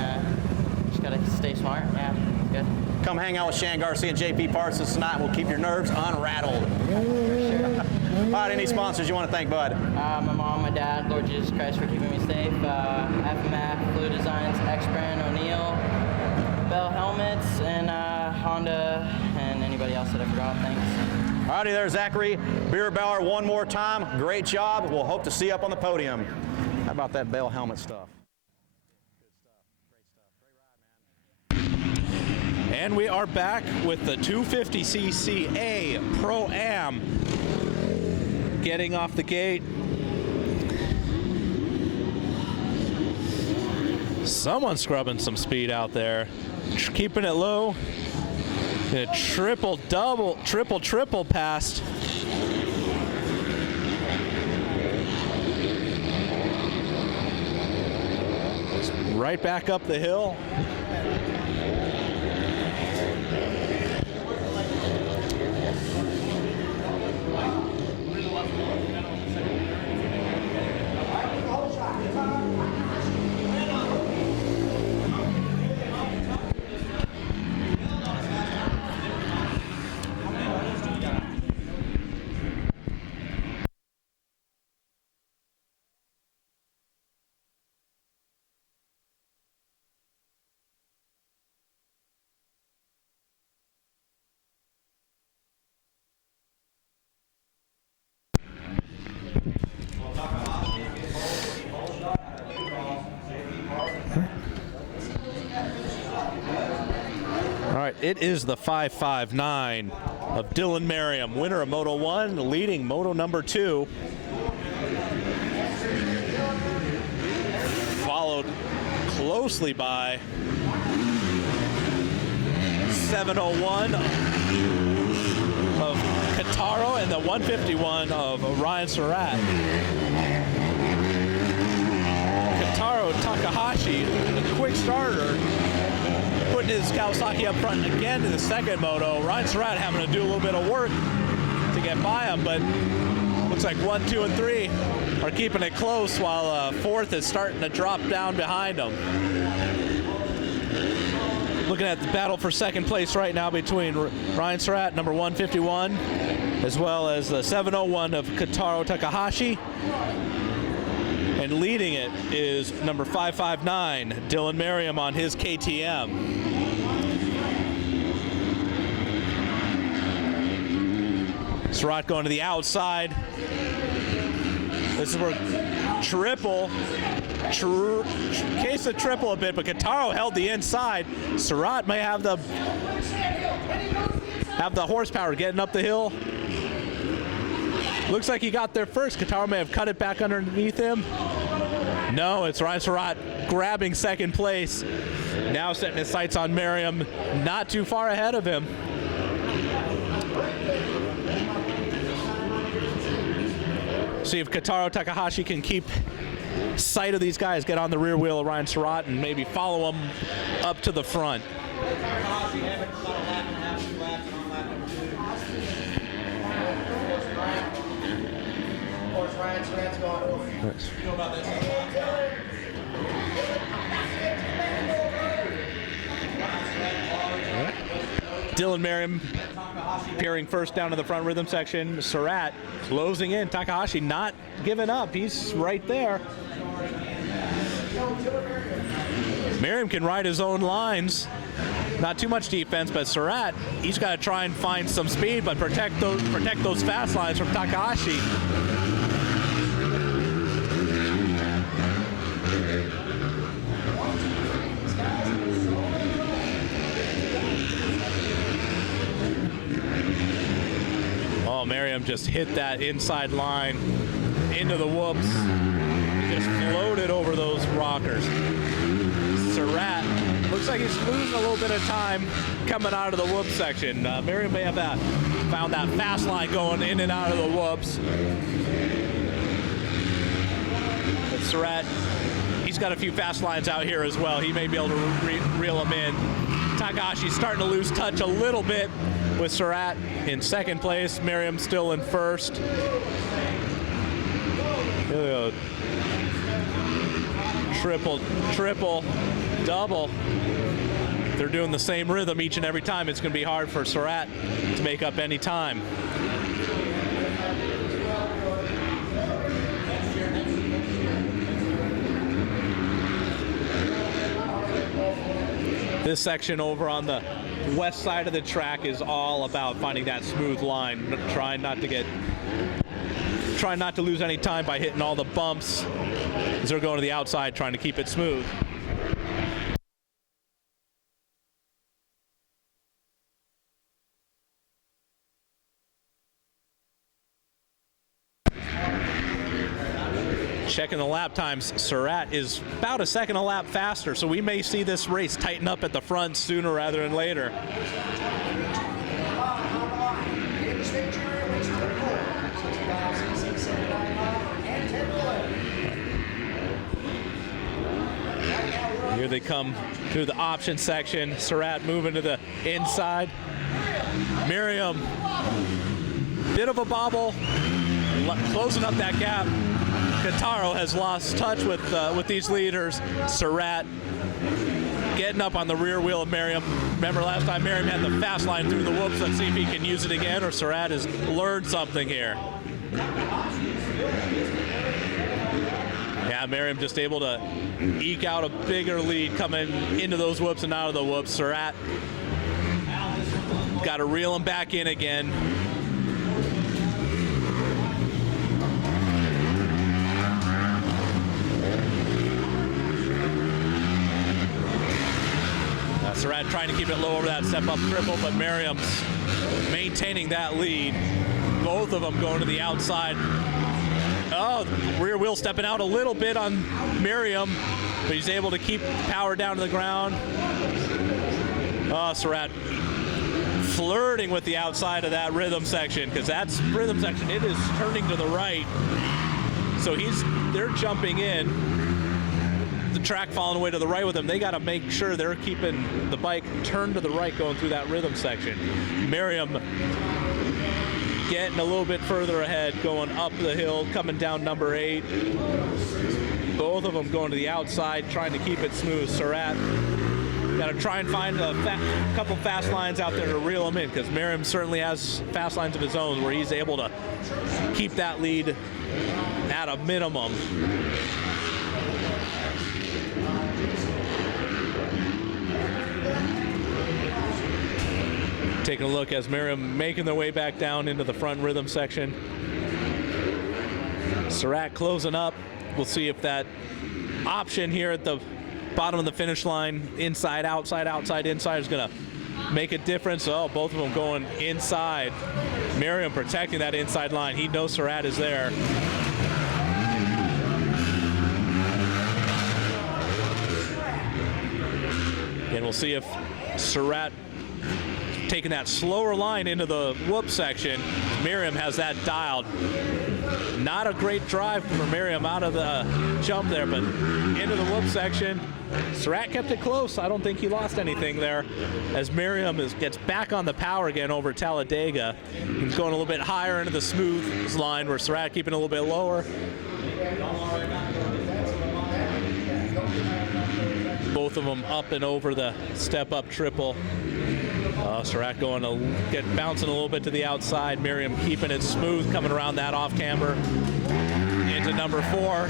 just gotta stay smart. Yeah, good. Come hang out with Shan Garcia and JP Parsons tonight. We'll keep your nerves unrattled. For sure. All right, any sponsors you want to thank, bud? My mom, my dad, Lord Jesus Christ for keeping me safe. FMF, Blue Designs, X-Brand, O'Neill, Bell Helmets, and Honda, and anybody else that I forgot. Thanks. All righty there, Zachary Bierbauer, one more time. Great job. We'll hope to see you up on the podium. How about that Bell helmet stuff? And we are back with the 250cc A Pro-Am getting off the gate. Someone's scrubbing some speed out there. Keeping it low. A triple, double, triple past. Right back up the hill. It is the 5.59 of Dylan Merriam, winner of Moto 1, leading Moto number 2. Followed closely by 701 of Kotaro and the 151 of Ryan Surratt. Kotaro Takahashi, a quick starter, putting his Kawasaki up front again in the second moto. Ryan Surratt having to do a little bit of work to get by him, but looks like 1, 2, and 3 are keeping it close, while fourth is starting to drop down behind him. Looking at the battle for second place right now between Ryan Surratt, number 151, as well as the 701 of Kotaro Takahashi. And leading it is number 559, Dylan Merriam on his KTM. Surratt going to the outside. This is where case of triple a bit, but Kotaro held the inside. Surratt may have the horsepower getting up the hill. Looks like he got there first. Kotaro may have cut it back underneath him. No, it's Ryan Surratt grabbing second place. Now setting his sights on Merriam, not too far ahead of him. See if Kotaro Takahashi can keep sight of these guys, get on the rear wheel of Ryan Surratt, and maybe follow him up to the front. Dylan Merriam appearing first down to the front rhythm section. Surratt closing in. Takahashi not giving up. He's right there. Merriam can ride his own lines. Not too much defense, but Surratt, he's got to try and find some speed, but protect those fast lines from Takahashi. Oh, Merriam just hit that inside line into the whoops. Just floated over those rockers. Surratt looks like he's losing a little bit of time coming out of the whoop section. Merriam may have found that fast line going in and out of the whoops. But Surratt, he's got a few fast lines out here as well. He may be able to reel them in. Takahashi's starting to lose touch a little bit with Surratt in second place. Merriam still in first. Triple, double. They're doing the same rhythm each and every time. It's going to be hard for Surratt to make up any time. This section over on the west side of the track is all about finding that smooth line, trying not to lose any time by hitting all the bumps as they're going to the outside, trying to keep it smooth. Checking the lap times, Surratt is about a second a lap faster, so we may see this race tighten up at the front sooner rather than later. Here they come through the option section. Surratt moving to the inside. Merriam, bit of a bobble, closing up that gap. Quintaro has lost touch with these leaders. Surratt getting up on the rear wheel of Merriam. Remember last time Merriam had the fast line through the whoops. Let's see if he can use it again, or Surratt has learned something here. Yeah, Merriam just able to eke out a bigger lead coming into those whoops and out of the whoops. Surratt got to reel him back in again. Surratt trying to keep it low over that step-up triple, but Merriam's maintaining that lead. Both of them going to the outside. Oh, rear wheel stepping out a little bit on Merriam, but he's able to keep power down to the ground. Oh, Surratt flirting with the outside of that rhythm section, because that's rhythm section. It is turning to the right, so they're jumping in. The track falling away to the right with them. They got to make sure they're keeping the bike turned to the right going through that rhythm section. Merriam getting a little bit further ahead, going up the hill, coming down number 8. Both of them going to the outside, trying to keep it smooth. Surratt got to try and find a couple fast lines out there to reel him in, because Merriam certainly has fast lines of his own where he's able to keep that lead at a minimum. Taking a look as Merriam making their way back down into the front rhythm section. Surratt closing up. We'll see if that option here at the bottom of the finish line, inside, outside, outside, inside, is going to make a difference. Oh, both of them going inside. Merriam protecting that inside line. He knows Surratt is there. And we'll see if Surratt taking that slower line into the whoop section. Merriam has that dialed. Not a great drive for Merriam out of the jump there, but into the whoop section. Surratt kept it close. I don't think he lost anything there, as Merriam gets back on the power again over Talladega. He's going a little bit higher into the smooth line, where Surratt keeping a little bit lower. Both of them up and over the step-up triple. Surratt going to bouncing a little bit to the outside. Merriam keeping it smooth, coming around that off camber into number 4. All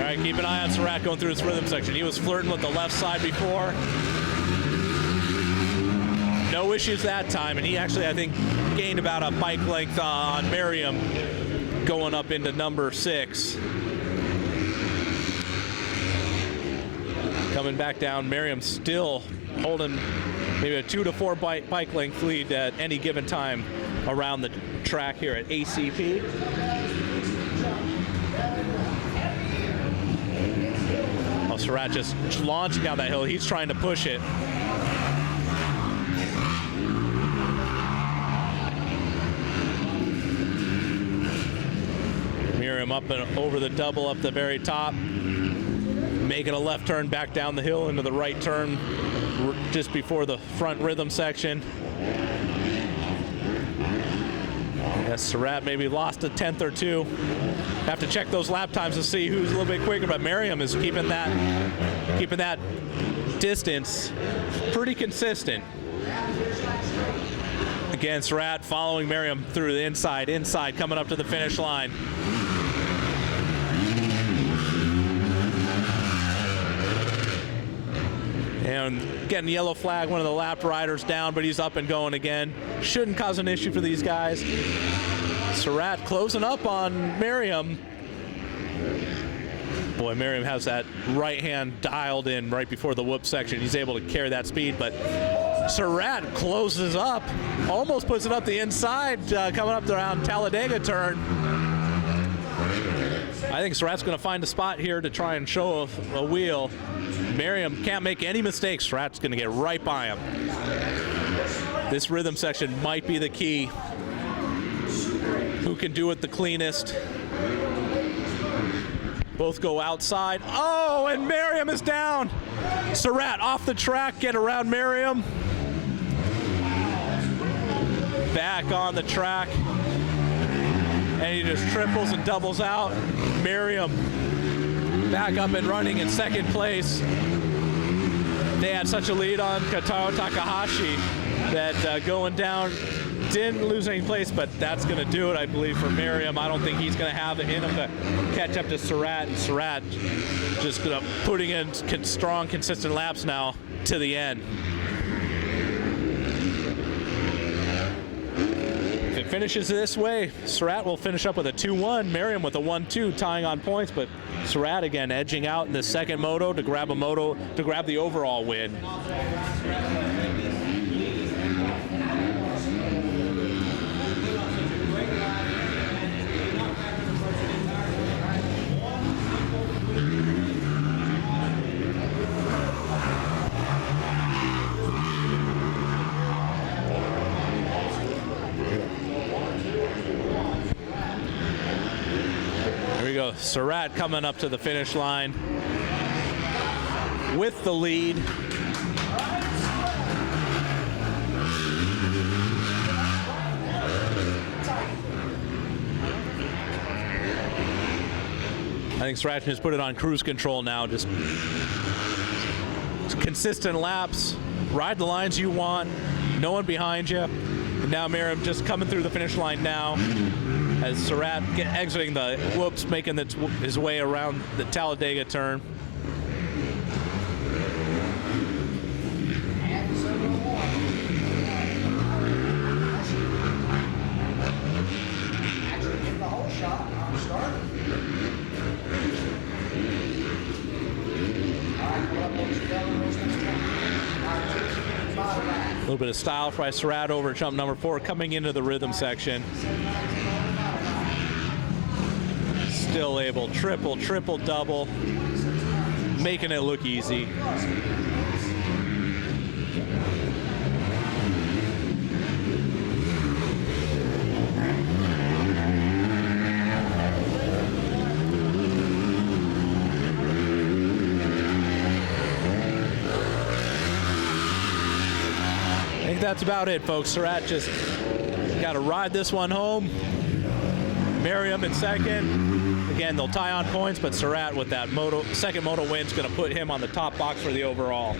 right, keep an eye on Surratt going through his rhythm section. He was flirting with the left side before. No issues that time, and he actually, I think, gained about a bike length on Merriam going up into number 6. Coming back down, Merriam still holding maybe a 2 to 4 bike length lead at any given time around the track here at ACP. Oh, Surratt just launching down that hill. He's trying to push it. Merriam up and over the double up the very top. Making a left turn back down the hill into the right turn just before the front rhythm section. Yes, Surratt maybe lost a 10th or 2. Have to check those lap times to see who's a little bit quicker, but Merriam is keeping that distance pretty consistent. Again, Surratt following Merriam through the inside, coming up to the finish line. And getting the yellow flag, one of the lap riders down, but he's up and going again. Shouldn't cause an issue for these guys. Surratt closing up on Merriam. Boy, Merriam has that right hand dialed in right before the whoop section. He's able to carry that speed, but Surratt closes up, almost puts it up the inside, coming up around Talladega turn. I think Surratt's going to find a spot here to try and show a wheel. Merriam can't make any mistakes. Surratt's going to get right by him. This rhythm section might be the key. Who can do it the cleanest? Both go outside. Oh, and Merriam is down. Surratt off the track, get around Merriam. Back on the track. And he just triples and doubles out. Merriam back up and running in second place. They had such a lead on Kotaro Takahashi that going down didn't lose any place, but that's going to do it, I believe, for Merriam. I don't think he's going to have it in him to catch up to Surratt. And Surratt just putting in strong, consistent laps now to the end. If it finishes this way, Surratt will finish up with a 2-1. Merriam with a 1-2, tying on points, but Surratt again edging out in the second moto to grab the overall win. Surratt coming up to the finish line with the lead. I think Surratt has put it on cruise control now. Just consistent laps, ride the lines you want, no one behind you. And now Merriam just coming through the finish line now. As Surratt exiting the whoops, making his way around the Talladega turn. A little bit of style by Surratt over jump number 4 coming into the rhythm section. Still able, triple, double, making it look easy. I think that's about it, folks. Surratt just got to ride this one home. Merriam in second. Again, they'll tie on points, but Surratt with that second moto win is going to put him on the top box for the overall.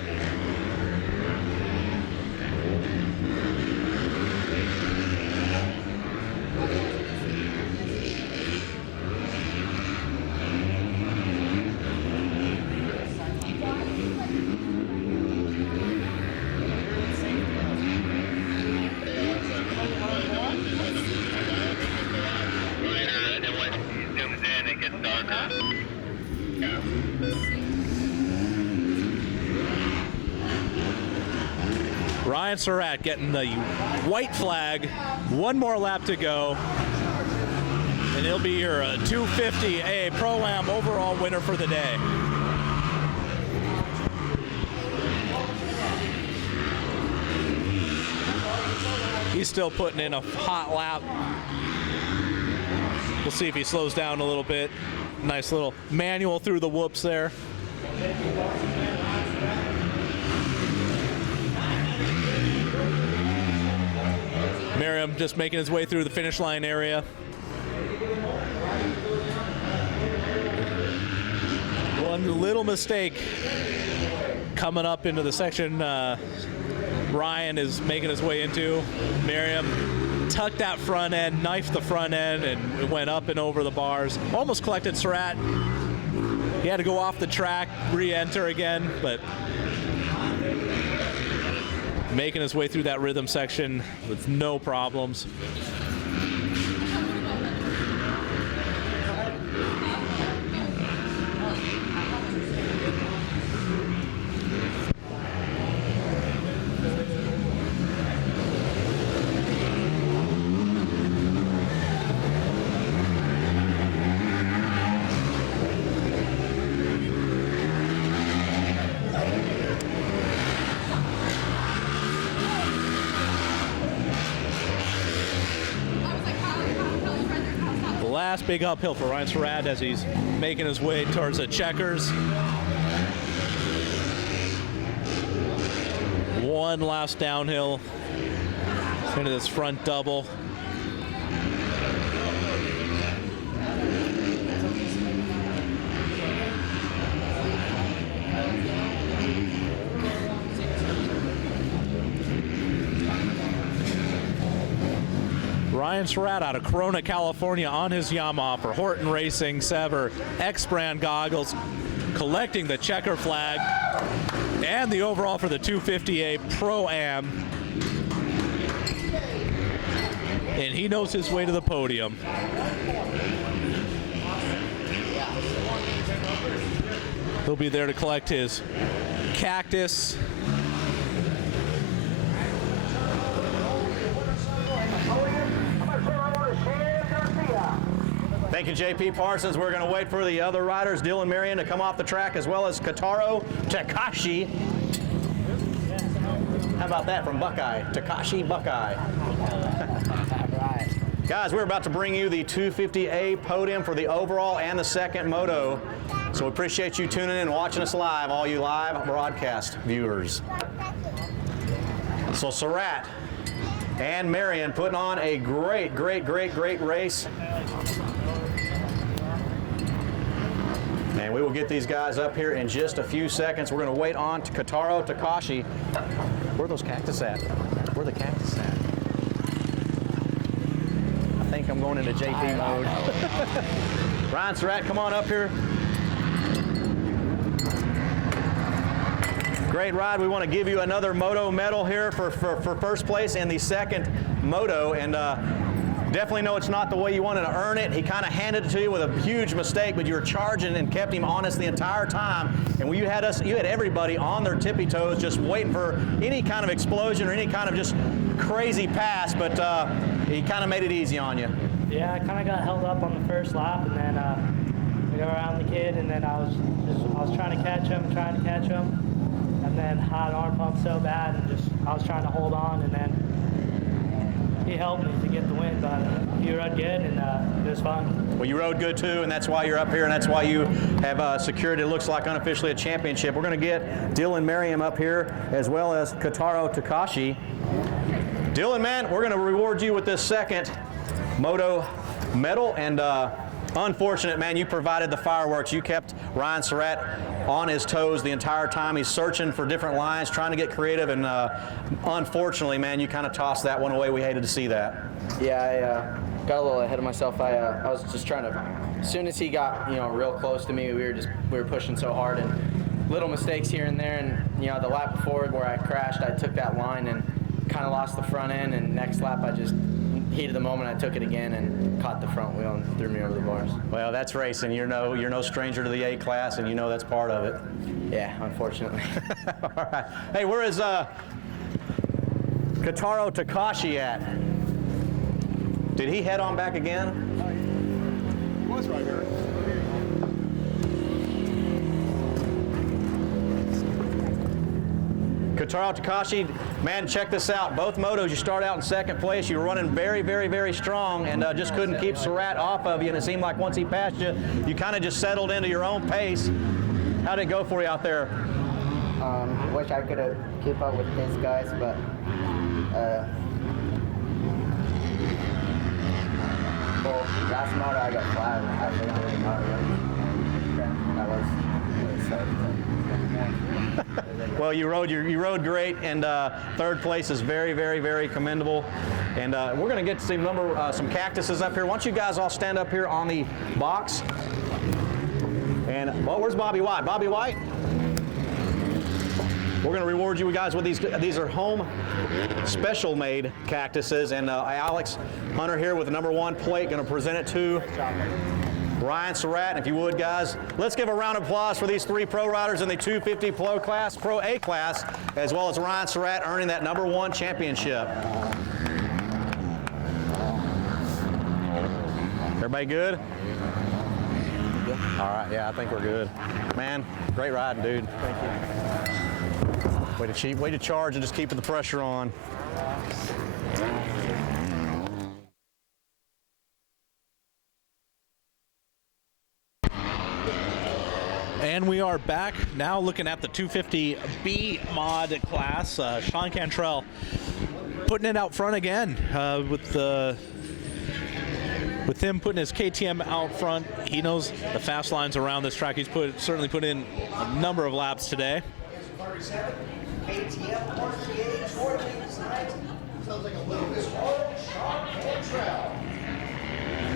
Ryan Surratt getting the white flag. One more lap to go. And he'll be your 250A Pro-Am overall winner for the day. He's still putting in a hot lap. We'll see if he slows down a little bit. Nice little manual through the whoops there. Merriam just making his way through the finish line area. One little mistake coming up into the section Ryan is making his way into. Merriam tucked that front end, knifed the front end, and it went up and over the bars. Almost collected Surratt. He had to go off the track, re-enter again, but making his way through that rhythm section with no problems. last big uphill for Ryan Surratt as he's making his way towards the checkers. One last downhill into this front double. Ryan Surratt out of Corona, California on his Yamaha for Horton Racing, Sever X-Brand goggles, collecting the checker flag and the overall for the 250A Pro-Am. And he knows his way to the podium. He'll be there to collect his cactus. Thank you, JP Parsons. We're going to wait for the other riders, Dylan Marion, to come off the track, as well as Kotaro Takashi. How about that from Buckeye? Takashi Buckeye. Guys, we're about to bring you the 250A podium for the overall and the second moto. So we appreciate you tuning in and watching us live, all you live broadcast viewers. So Surratt and Marion putting on a great race. And we will get these guys up here in just a few seconds. We're going to wait on to Kotaro Takashi. Where are those cactus at? Where are the cactus at? I think I'm going into JP mode. Ryan Surratt, come on up here. Great ride. We want to give you another moto medal here for first place in the second moto. And definitely know it's not the way you wanted to earn it. He kind of handed it to you with a huge mistake, but you were charging and kept him honest the entire time. And you had everybody on their tippy toes, just waiting for any kind of explosion or any kind of just crazy pass. But he kind of made it easy on you. Yeah, I kind of got held up on the first lap, and then we got around the kid, and then I was trying to catch him, and then hot arm pump so bad, and I was trying to hold on, and then he helped me to get the win, but he rode good, and it was fun. Well, you rode good too, and that's why you're up here, and that's why you have secured, it looks like unofficially, a championship. We're going to get Dylan Merriam up here, as well as Kotaro Takashi. Dylan, man, we're going to reward you with this second moto medal, and unfortunate, man, you provided the fireworks. You kept Ryan Surratt on his toes the entire time. He's searching for different lines, trying to get creative, and unfortunately, man, you kind of tossed that one away. We hated to see that. Yeah, I got a little ahead of myself. I was just trying to, as soon as he got real close to me, we were pushing so hard, and little mistakes here and there. And the lap before where I crashed, I took that line and kind of lost the front end. And next lap, I just heat of the moment, I took it again and caught the front wheel and threw me over the bars. Well, that's racing. You're no stranger to the A class, and that's part of it. Yeah, unfortunately. All right. Hey, where is Kotaro Takashi at? Did he head on back again? He was right here. Kotaro Takashi, man, check this out. Both motos, you start out in second place. You were running very strong, and just couldn't keep Surratt off of you. And it seemed like once he passed you, you kind of just settled into your own pace. How did it go for you out there? Wish I could have kept up with these guys, but last moto I got flat after the moto. That was so. Well, you rode great, and third place is very commendable. And we're going to get to some cactuses up here. Why don't you guys all stand up here on the box? And where's Bobby White? Bobby White? We're going to reward you guys with these. These are home special made cactuses, and Alex Hunter here with the #1 plate going to present it to Ryan Surratt. And if you would, guys, let's give a round of applause for these three pro riders in the 250 Pro A class, as well as Ryan Surratt earning that #1 championship. Everybody good? All right, yeah, I think we're good. Man, great riding, dude. Thank you. Way to charge and just keeping the pressure on. And we are back now looking at the 250B mod class. Sean Cantrell putting it out front again with him putting his KTM out front. He knows the fast lines around this track. He's certainly put in a number of laps today.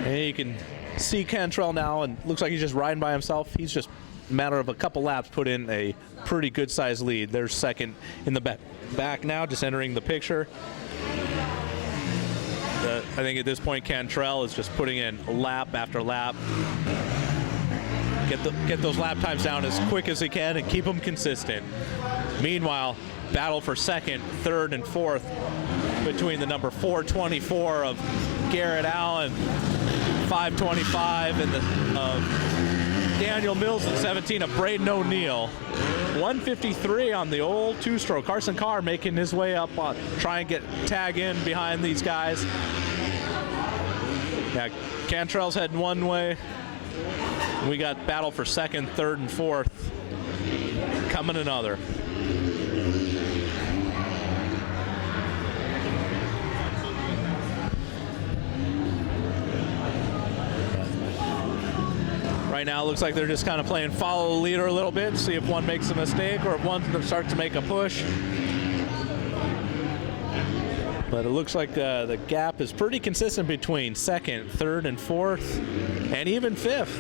And you can see Cantrell now, and looks like he's just riding by himself. He's just a matter of a couple laps put in a pretty good sized lead. There's second in the back now, just entering the picture. I think at this point Cantrell is just putting in lap after lap. Get those lap times down as quick as he can and keep them consistent. Meanwhile, battle for second, third, and fourth between the number 424 of Garrett Allen, 525, and the Daniel Mills at 17 of Braden O'Neill. 153 on the old two-stroke. Carson Carr making his way up, try and tag in behind these guys. Yeah, Cantrell's heading one way. We got battle for second, third, and fourth coming another. Right now, it looks like they're just kind of playing follow the leader a little bit, see if one makes a mistake or if one starts to make a push. But it looks like the gap is pretty consistent between second, third, and fourth, and even fifth.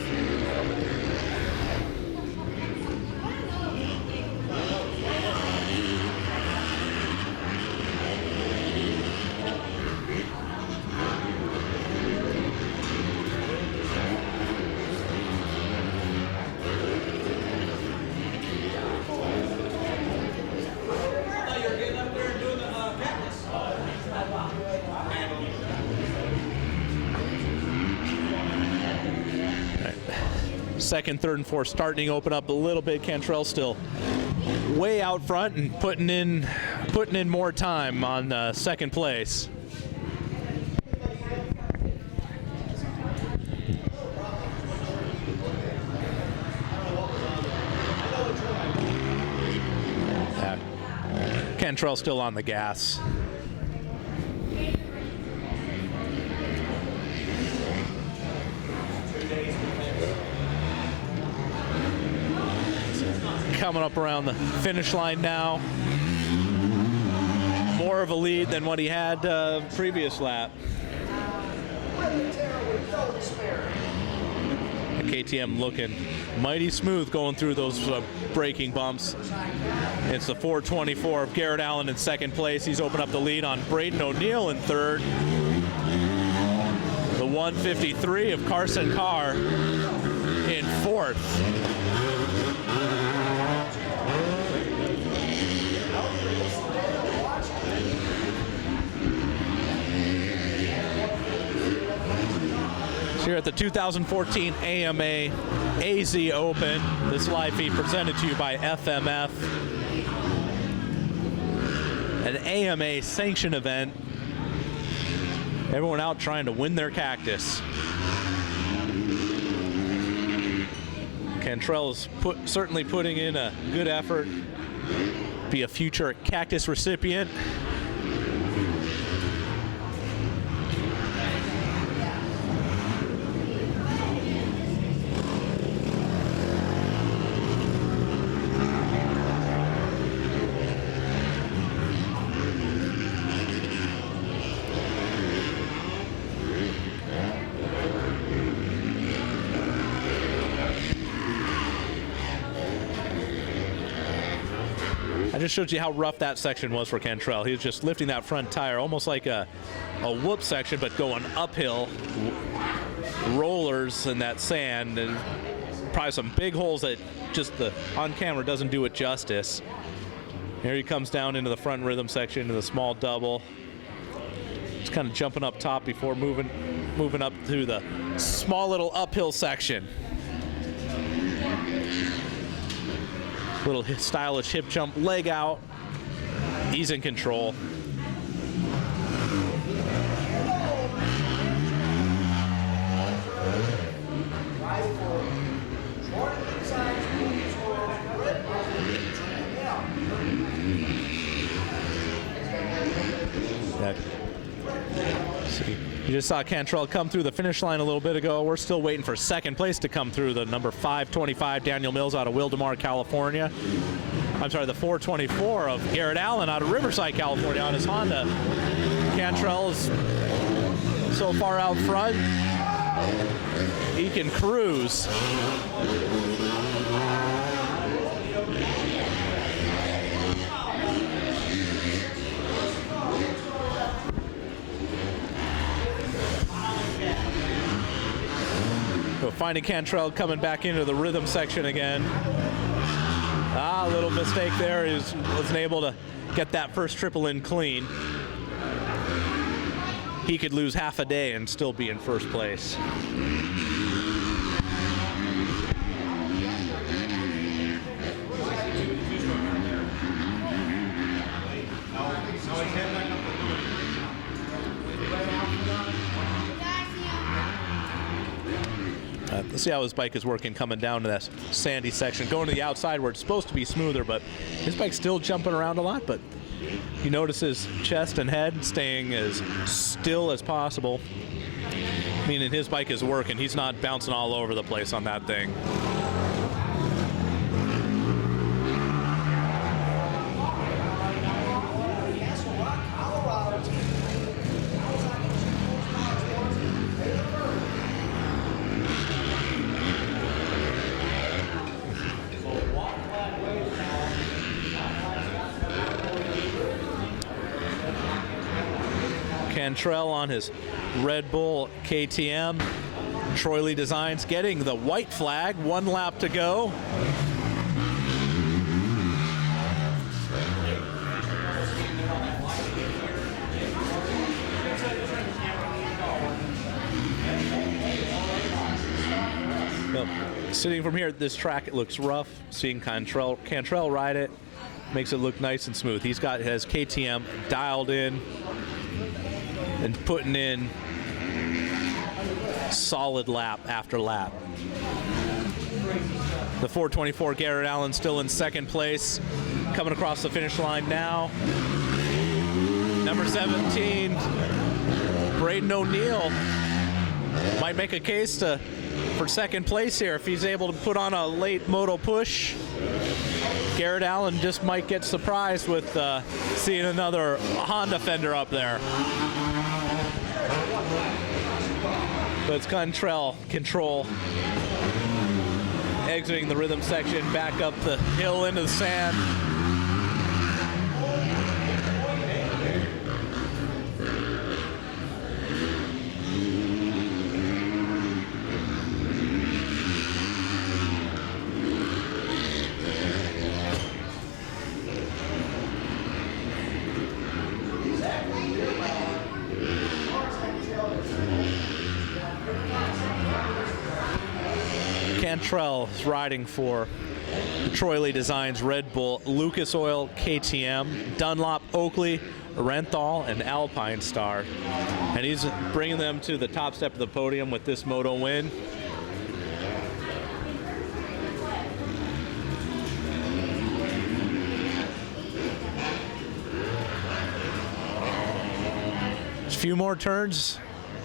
Second, third, and fourth starting to open up a little bit. Cantrell still way out front and putting in more time on second place. Cantrell still on the gas. Coming up around the finish line now. More of a lead than what he had previous lap. The KTM looking mighty smooth going through those braking bumps. It's the 424 of Garrett Allen in second place. He's opened up the lead on Braden O'Neill in third. The 153 of Carson Carr in fourth. Here at the 2014 AMA AZ Open. This live feed presented to you by FMF. An AMA sanctioned event. Everyone out trying to win their cactus. Cantrell is certainly putting in a good effort. Be a future cactus recipient. I just showed you how rough that section was for Cantrell. He was just lifting that front tire, almost like a whoop section, but going uphill. Rollers in that sand, and probably some big holes that just on camera doesn't do it justice. Here he comes down into the front rhythm section, into the small double. Just kind of jumping up top before moving up through the small little uphill section. Little stylish hip jump, leg out. He's in control. You just saw Cantrell come through the finish line a little bit ago. We're still waiting for second place to come through. The number 525 Daniel Mills out of Wildomar, California. I'm sorry, the 424 of Garrett Allen out of Riverside, California on his Honda. Cantrell's so far out front, he can cruise. So finding Cantrell coming back into the rhythm section again. A little mistake there. He wasn't able to get that first triple in clean. He could lose half a day and still be in first place. Let's see how his bike is working coming down to that sandy section. Going to the outside where it's supposed to be smoother, but his bike's still jumping around a lot, but you notice his chest and head staying as still as possible. Meaning his bike is working. He's not bouncing all over the place on that thing. Cantrell on his Red Bull KTM. Troy Lee Designs getting the white flag. 1 lap to go. Well, sitting from here at this track, it looks rough. Seeing Cantrell ride it makes it look nice and smooth. He's got his KTM dialed in and putting in solid lap after lap. The 424 Garrett Allen still in second place, coming across the finish line now. Number 17, Braden O'Neill might make a case for second place here if he's able to put on a late moto push. Garrett Allen just might get surprised with seeing another Honda fender up there. But it's Cantrell control exiting the rhythm section, back up the hill into the sand. Cantrell is riding for the Troy Lee Designs Red Bull, Lucas Oil KTM, Dunlop, Oakley, Renthal, and Alpine Star. And he's bringing them to the top step of the podium with this moto win. Just a few more turns.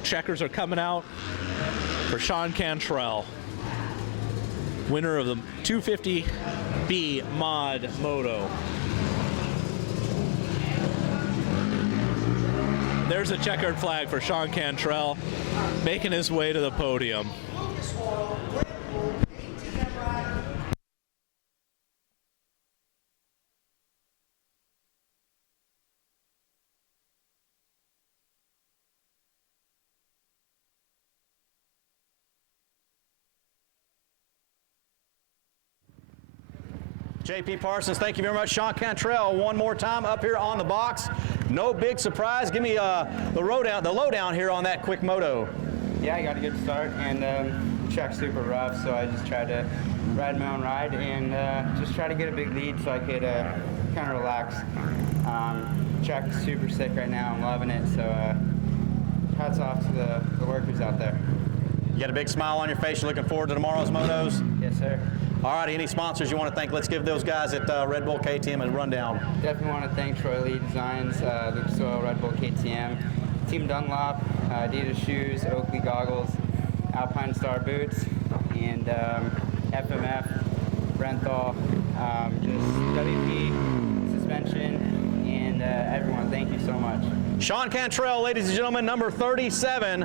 Checkers are coming out for Sean Cantrell, winner of the 250B Mod Moto. There's a checkered flag for Sean Cantrell, making his way to the podium. JP Parsons, thank you very much. Sean Cantrell, one more time up here on the box. No big surprise. Give me the lowdown here on that quick moto. Yeah, I got a good start, and the track's super rough, so I just tried to ride my own ride and just try to get a big lead so I could kind of relax. Track is super sick right now. I'm loving it, so hats off to the workers out there. You got a big smile on your face. You're looking forward to tomorrow's motos? Yes, sir. All right, any sponsors you want to thank? Let's give those guys at Red Bull KTM a rundown. Definitely want to thank Troy Lee Designs, Lucas Oil, Red Bull KTM, Team Dunlop, Adidas shoes, Oakley goggles, Alpine Star boots, and FMF, Brenthal, just WP, suspension, and everyone, thank you so much. Sean Cantrell, ladies and gentlemen, number 37.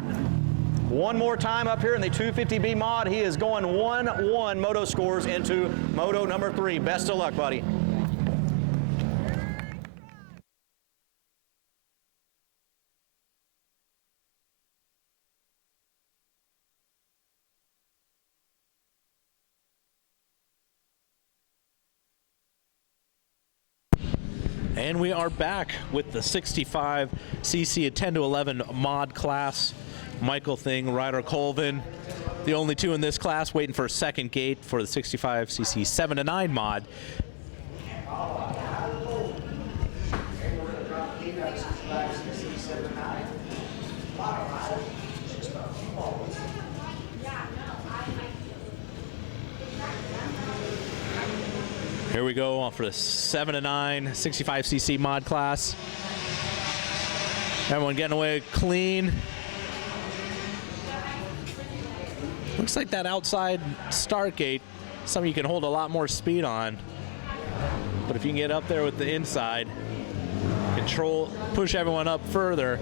One more time up here in the 250B mod. He is going 1-1 moto scores into moto number 3. Best of luck, buddy. And we are back with the 65cc at 10 to 11 mod class. Michael Thing, Ryder Colvin, the only two in this class waiting for a second gate for the 65cc 7 to 9 mod. Here we go for the 7 to 9 65cc mod class. Everyone getting away clean. Looks like that outside start gate, something you can hold a lot more speed on. But if you can get up there with the inside, control, push everyone up further.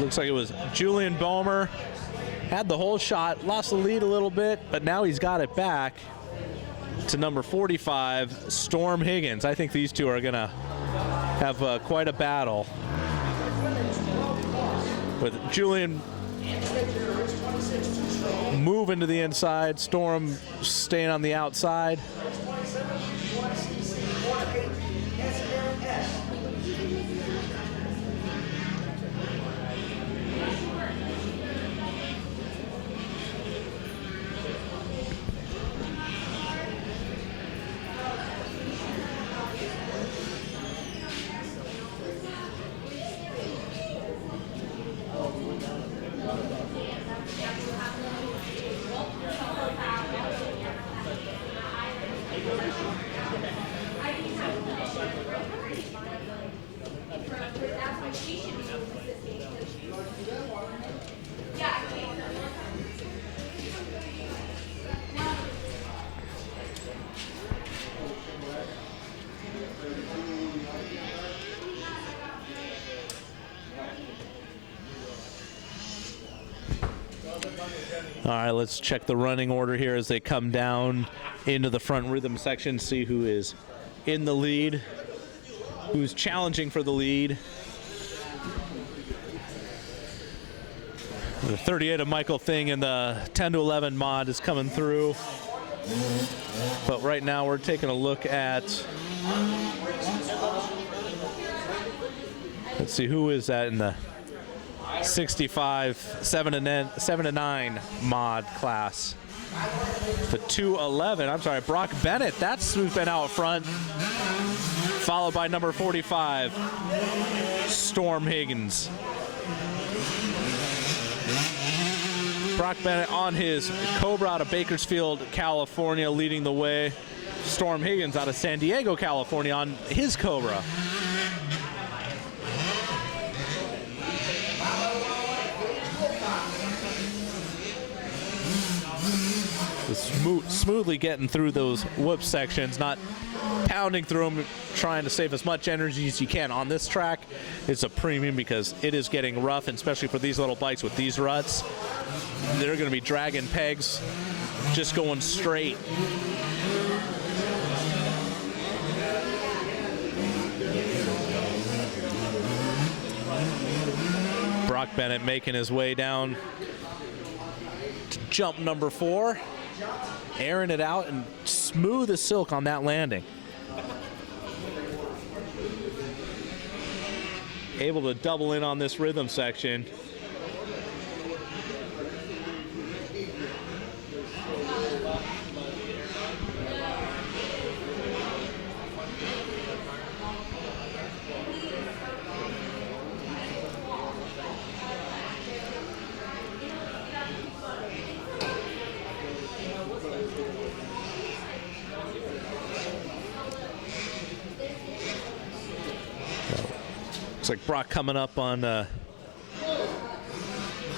Looks like it was Julian Boehmer. Had the whole shot, lost the lead a little bit, but now he's got it back to number 45, Storm Higgins. I think these two are going to have quite a battle. With Julian moving to the inside, Storm staying on the outside. All right, let's check the running order here as they come down into the front rhythm section, see who is in the lead, who's challenging for the lead. The 38 of Michael Thing in the 10 to 11 mod is coming through. But right now we're taking a look at, let's see, who is that in the 65 7 to 9 mod class. The 211, I'm sorry, Brock Bennett, that's who's been out front, followed by number 45, Storm Higgins. Brock Bennett on his Cobra out of Bakersfield, California, leading the way. Storm Higgins out of San Diego, California on his Cobra. Smoothly getting through those whoop sections, not pounding through them, trying to save as much energy as you can. On this track, it's a premium because it is getting rough, and especially for these little bikes with these ruts. They're going to be dragging pegs, just going straight. Brock Bennett making his way down to jump number 4. Airing it out and smooth as silk on that landing. Able to double in on this rhythm section. Looks like Brock coming up on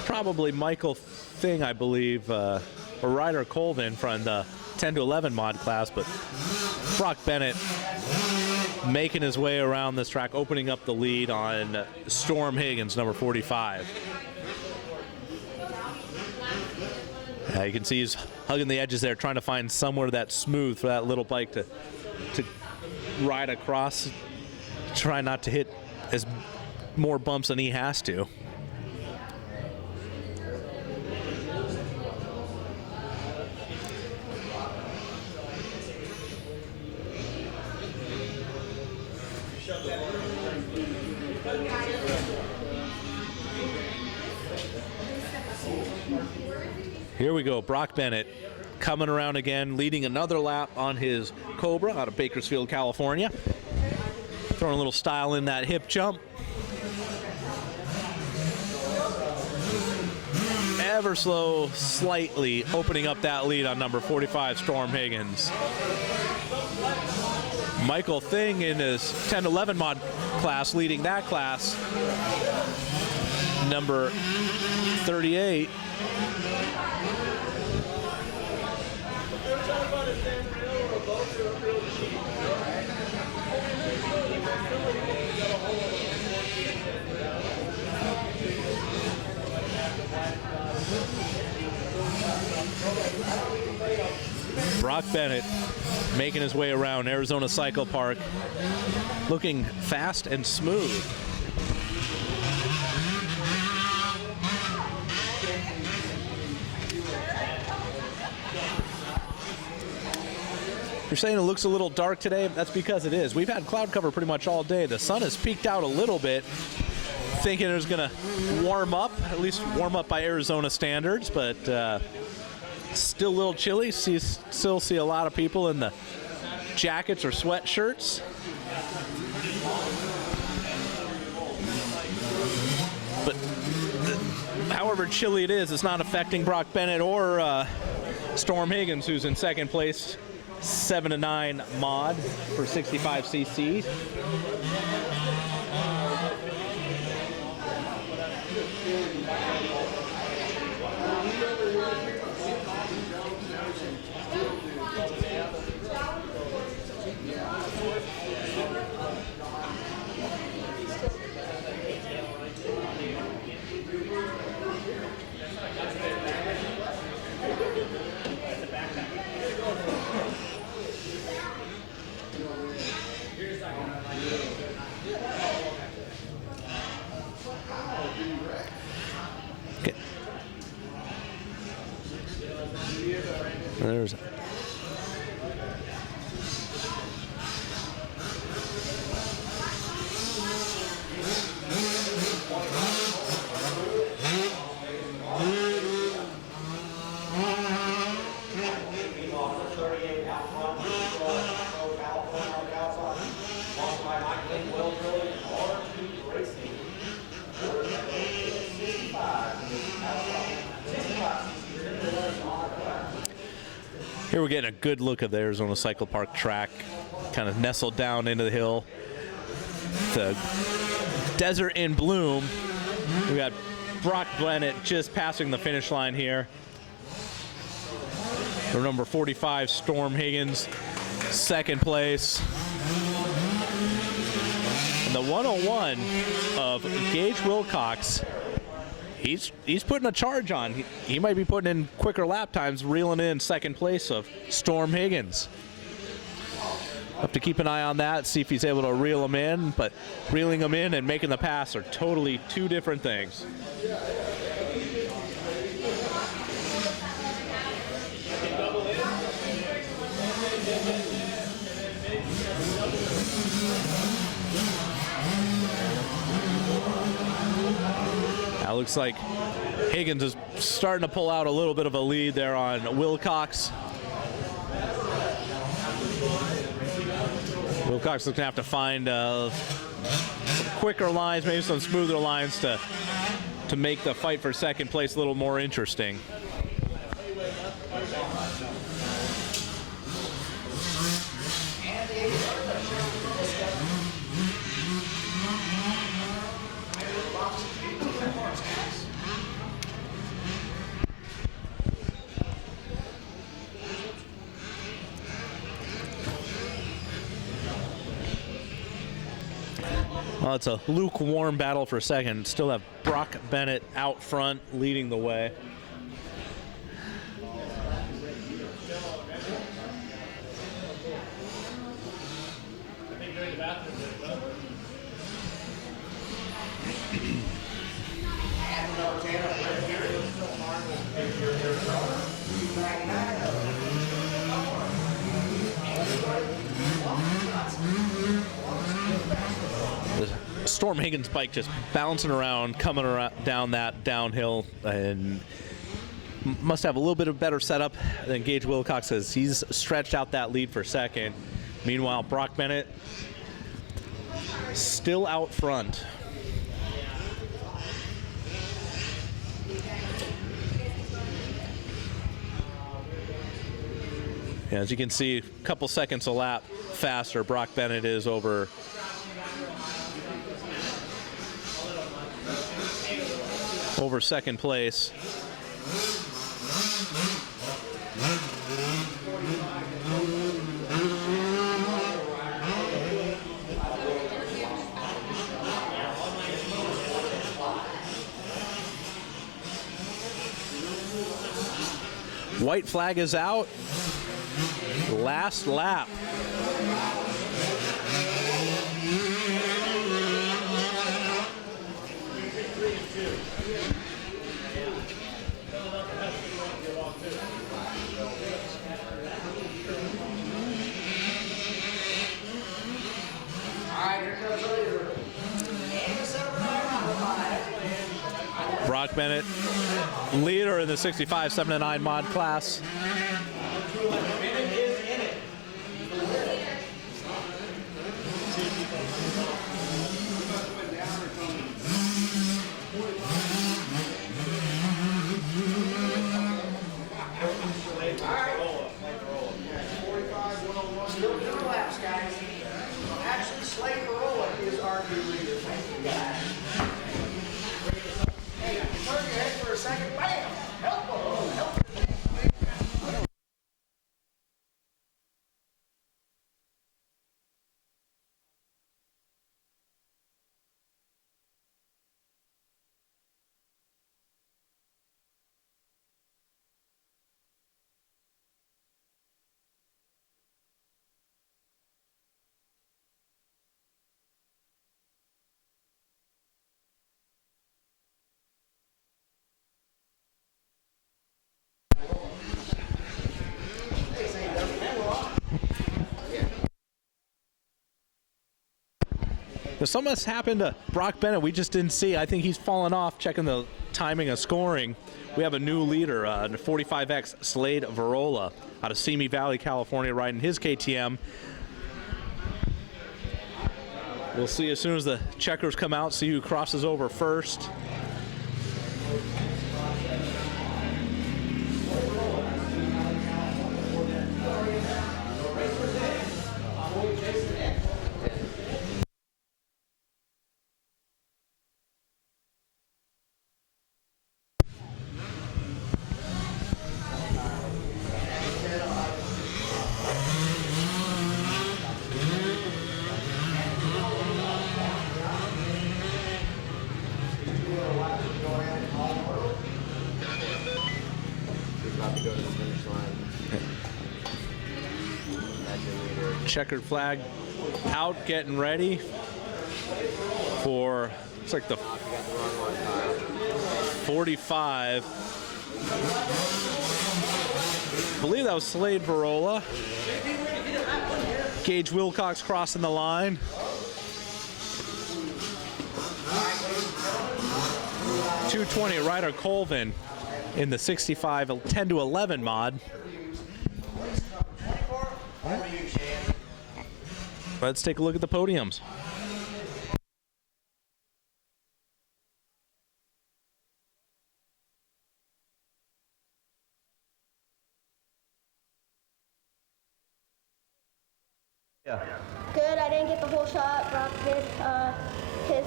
probably Michael Thing, I believe, or Ryder Colvin from the 10 to 11 mod class, but Brock Bennett making his way around this track, opening up the lead on Storm Higgins, number 45. You can see he's hugging the edges there, trying to find somewhere that's smooth for that little bike to ride across, try not to hit as more bumps than he has to. Here we go, Brock Bennett coming around again, leading another lap on his Cobra out of Bakersfield, California. Throwing a little style in that hip jump. Ever slow, slightly opening up that lead on number 45, Storm Higgins. Michael Thing in his 10-11 mod class, leading that class. Number 38. Brock Bennett making his way around Arizona Cycle Park, looking fast and smooth. You're saying it looks a little dark today? That's because it is. We've had cloud cover pretty much all day. The sun has peeked out a little bit, thinking it was going to warm up, at least warm up by Arizona standards, but still a little chilly. Still see a lot of people in the jackets or sweatshirts. But however chilly it is, it's not affecting Brock Bennett or Storm Higgins, who's in second place, 7-9 mod for 65 cc. There's Here we're getting a good look of the Arizona Cycle Park track, kind of nestled down into the hill. The desert in bloom. We got Brock Bennett just passing the finish line here. The number 45, Storm Higgins, second place. And the 101 of Gage Wilcox. He's putting a charge on. He might be putting in quicker lap times, reeling in second place of Storm Higgins. Have to keep an eye on that, see if he's able to reel him in, but reeling him in and making the pass are totally two different things. Now looks like Higgins is starting to pull out a little bit of a lead there on Wilcox. Wilcox is going to have to find some quicker lines, maybe some smoother lines to make the fight for second place a little more interesting. Well, it's a lukewarm battle for second. Still have Brock Bennett out front leading the way. Storm Higgins' bike just bouncing around, coming around down that downhill, and must have a little bit of better setup than Gage Wilcox, as he's stretched out that lead for second. Meanwhile, Brock Bennett still out front. Yeah, as you can see, a couple seconds a lap faster Brock Bennett is over second place. White flag is out. Last lap. Brock Bennett, leader in the 65 7-9 mod class. Actually, Slade Barola is our new leader. Thank you, guys. Hey, turn your head for a second. Bam! Help Barola. Help. Something has happened to Brock Bennett we just didn't see. I think he's fallen off. Checking the timing of scoring, we have a new leader, the 45X Slade Varola out of Simi Valley, California, riding his KTM. We'll see as soon as the checkers come out, see who crosses over first. Checkered flag out, getting ready for, looks like the 45. I believe that was Slade Varola. Gage Wilcox crossing the line. .220 Ryder Colvin in the 65 10-11 mod. Let's take a look at the podiums. Yeah. Good. I didn't get the whole shot. Brock did. His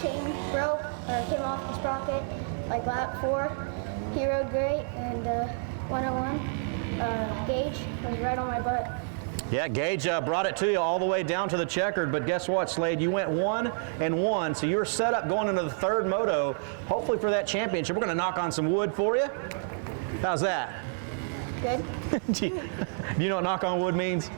chain broke or came off the sprocket like lap 4. He rode great, and 101. Gage was right on my butt. Yeah, Gage brought it to you all the way down to the checkered, but guess what, Slade? You went 1-1, so you're set up going into the third moto, hopefully for that championship. We're going to knock on some wood for you. How's that? Good. Do you know what knock on wood means?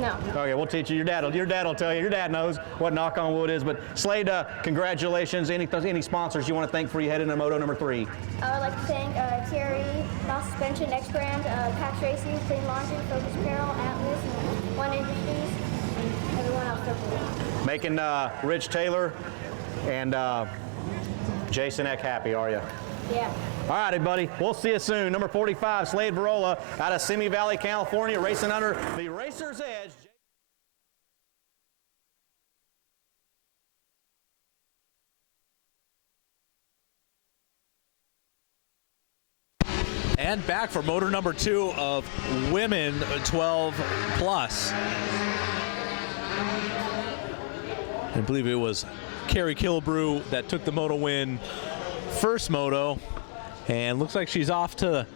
No. Okay, we'll teach you. Your dad will tell you. Your dad knows what knock on wood is. But Slade, congratulations. Any sponsors you want to thank before you head into Moto number 3? I would like to thank Terry, Mouse Suspension, X Brand, Pax Racing, Clean Laundry, Focus Apparel, Atlas, and One Industries, and everyone else. Making Rich Taylor and Jason Eck happy, are you? Yeah. All righty, buddy. We'll see you soon. Number 45, Slade Virola, out of Simi Valley, California, racing under the Racer's Edge. And back for motor number 2 of women 12 plus. I believe it was Carrie Killebrew that took the moto win first moto, and looks like she's off to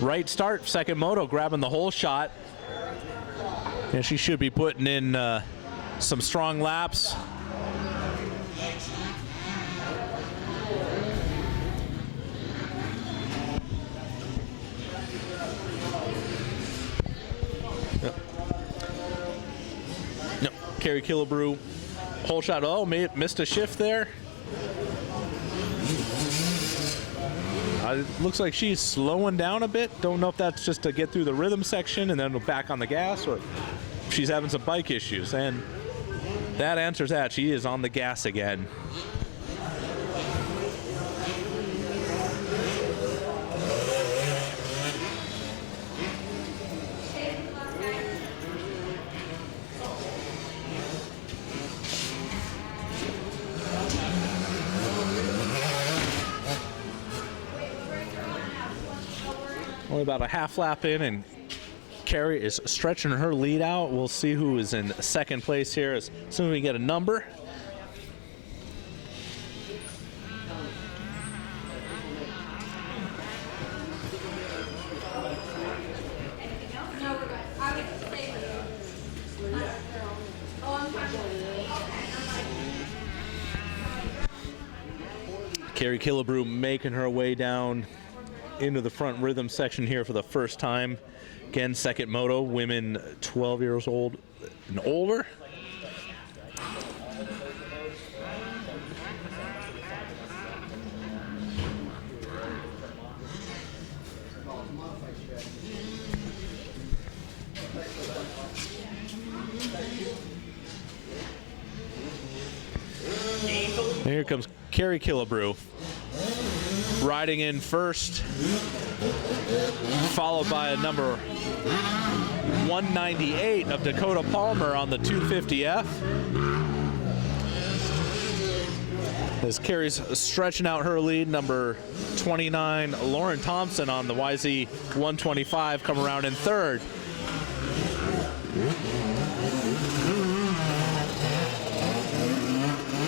right start second moto, grabbing the whole shot, and she should be putting in some strong laps. No, Carrie Killebrew, whole shot. Oh, missed a shift there. It looks like she's slowing down a bit. Don't know if that's just to get through the rhythm section and then back on the gas, or she's having some bike issues. And that answers that. She is on the gas again. Only about a half lap in, and Carrie is stretching her lead out. We'll see who is in second place here as soon as we get a number. Carrie Killebrew making her way down into the front rhythm section here for the first time. Again, second moto, women 12 years old and older. And here comes Carrie Killebrew, riding in first, followed by a number 198 of Dakota Palmer on the 250F. As Carrie's stretching out her lead, number 29 Lauren Thompson on the YZ 125 come around in third.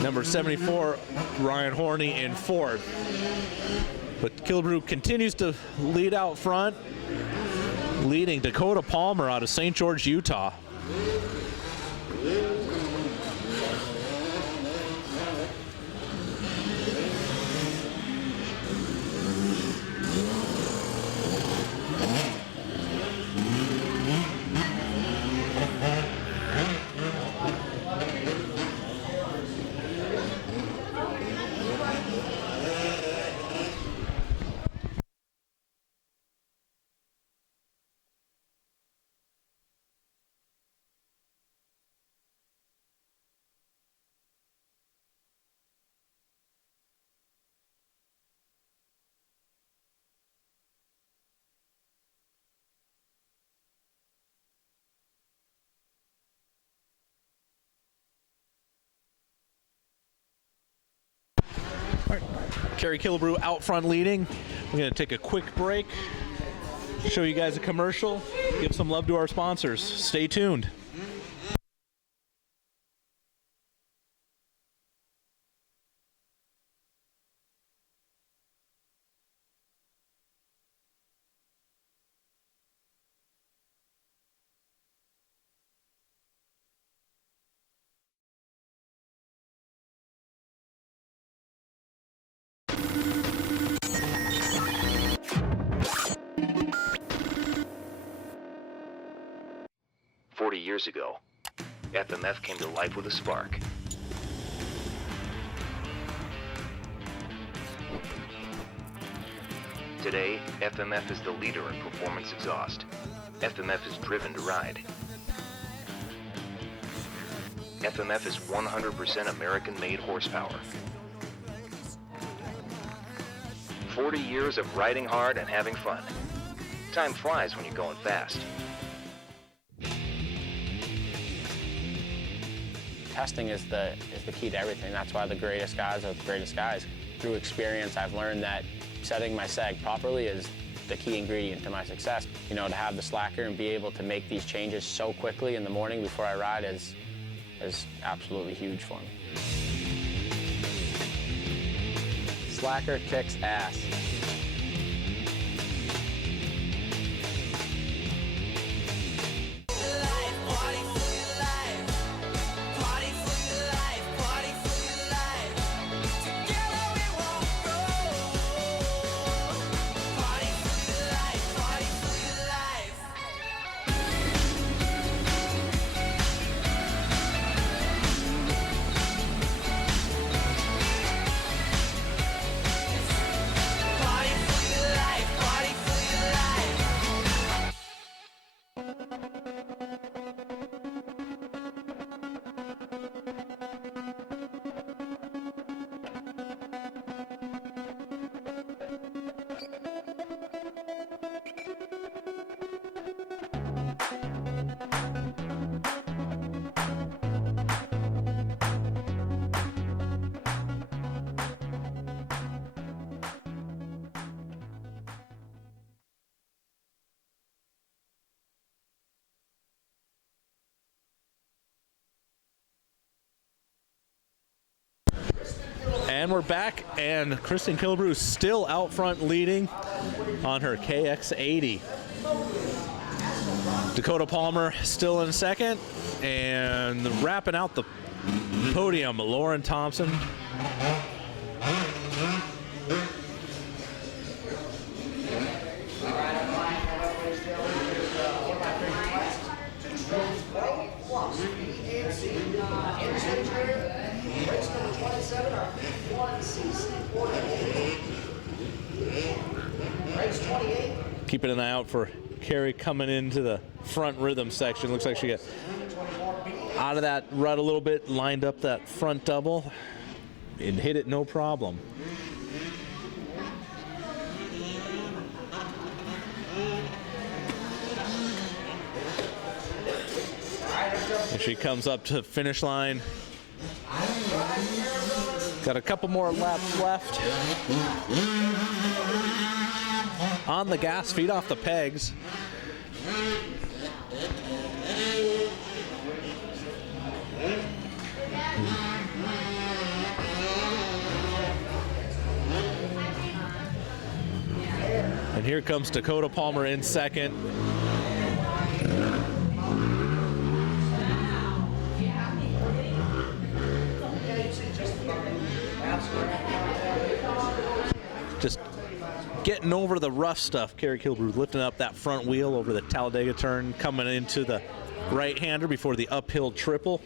Number 74 Ryan Horney in fourth. But Killebrew continues to lead out front, leading Dakota Palmer out of St. George, Utah. Carrie Killebrew out front leading. We're going to take a quick break, show you guys a commercial, give some love to our sponsors. Stay tuned. 40 years ago, FMF came to life with a spark. Today, FMF is the leader in performance exhaust. FMF is driven to ride. FMF is 100% American-made horsepower. 40 years of riding hard and having fun. Time flies when you're going fast. Testing is the key to everything. That's why the greatest guys are the greatest guys. Through experience, I've learned that setting my seg properly is the key ingredient to my success. You know, to have the slacker and be able to make these changes so quickly in the morning before I ride is absolutely huge for me. Slacker kicks ass. And we're back, and Kristen Killebrew still out front leading on her KX80. Dakota Palmer still in second, and wrapping out the podium, Lauren Thompson. Keeping an eye out for Carrie coming into the front rhythm section. Looks like she got out of that rut a little bit, lined up that front double, and hit it no problem. And she comes up to the finish line. Got a couple more laps left. On the gas, feet off the pegs. And here comes Dakota Palmer in second. Just getting over the rough stuff. Carrie Killebrew lifting up that front wheel over the Talladega turn, coming into the right-hander before the uphill triple.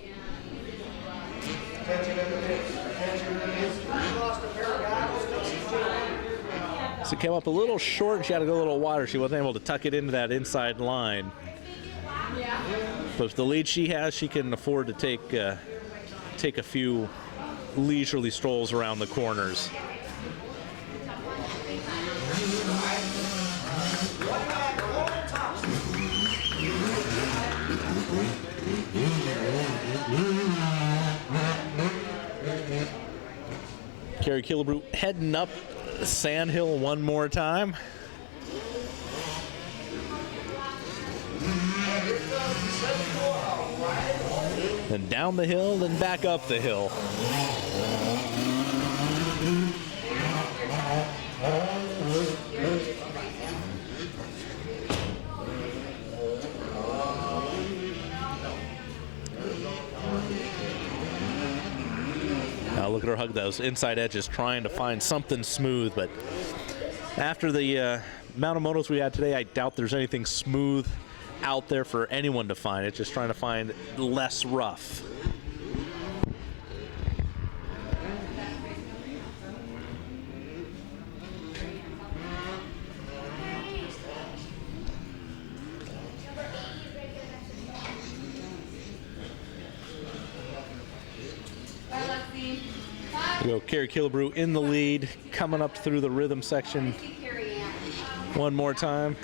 So it came up a little short, and she had to go a little wider. She wasn't able to tuck it into that inside line. But with the lead she has, she can afford to take a few leisurely strolls around the corners. Carrie Killebrew heading up Sand Hill one more time. Then down the hill, then back up the hill. Now look at her hug those inside edges, trying to find something smooth, but after the amount of motos we had today, I doubt there's anything smooth out there for anyone to find. It's just trying to find less rough. We go Carrie Killebrew in the lead, coming up through the rhythm section one more time.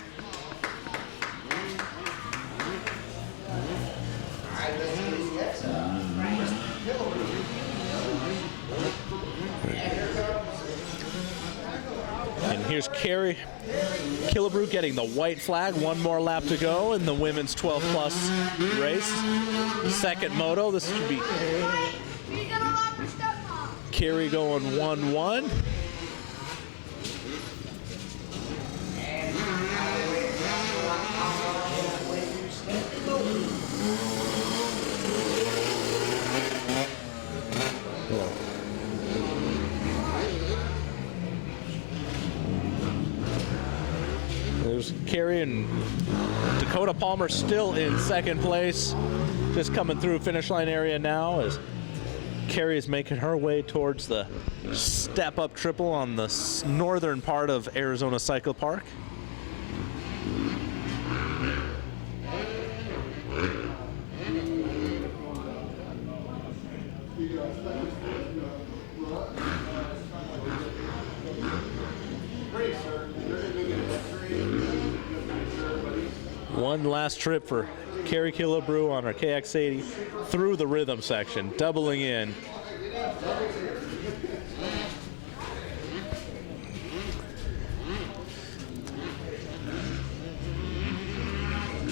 And here's Carrie Killebrew getting the white flag. One more lap to go in the women's 12 plus race. Second moto. This should be Carrie going 1-1. There's Carrie and Dakota Palmer still in second place. Just coming through finish line area now as Carrie is making her way towards the step-up triple on the northern part of Arizona Cycle Park. One last trip for Carrie Killebrew on our KX80 through the rhythm section, doubling in.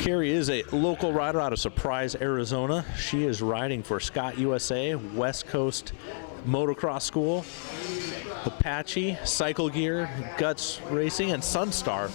Carrie is a local rider out of Surprise, Arizona. She is riding for Scott USA, West Coast Motocross School, Apache, Cycle Gear, Guts Racing, and Sunstar.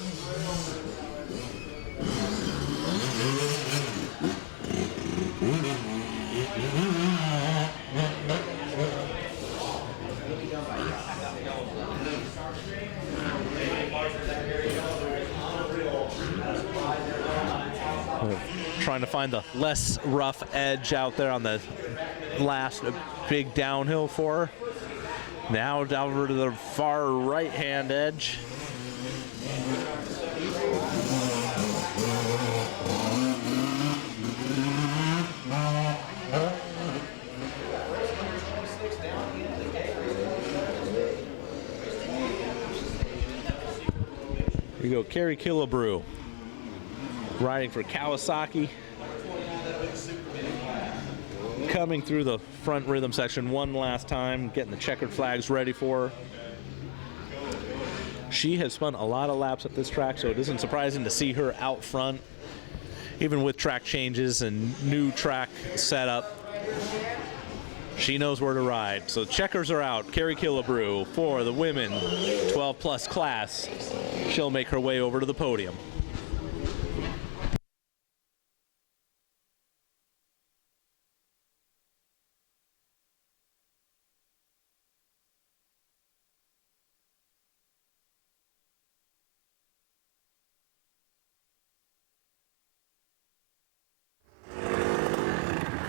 Trying to find the less rough edge out there on the last big downhill for her. Now down over to the far right-hand edge. Here you go, Carrie Killebrew, riding for Kawasaki. Coming through the front rhythm section one last time, getting the checkered flags ready for her. She has spun a lot of laps at this track, so it isn't surprising to see her out front, even with track changes and new track setup. She knows where to ride. So checkers are out. Carrie Killebrew for the women 12 plus class. She'll make her way over to the podium.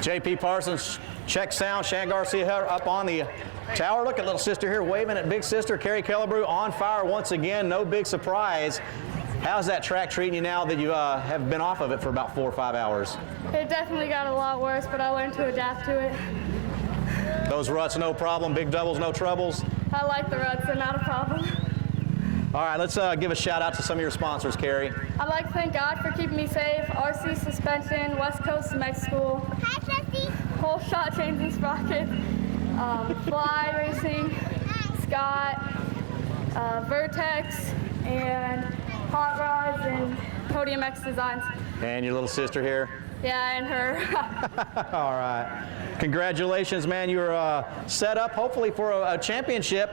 JP Parsons, check sound. Shan Garcia up on the tower. Look at little sister here waving at big sister. Carrie Killebrew on fire once again. No big surprise. How's that track treating you now that you have been off of it for about 4 or 5 hours? It definitely got a lot worse, but I learned to adapt to it. Those ruts, no problem. Big doubles, no troubles. I like the ruts, they're not a problem. All right, let's give a shout out to some of your sponsors, Carrie. I'd like to thank God for keeping me safe. RC Suspension, West Coast Cement School. Hi, Jesse. Whole Shot Chains and Sprockets, Fly Racing, Scott, Vertex, and Hot Rods and Podium X Designs. And your little sister here. Yeah, and her. All right. Congratulations, man. You're set up, hopefully, for a championship.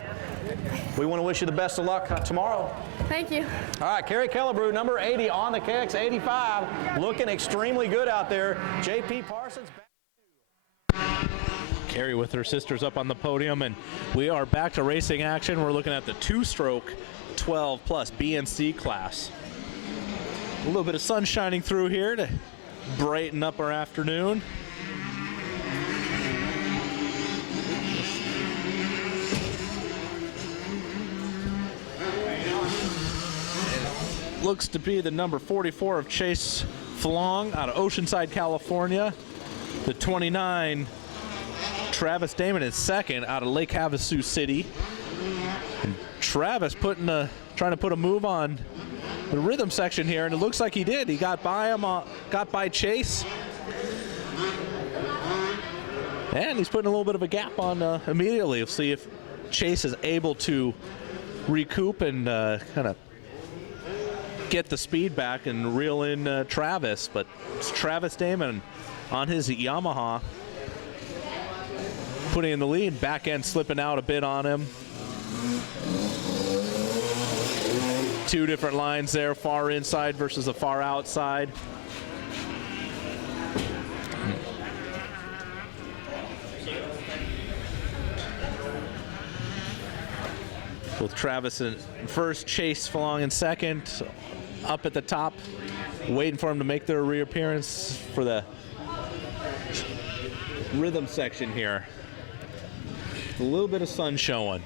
We want to wish you the best of luck tomorrow. Thank you. All right, Carrie Killebrew, number 80 on the KX85, looking extremely good out there. JP Parsons. Carrie with her sisters up on the podium, and we are back to racing action. We're looking at the two-stroke 12 plus BNC class. A little bit of sun shining through here to brighten up our afternoon. Looks to be the number 44 of Chase Falong out of Oceanside, California. The 29, Travis Damon, is second out of Lake Havasu City. And Travis trying to put a move on the rhythm section here, and it looks like he did. He got by him, got by Chase. And he's putting a little bit of a gap on immediately. We'll see if Chase is able to recoup and kind of get the speed back and reel in Travis. But it's Travis Damon on his Yamaha putting in the lead. Back end slipping out a bit on him. Two different lines there, far inside versus a far outside. With Travis in first, Chase Falong in second. Up at the top, waiting for them to make their reappearance for the rhythm section here. A little bit of sun showing.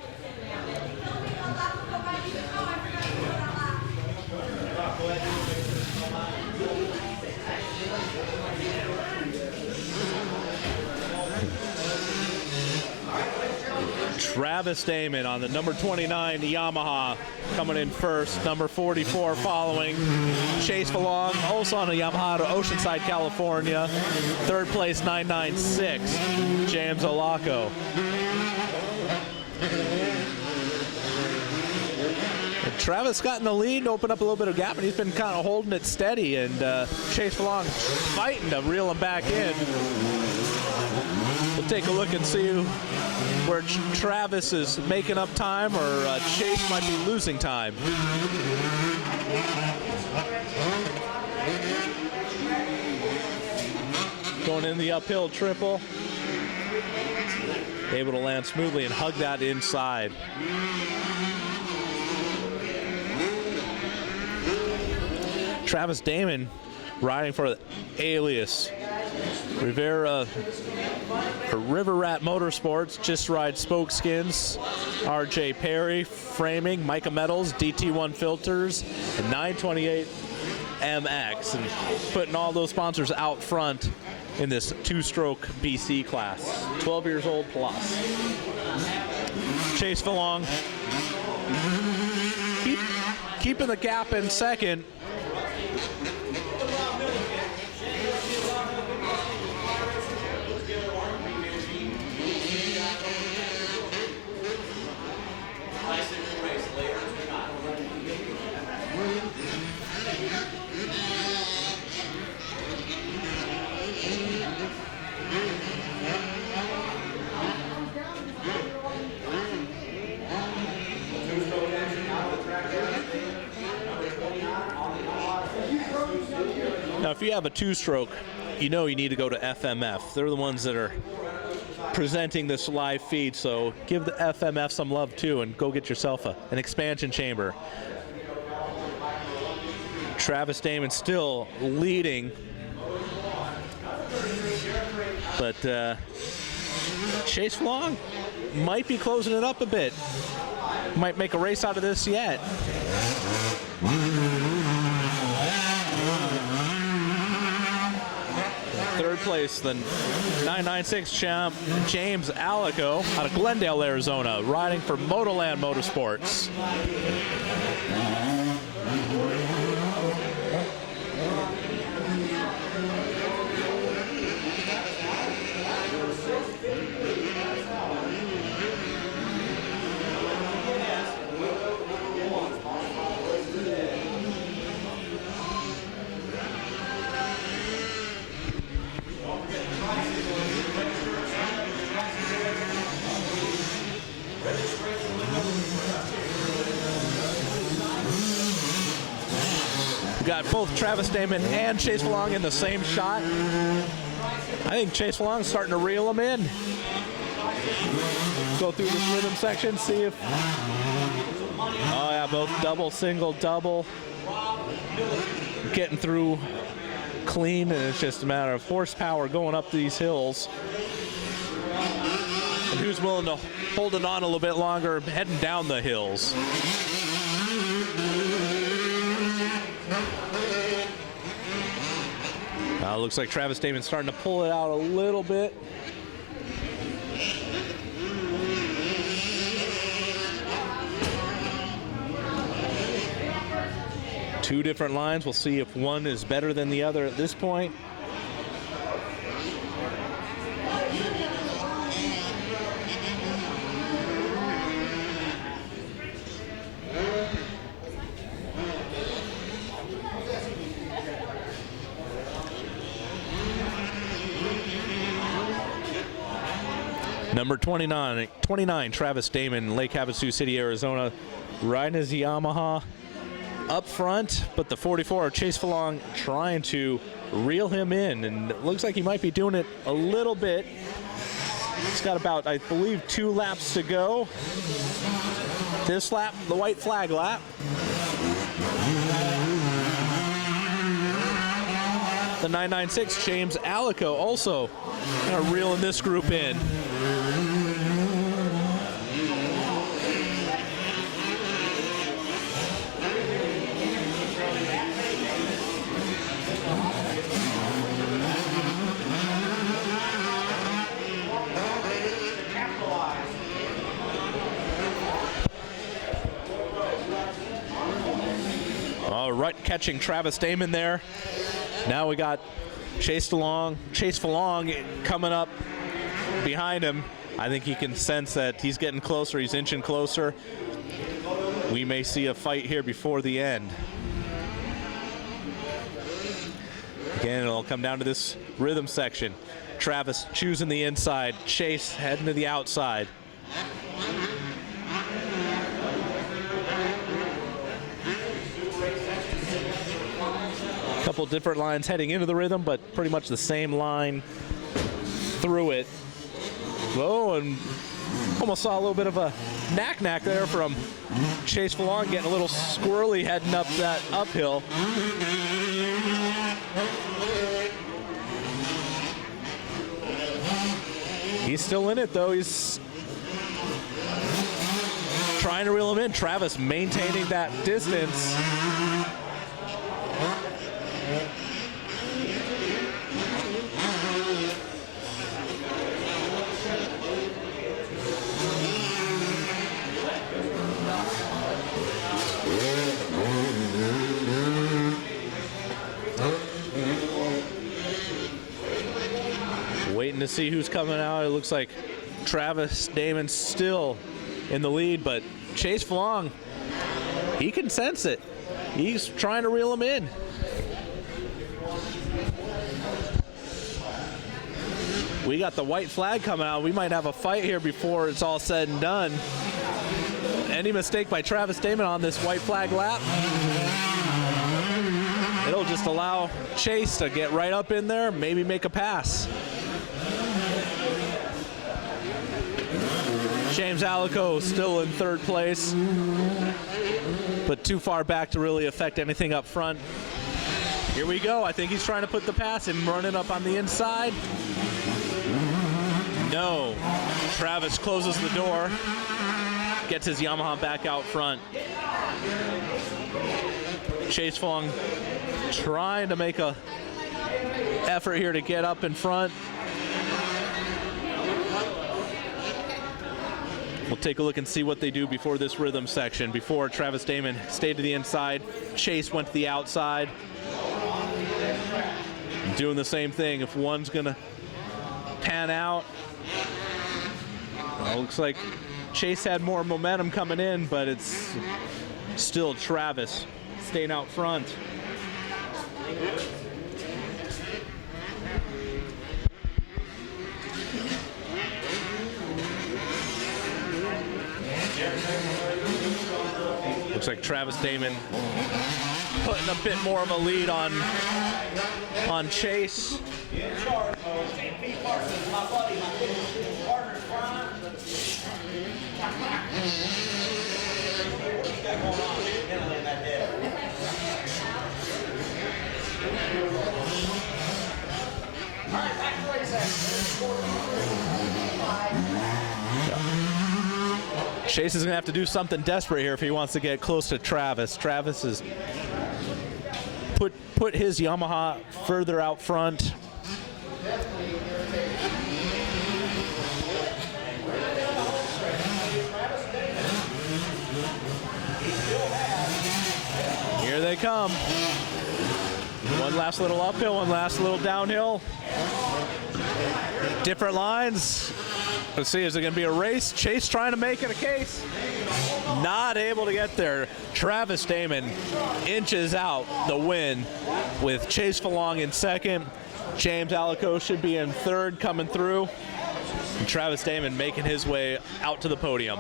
Travis Damon on the number 29 Yamaha coming in first. Number 44 following. Chase Falong also on a Yamaha to Oceanside, California. Third place 996 James Olaco. And Travis got in the lead, opened up a little bit of gap, and he's been kind of holding it steady. And Chase Falong fighting to reel him back in. We'll take a look and see where Travis is making up time or Chase might be losing time. Going in the uphill triple. Able to land smoothly and hug that inside. Travis Damon riding for Alias Rivera or River Rat Motorsports, Just Ride Spokeskins, RJ Perry Framing, Micah Metals, DT1 Filters, and 928 MX, and putting all those sponsors out front in this two-stroke BC class, 12 years old plus. Chase Falong keeping the gap in second. Now, if you have a two-stroke, you know you need to go to FMF. They're the ones that are presenting this live feed, so give the FMF some love too and go get yourself an expansion chamber. Travis Damon still leading, but Chase Falong might be closing it up a bit. Might make a race out of this yet. Third place, the 996 champ James Alico out of Glendale, Arizona, riding for Motoland Motorsports. We got both Travis Damon and Chase Falong in the same shot. I think Chase Falong's starting to reel him in. Go through this rhythm section, see if... Oh yeah, both double, single, double. getting through clean, and it's just a matter of horsepower going up these hills. And who's willing to hold it on a little bit longer heading down the hills. Looks like Travis Damon's starting to pull it out a little bit. Two different lines. We'll see if one is better than the other at this point. Number 29, Travis Damon, Lake Havasu City, Arizona, riding his Yamaha up front, but the 44, Chase Falong, trying to reel him in, and it looks like he might be doing it a little bit. He's got about, I believe, 2 laps to go. This lap, the white flag lap. The 996, James Alico, also reeling this group in. All right, catching Travis Damon there. Now we got Chase Falong coming up behind him. I think he can sense that he's getting closer. He's inching closer. We may see a fight here before the end. Again, it'll come down to this rhythm section. Travis choosing the inside. Chase heading to the outside. Couple different lines heading into the rhythm, but pretty much the same line through it. Whoa, and almost saw a little bit of a knack there from Chase Falong, getting a little squirrely heading up that uphill. He's still in it though. He's trying to reel him in. Travis maintaining that distance. Waiting to see who's coming out. It looks like Travis Damon still in the lead, but Chase Falong, he can sense it. He's trying to reel him in. We got the white flag coming out. We might have a fight here before it's all said and done. Any mistake by Travis Damon on this white flag lap, it'll just allow Chase to get right up in there, maybe make a pass. James Alico still in third place, but too far back to really affect anything up front. Here we go. I think he's trying to put the pass in, running up on the inside. No. Travis closes the door, gets his Yamaha back out front. Chase Falong trying to make a effort here to get up in front. We'll take a look and see what they do before this rhythm section. Before, Travis Damon stayed to the inside. Chase went to the outside. Doing the same thing. If one's going to pan out. Looks like Chase had more momentum coming in, but it's still Travis staying out front. Looks like Travis Damon putting a bit more of a lead on Chase. Chase is going to have to do something desperate here if he wants to get close to Travis. Travis has put his Yamaha further out front. Here they come. One last little uphill, one last little downhill. Different lines. Let's see, is it going to be a race? Chase trying to make it a case. Not able to get there. Travis Damon inches out the win with Chase Falong in second. James Alico should be in third coming through. And Travis Damon making his way out to the podium.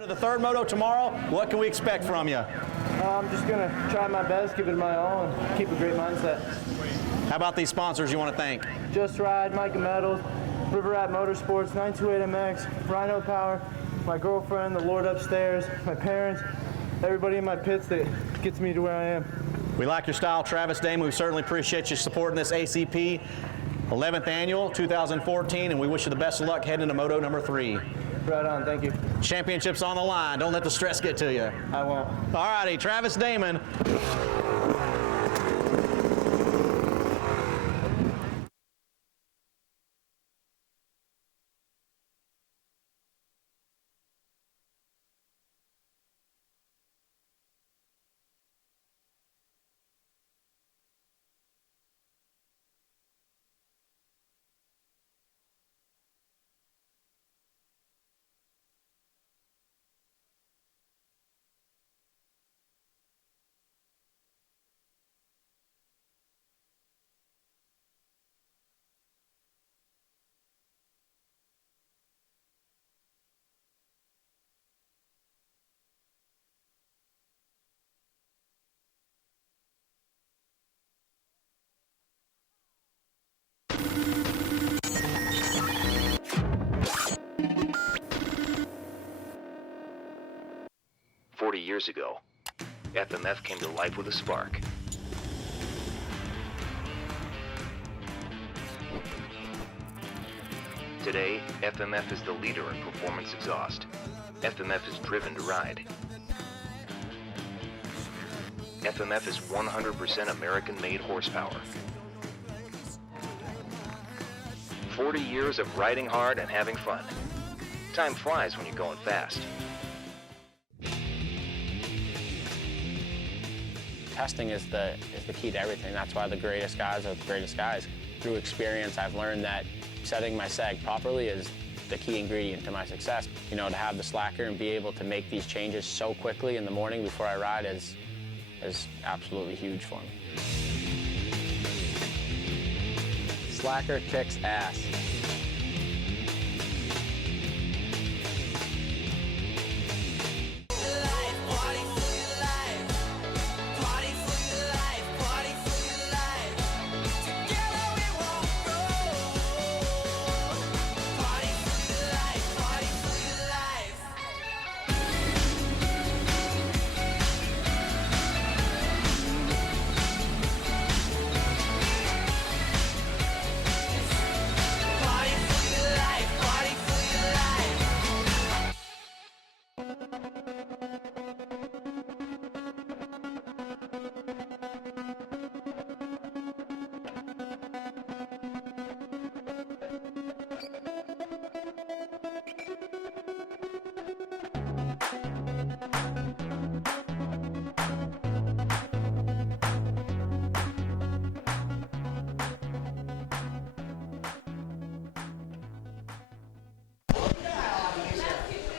To the third moto tomorrow, what can we expect from you? I'm just going to try my best, give it my all, and keep a great mindset. How about these sponsors you want to thank? Just Ride, Micah Metals, River Rat Motorsports, 928MX, Rhino Power, my girlfriend, the Lord upstairs, my parents, everybody in my pits that gets me to where I am. We like your style, Travis Damon. We certainly appreciate you supporting this ACP 11th annual 2014, and we wish you the best of luck heading into moto number 3. Right on, thank you. Championship's on the line. Don't let the stress get to you. I won't. All righty, Travis Damon. Years ago, FMF came to life with a spark. Today, FMF is the leader in performance exhaust. FMF is driven to ride. FMF is 100% American-made horsepower. 40 years of riding hard and having fun. Time flies when you're going fast. Testing is the key to everything. That's why the greatest guys are the greatest guys. Through experience, I've learned that setting my seg properly is the key ingredient to my success. You know, to have the slacker and be able to make these changes so quickly in the morning before I ride is absolutely huge for me. Slacker kicks ass.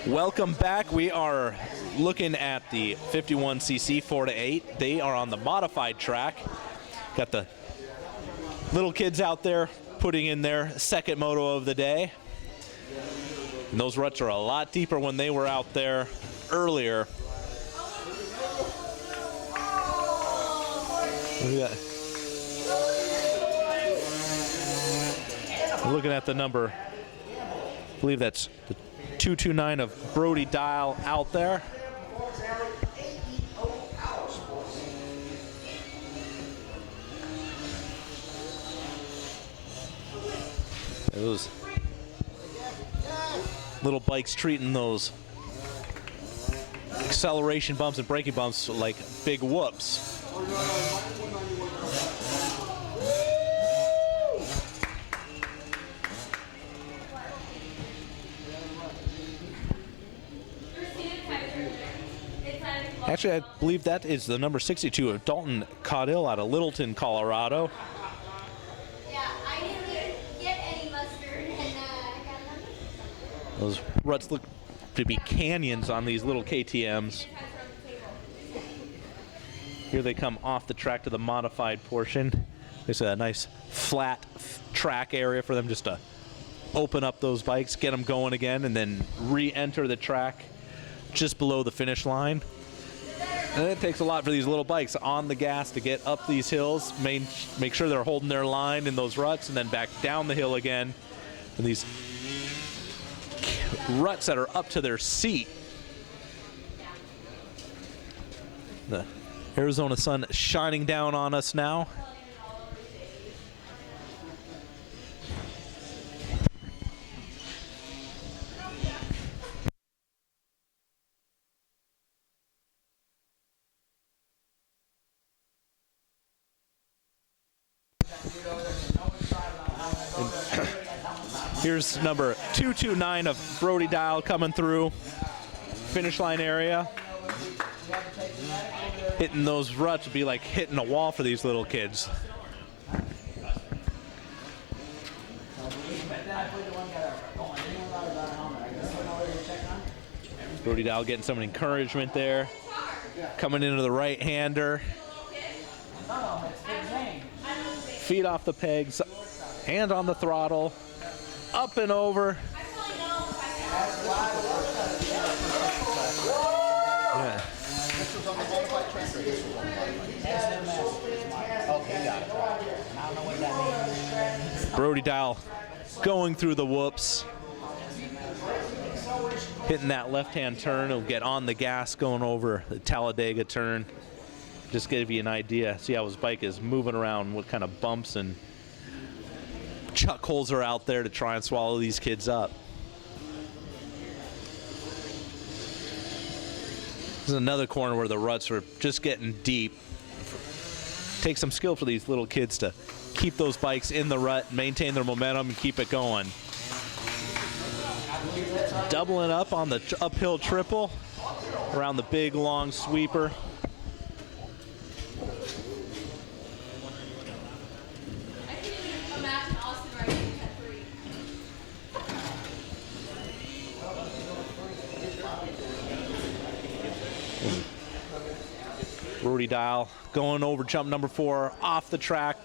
Welcome back. We are looking at the 51cc 4-8. They are on the modified track. Got the little kids out there putting in their second moto of the day. And those ruts are a lot deeper when they were out there earlier. Look at that. Looking at the number, I believe that's the 229 of Brody Dial out there. Those little bikes treating those acceleration bumps and braking bumps like big whoops. Actually, I believe that is the number 62 of Dalton Caudill out of Littleton, Colorado. Those ruts look to be canyons on these little KTMs. Here they come off the track to the modified portion. There's a nice flat track area for them just to open up those bikes, get them going again, and then re-enter the track just below the finish line. And it takes a lot for these little bikes on the gas to get up these hills, make sure they're holding their line in those ruts, and then back down the hill again. And these ruts that are up to their seat. The Arizona sun shining down on us now. Here's number 229 of Brody Dial coming through finish line area. Hitting those ruts would be like hitting a wall for these little kids. Brody Dial getting some encouragement there. Coming into the right-hander. Feet off the pegs, hand on the throttle. Up and over. Yeah. Brody Dial going through the whoops. Hitting that left-hand turn. He'll get on the gas going over the Talladega turn. Just give you an idea. See how his bike is moving around, what kind of bumps and chuck holes are out there to try and swallow these kids up. This is another corner where the ruts are just getting deep. Takes some skill for these little kids to keep those bikes in the rut, maintain their momentum, and keep it going. Doubling up on the uphill triple around the big long sweeper. Brody Dial going over jump number 4 off the track,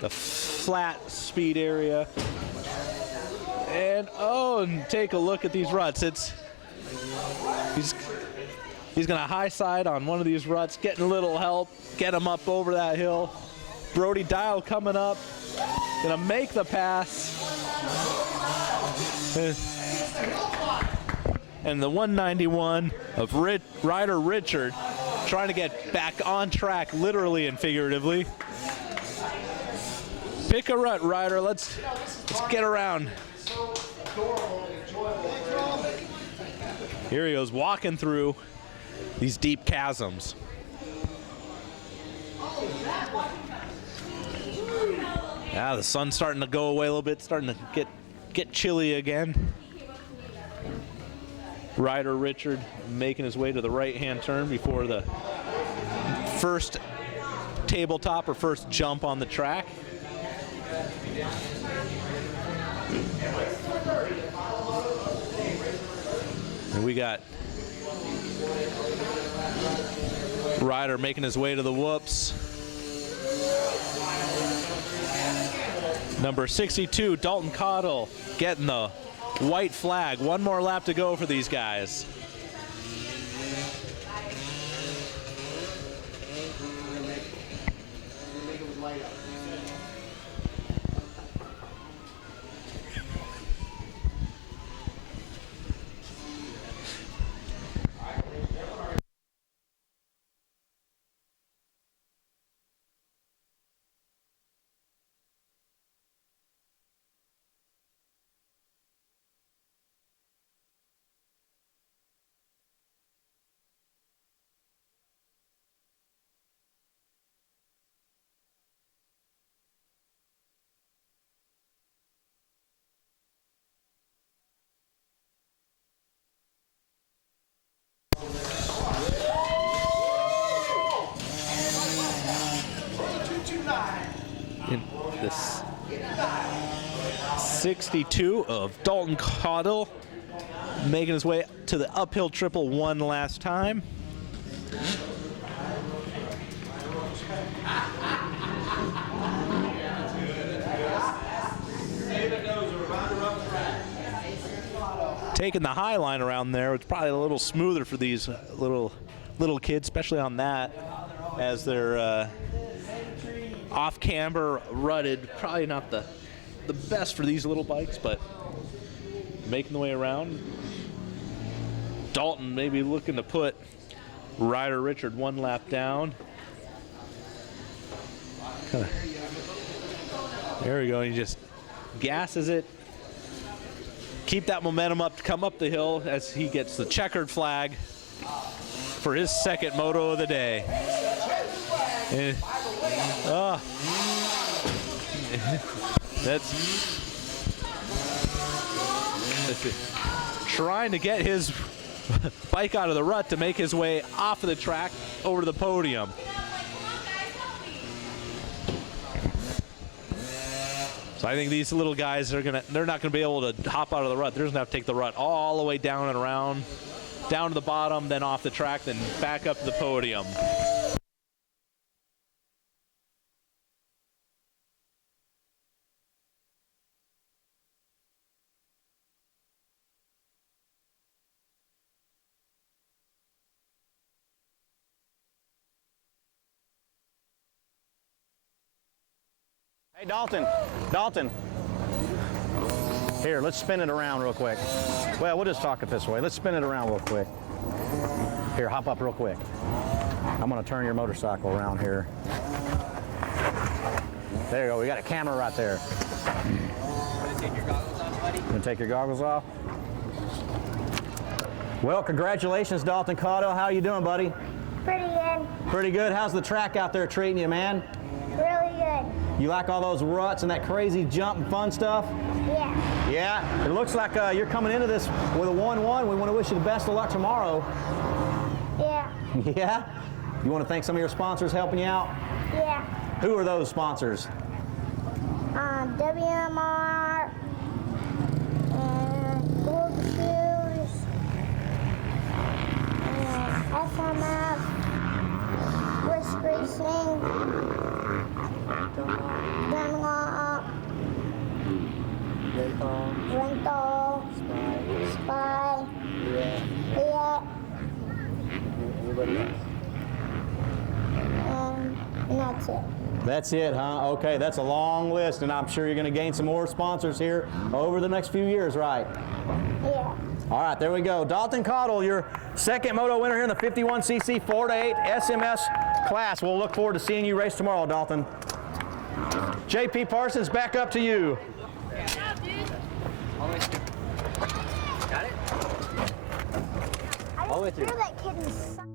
the flat speed area. And and take a look at these ruts. He's gonna high side on one of these ruts, getting a little help, get him up over that hill. Brody Dial coming up, gonna make the pass. And the 191 of Ryder Richard trying to get back on track, literally and figuratively. Pick a rut, Ryder. Let's get around. Here he goes, walking through these deep chasms. Yeah, the sun's starting to go away a little bit, starting to get chilly again. Ryder Richard making his way to the right-hand turn before the first tabletop or first jump on the track. And we got Ryder making his way to the whoops. Number 62, Dalton Caudill, getting the white flag. One more lap to go for these guys. This 62 of Dalton Caudill making his way to the uphill triple one last time. Taking the high line around there, it's probably a little smoother for these little kids, especially on that, as they're off camber, rutted. Probably not the best for these little bikes, but making the way around. Dalton maybe looking to put Ryder Richard one lap down. There we go. He just gasses it. Keep that momentum up to come up the hill as he gets the checkered flag for his second moto of the day. And, that's trying to get his bike out of the rut to make his way off of the track over to the podium. So I think these little guys they're not gonna be able to hop out of the rut. They're just gonna have to take the rut all the way down and around, down to the bottom, then off the track, then back up to the podium. Hey, Dalton. Here, let's spin it around real quick. Well, we'll just talk it this way. Let's spin it around real quick. Here, hop up real quick. I'm gonna turn your motorcycle around here. There you go, we got a camera right there. Want to take your goggles off, buddy? You gonna take your goggles off? Well, congratulations, Dalton Caudill. How you doing, buddy? Pretty good. Pretty good. How's the track out there treating you, man? Really good. You like all those ruts and that crazy jump and fun stuff? Yeah. Yeah? It looks like you're coming into this with a 1-1. We want to wish you the best of luck tomorrow. Yeah. Yeah? You want to thank some of your sponsors helping you out? Yeah. Who are those sponsors? WMR, and Gold Shoes, and FMF, Risk Racing, Dunlop, Rental, Spy, Fiat, and that's it. That's it, huh? Okay, that's a long list, and I'm sure you're going to gain some more sponsors here over the next few years, right? Yeah. All right, there we go. Dalton Caudill, your second moto winner here in the 51cc 4-8 SMS class. We'll look forward to seeing you race tomorrow, Dalton. JP Parsons, back up to you. Got it? I just threw that kid in the sun.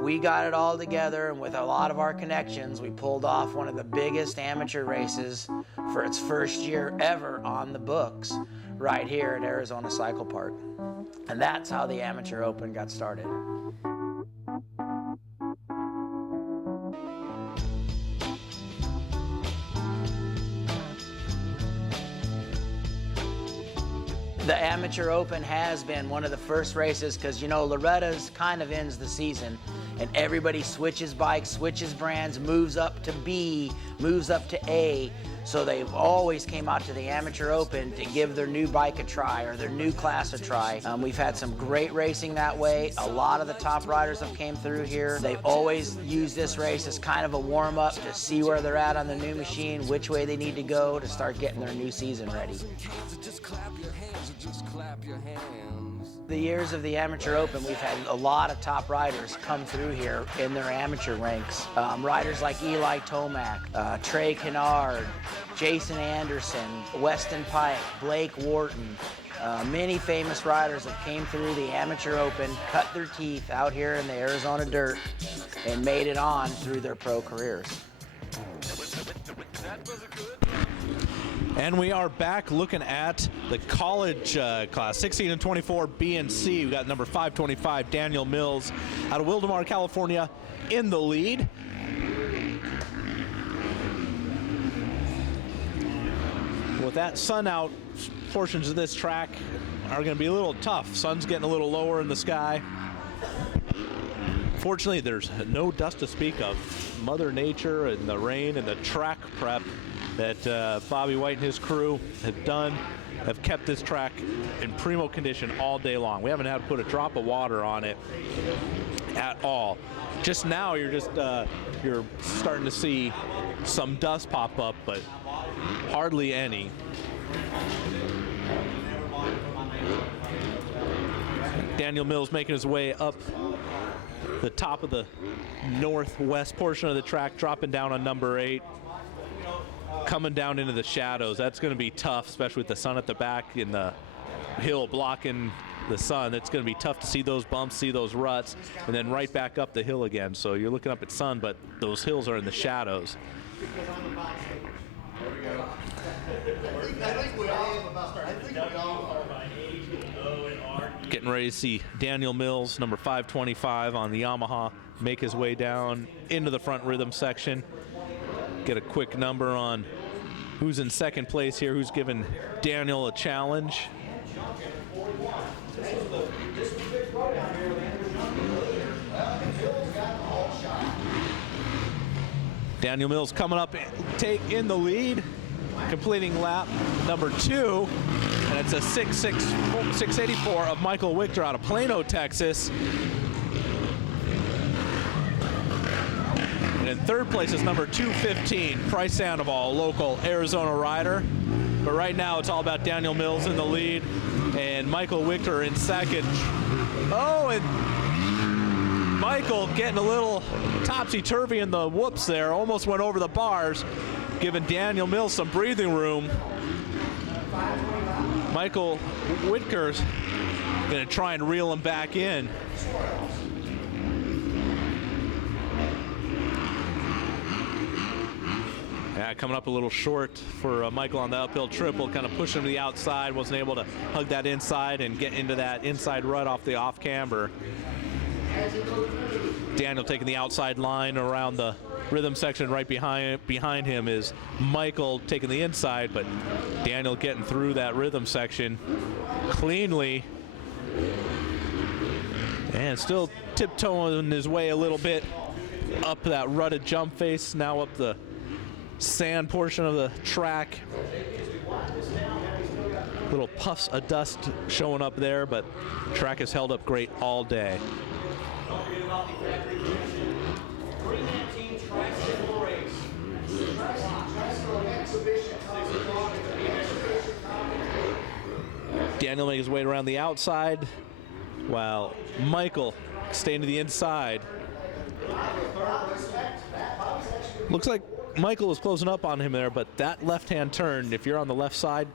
We got it all together, and with a lot of our connections, we pulled off one of the biggest amateur races for its first year ever on the books right here at Arizona Cycle Park. And that's how the Amateur Open got started. The Amateur Open has been one of the first races because, you know, Loretta's kind of ends the season and everybody switches bikes, switches brands, moves up to B, moves up to A. So they've always came out to the Amateur Open to give their new bike a try or their new class a try. We've had some great racing that way. A lot of the top riders have came through here. They've always used this race as kind of a warm-up to see where they're at on the new machine, which way they need to go to start getting their new season ready. The years of the Amateur Open, we've had a lot of top riders come through here in their amateur ranks. Riders like Eli Tomac, Trey Kennard, Jason Anderson, Weston Pike, Blake Wharton. Many famous riders have came through the Amateur Open, cut their teeth out here in the Arizona dirt, and made it on through their pro careers. And we are back looking at the college class, 16 and 24 B and C. We got number 525, Daniel Mills, out of Wildomar, California, in the lead. with that sun out, portions of this track are going to be a little tough. Sun's getting a little lower in the sky. Fortunately, there's no dust to speak of. Mother Nature and the rain and the track prep that Bobby White and his crew have done have kept this track in primo condition all day long. We haven't had to put a drop of water on it at all. Just now, you're starting to see some dust pop up, but hardly any. Daniel Mills making his way up the top of the northwest portion of the track, dropping down on number 8, coming down into the shadows. That's going to be tough, especially with the sun at the back and the hill blocking the sun. It's going to be tough to see those bumps, see those ruts, and then right back up the hill again. So you're looking up at sun, but those hills are in the shadows. Getting ready to see Daniel Mills, number 525 on the Yamaha, make his way down into the front rhythm section. Get a quick number on who's in second place here, who's giving Daniel a challenge. Daniel Mills coming up, in the lead, completing lap number 2, and it's a 684 of Michael Wichter out of Plano, Texas. And in third place is number 215, Price Sandoval, local Arizona rider. But right now it's all about Daniel Mills in the lead and Michael Wichter in second. Oh, and Michael getting a little topsy-turvy in the whoops there, almost went over the bars, giving Daniel Mills some breathing room. Michael Wichter's gonna try and reel him back in. Yeah, coming up a little short for Michael on the uphill triple, kind of pushing him to the outside, wasn't able to hug that inside and get into that inside rut off the off camber. Daniel taking the outside line around the rhythm section. Right behind him is Michael taking the inside, but Daniel getting through that rhythm section cleanly and still tiptoeing his way a little bit up that rutted jump face, now up the sand portion of the track. Little puffs of dust showing up there, but track has held up great all day. Daniel making his way around the outside while Michael staying to the inside. Looks like Michael is closing up on him there, but that left-hand turn, if you're on the left side,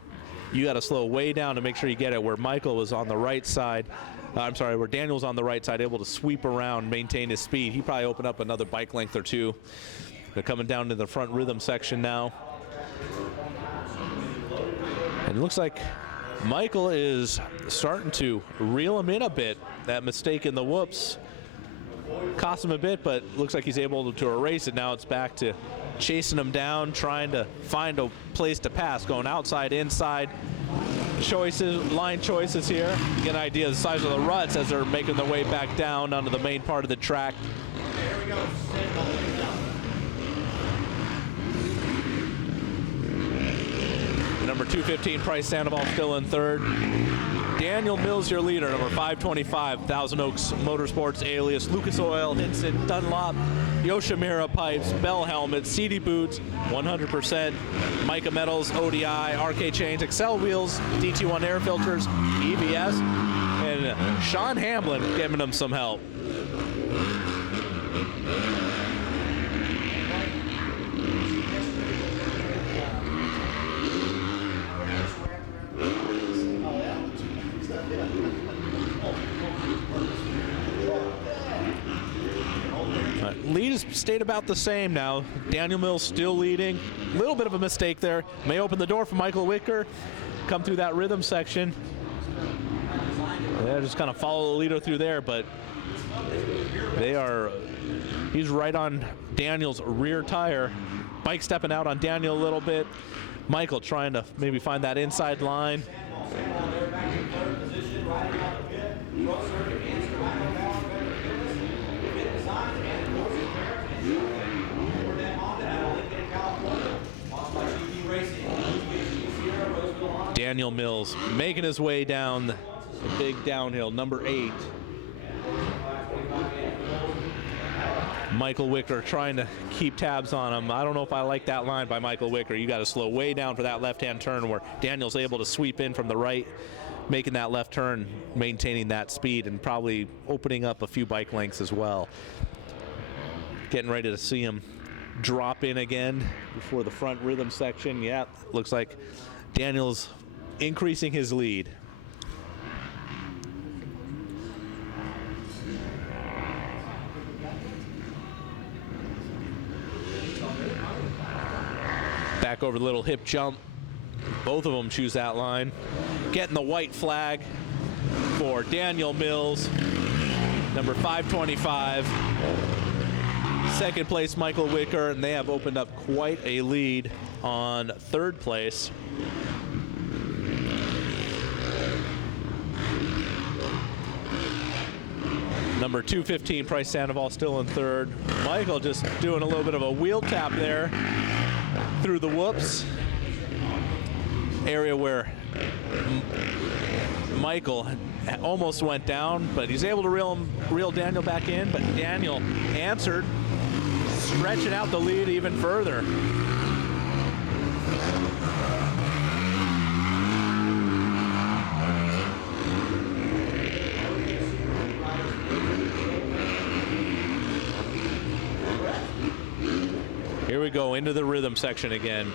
you got to slow way down to make sure you get it, where Michael was on the right side. Where Daniel's on the right side, able to sweep around, maintain his speed. He probably opened up another bike length or two. They're coming down to the front rhythm section now. And it looks like Michael is starting to reel him in a bit. That mistake in the whoops cost him a bit, but looks like he's able to erase it. Now it's back to chasing him down, trying to find a place to pass, going outside, inside. Line choices here. Get an idea of the size of the ruts as they're making their way back down onto the main part of the track. Number 215, Price Sandoval, still in third. Daniel Mills, your leader, number 525, Thousand Oaks Motorsports, alias Lucas Oil, Hinson, Dunlop, Yoshimura Pipes, Bell Helmets, CD Boots, 100%, Mica Metals, ODI, RK Chains, Excel Wheels, DT1 Air Filters, EVS, and Sean Hamlin giving them some help. Lead has stayed about the same now. Daniel Mills still leading. A little bit of a mistake there. May open the door for Michael Wichter. Come through that rhythm section. Yeah, just kind of follow the leader through there, but he's right on Daniel's rear tire. Bike stepping out on Daniel a little bit. Michael trying to maybe find that inside line. Daniel Mills making his way down the big downhill, number 8. Michael Wicker trying to keep tabs on him. I don't know if I like that line by Michael Wicker. You got to slow way down for that left-hand turn where Daniel's able to sweep in from the right, making that left turn, maintaining that speed, and probably opening up a few bike lengths as well. Getting ready to see him drop in again before the front rhythm section. Yeah, looks like Daniel's increasing his lead. Back over the little hip jump. Both of them choose that line. Getting the white flag for Daniel Mills, number 525. Second place, Michael Wicker, and they have opened up quite a lead on third place. Number 215, Price Sandoval, still in third. Michael just doing a little bit of a wheel tap there through the whoops. Area where Michael almost went down, but he's able to reel Daniel back in, but Daniel answered, stretching out the lead even further. Here we go into the rhythm section again.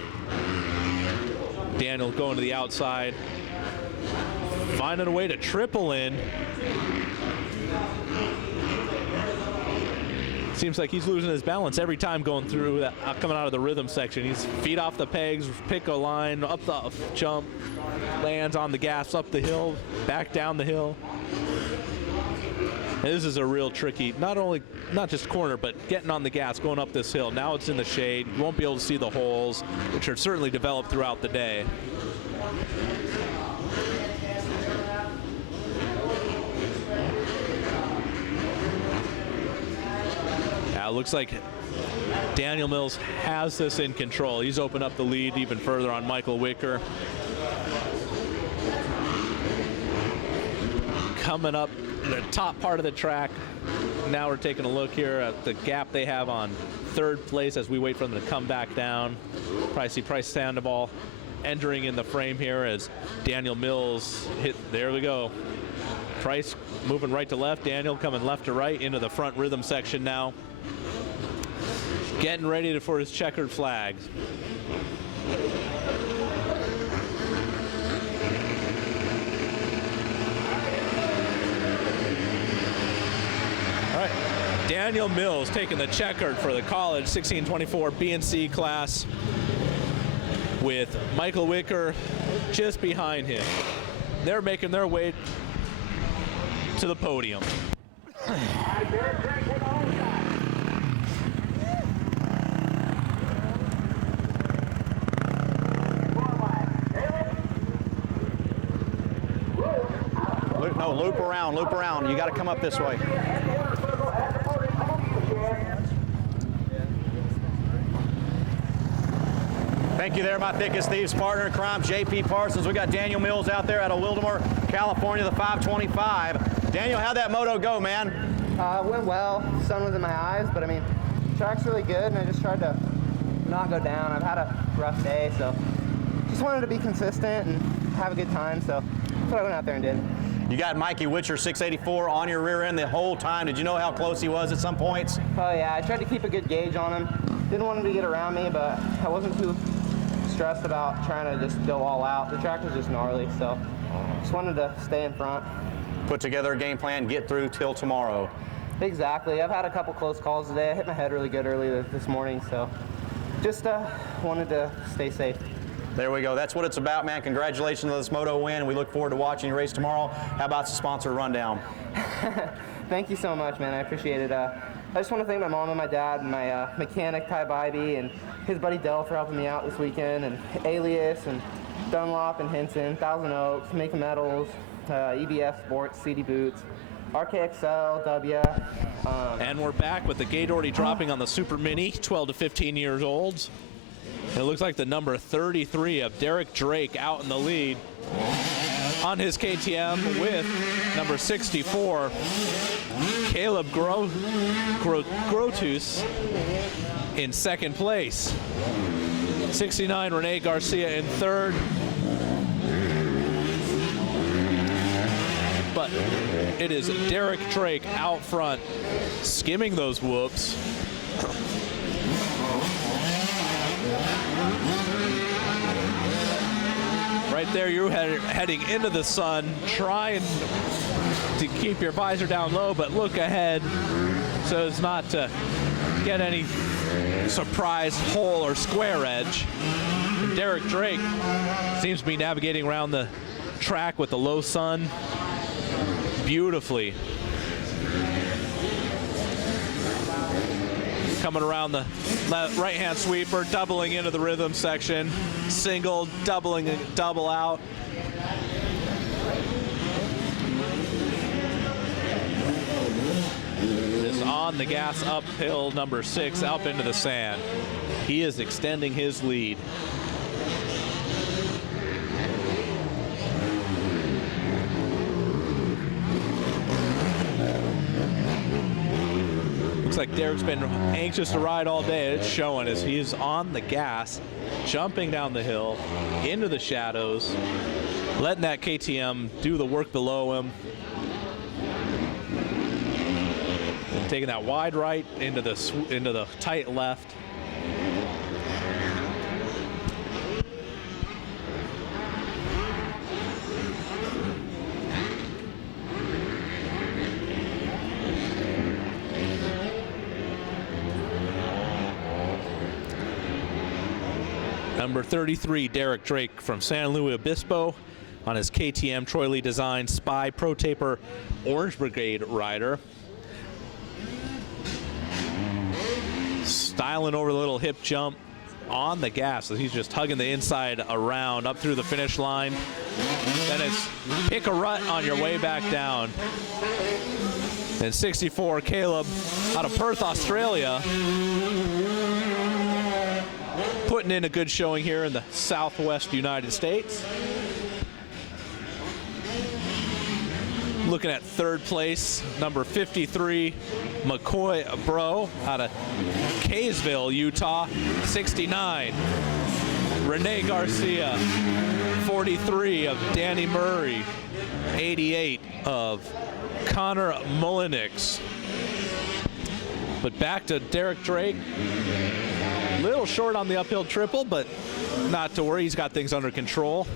Daniel going to the outside, finding a way to triple in. Seems like he's losing his balance every time going through that, coming out of the rhythm section. He's feet off the pegs, pick a line, up the jump, lands on the gas, up the hill, back down the hill. And this is a real tricky, not just corner, but getting on the gas, going up this hill. Now it's in the shade. You won't be able to see the holes, which are certainly developed throughout the day. Now it looks like Daniel Mills has this in control. He's opened up the lead even further on Michael Wicker. Coming up the top part of the track. Now we're taking a look here at the gap they have on third place as we wait for them to come back down. Price Sandoval entering in the frame here as Daniel Mills hit. There we go. Price moving right to left. Daniel coming left to right into the front rhythm section now. Getting ready for his checkered flag. Daniel Mills taking the checkered for the college 1624 B&C class with Michael Wicker just behind him. They're making their way to the podium. No, loop around. You got to come up this way. Thank you there, my thickest thieves partner in crime, JP Parsons. We got Daniel Mills out there out of Wildomar, California, the 525. Daniel, how'd that moto go, man? Went well. Sun was in my eyes, but I mean, track's really good, and I just tried to not go down. I've had a rough day, so just wanted to be consistent and have a good time, so that's what I went out there and did. You got Mikey Witcher, 684, on your rear end the whole time. Did you know how close he was at some points? Oh yeah, I tried to keep a good gauge on him. Didn't want him to get around me, but I wasn't too stressed about trying to just go all out. The track was just gnarly, so just wanted to stay in front. Put together a game plan, get through till tomorrow. Exactly. I've had a couple close calls today. I hit my head really good early this morning, so just wanted to stay safe. There we go. That's what it's about, man. Congratulations on this moto win. We look forward to watching you race tomorrow. How about the sponsor rundown? Thank you so much, man. I appreciate it. I just want to thank my mom and my dad and my mechanic, Ty Bybee, and his buddy Dell for helping me out this weekend, and Alias and Dunlop and Henson, Thousand Oaks, Make Metals, EBS Sports, CD Boots, RKXL, W. And we're back with the gate already dropping on the Super Mini, 12 to 15 years old. It looks like the number 33 of Derek Drake out in the lead on his KTM with number 64, Caleb Grotus in second place. 69, Rene Garcia in third. But it is Derek Drake out front, skimming those whoops. Right there, you're heading into the sun, trying to keep your visor down low, but look ahead so as not to get any surprise hole or square edge. And Derek Drake seems to be navigating around the track with the low sun beautifully. Coming around the right-hand sweeper, doubling into the rhythm section, single, doubling, double out. This on the gas uphill, number 6, up into the sand. He is extending his lead. Looks like Derek's been anxious to ride all day. It's showing as he's on the gas, jumping down the hill, into the shadows, letting that KTM do the work below him. Taking that wide right into the tight left. Number 33, Derek Drake from San Luis Obispo on his KTM Troy Lee designed Spy Pro Taper Orange Brigade rider. Styling over the little hip jump on the gas, so he's just hugging the inside around up through the finish line. Then it's pick a rut on your way back down. And 64, Caleb out of Perth, Australia, putting in a good showing here in the Southwest United States. Looking at third place, number 53, McCoy Bro out of Kaysville, Utah. 69, Rene Garcia. 43 of Danny Murray. 88 of Connor Mullenix. But back to Derek Drake. Little short on the uphill triple, but not to worry, he's got things under control.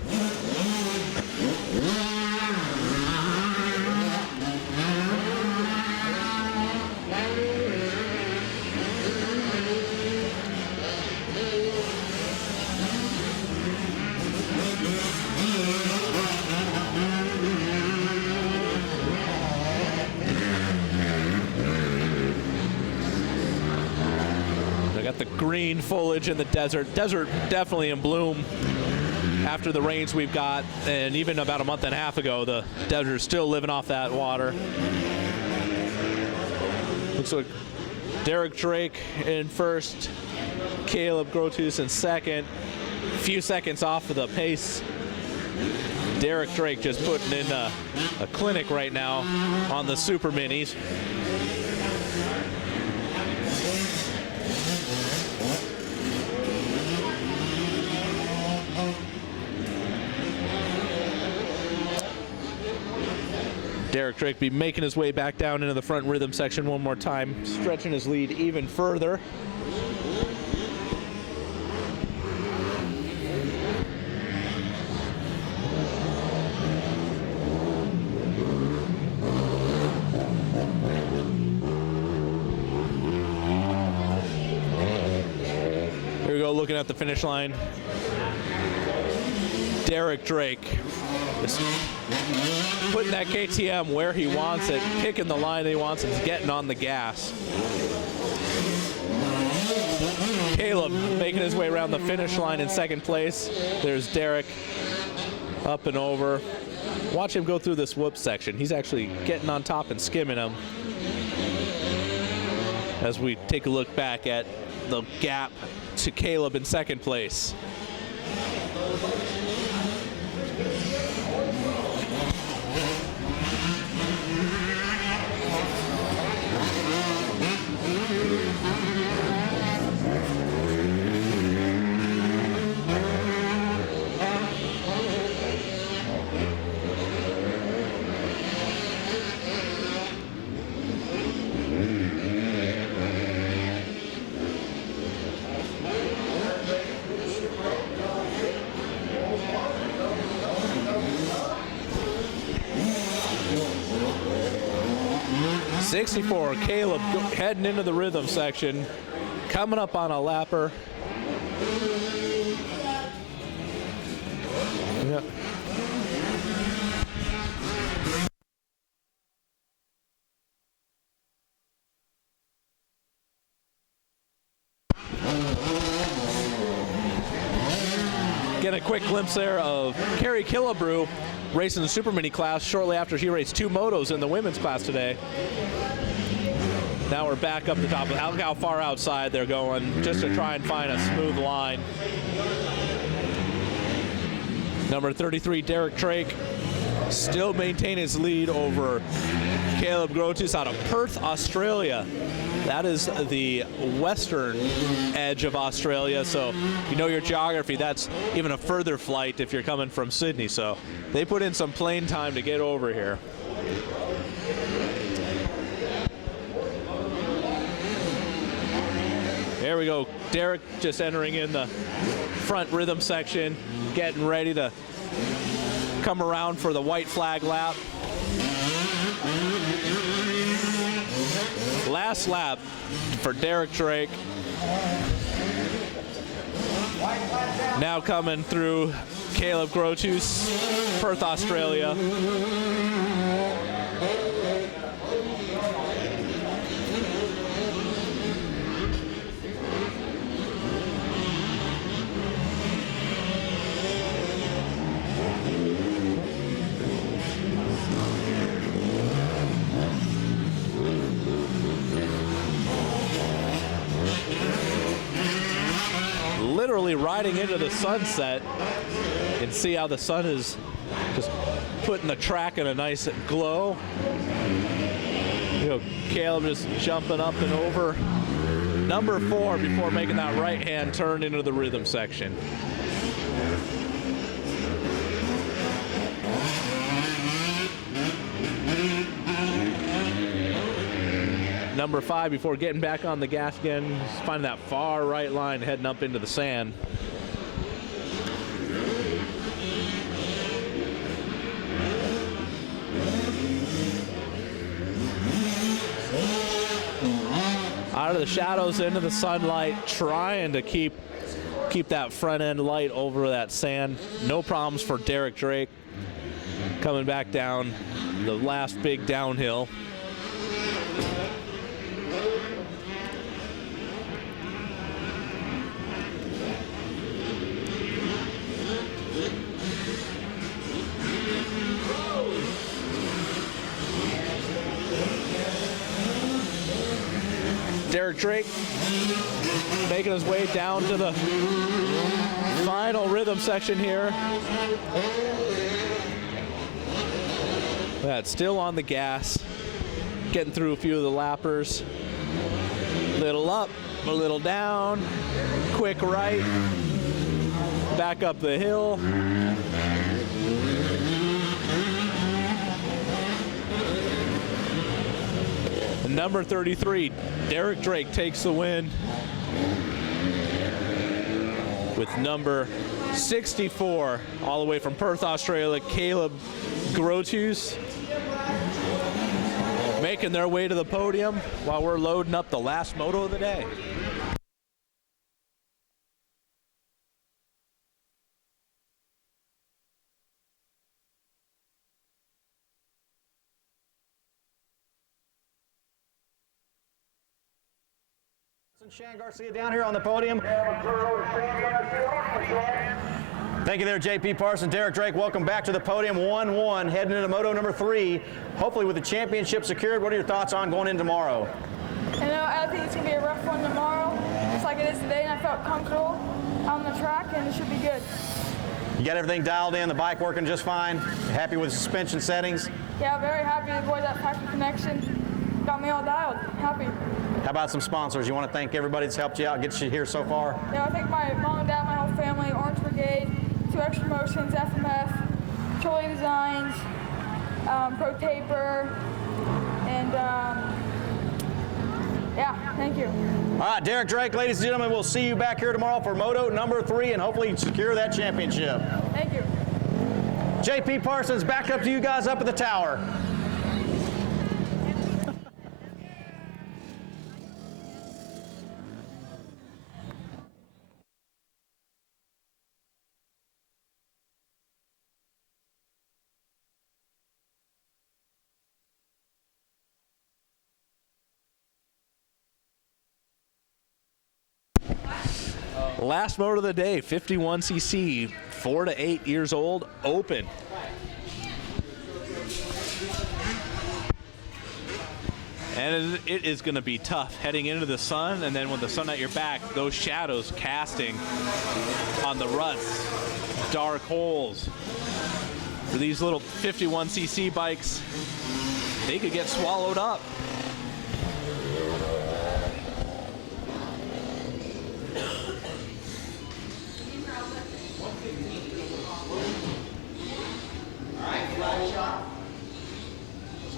Got the green foliage in the desert. Desert definitely in bloom after the rains we've got, and even about a month and a half ago, the desert's still living off that water. Looks like Derek Drake in first, Caleb Grotus in second. A few seconds off of the pace. Derek Drake just putting in a clinic right now on the Super Minis. Derek Drake be making his way back down into the front rhythm section one more time, stretching his lead even further. Here we go, looking at the finish line. Derek Drake Just putting that KTM where he wants it, picking the line that he wants, and getting on the gas. Caleb making his way around the finish line in second place. There's Derek up and over. Watch him go through this whoop section. He's actually getting on top and skimming him. As we take a look back at the gap to Caleb in second place. '64, Caleb heading into the rhythm section, coming up on a lapper. Yep. Get a quick glimpse there of Kerry Killebrew racing the Super Mini class shortly after she raced 2 motos in the women's class today. Now we're back up the top. Look how far outside they're going just to try and find a smooth line. Number 33, Derek Drake, still maintain his lead over Caleb Grotus out of Perth, Australia. That is the western edge of Australia, so you know your geography. That's even a further flight if you're coming from Sydney, so they put in some plane time to get over here. There we go. Derek just entering in the front rhythm section, getting ready to come around for the white flag lap. Last lap for Derek Drake. Now coming through Caleb Grotus, Perth, Australia. Literally riding into the sunset. You can see how the sun is just putting the track in a nice glow. You know, Caleb just jumping up and over number 4 before making that right-hand turn into the rhythm section. Number 5 before getting back on the gas again, finding that far right line heading up into the sand. Out of the shadows into the sunlight, trying to keep that front end light over that sand. No problems for Derek Drake. Coming back down the last big downhill. Derek Drake making his way down to the final rhythm section here. That's still on the gas, getting through a few of the lappers. Little up, a little down, quick right, back up the hill. Number 33, Derek Drake takes the win with number 64, all the way from Perth, Australia, Caleb Grotus, making their way to the podium while we're loading up the last moto of the day. Shan Garcia down here on the podium. Thank you there, JP Parsons. Derek Drake, welcome back to the podium. 1-1, heading into Moto number 3. Hopefully with the championship secured. What are your thoughts on going in tomorrow? You know, I think it's going to be a rough one tomorrow, just like it is today, and I felt comfortable on the track, and it should be good. You got everything dialed in, the bike working just fine? Happy with the suspension settings? Yeah, very happy. The boys at Factory Connection got me all dialed. Happy. How about some sponsors? You want to thank everybody that's helped you out, get you here so far? Yeah, I thank my mom and dad, my whole family, Orange Brigade, 2X Promotions, FMF, Trolley Designs, Pro Taper, and yeah, thank you. All right, Derek Drake, ladies and gentlemen, we'll see you back here tomorrow for Moto number 3 and hopefully secure that championship. Thank you. JP Parsons, back up to you guys up at the tower. Last motor of the day, 51cc, 4 to 8 years old, open. And it is going to be tough heading into the sun, and then with the sun at your back, those shadows casting on the ruts, dark holes. For these little 51cc bikes, they could get swallowed up.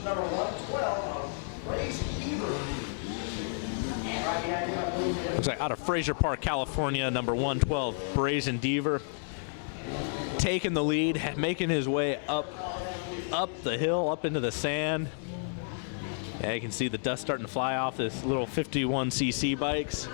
Number 112, Brazen Deaver. Looks like out of Fraser Park, California, number 112, Brazen Deaver, taking the lead, making his way up the hill, up into the sand. And you can see the dust starting to fly off this little 51cc bikes.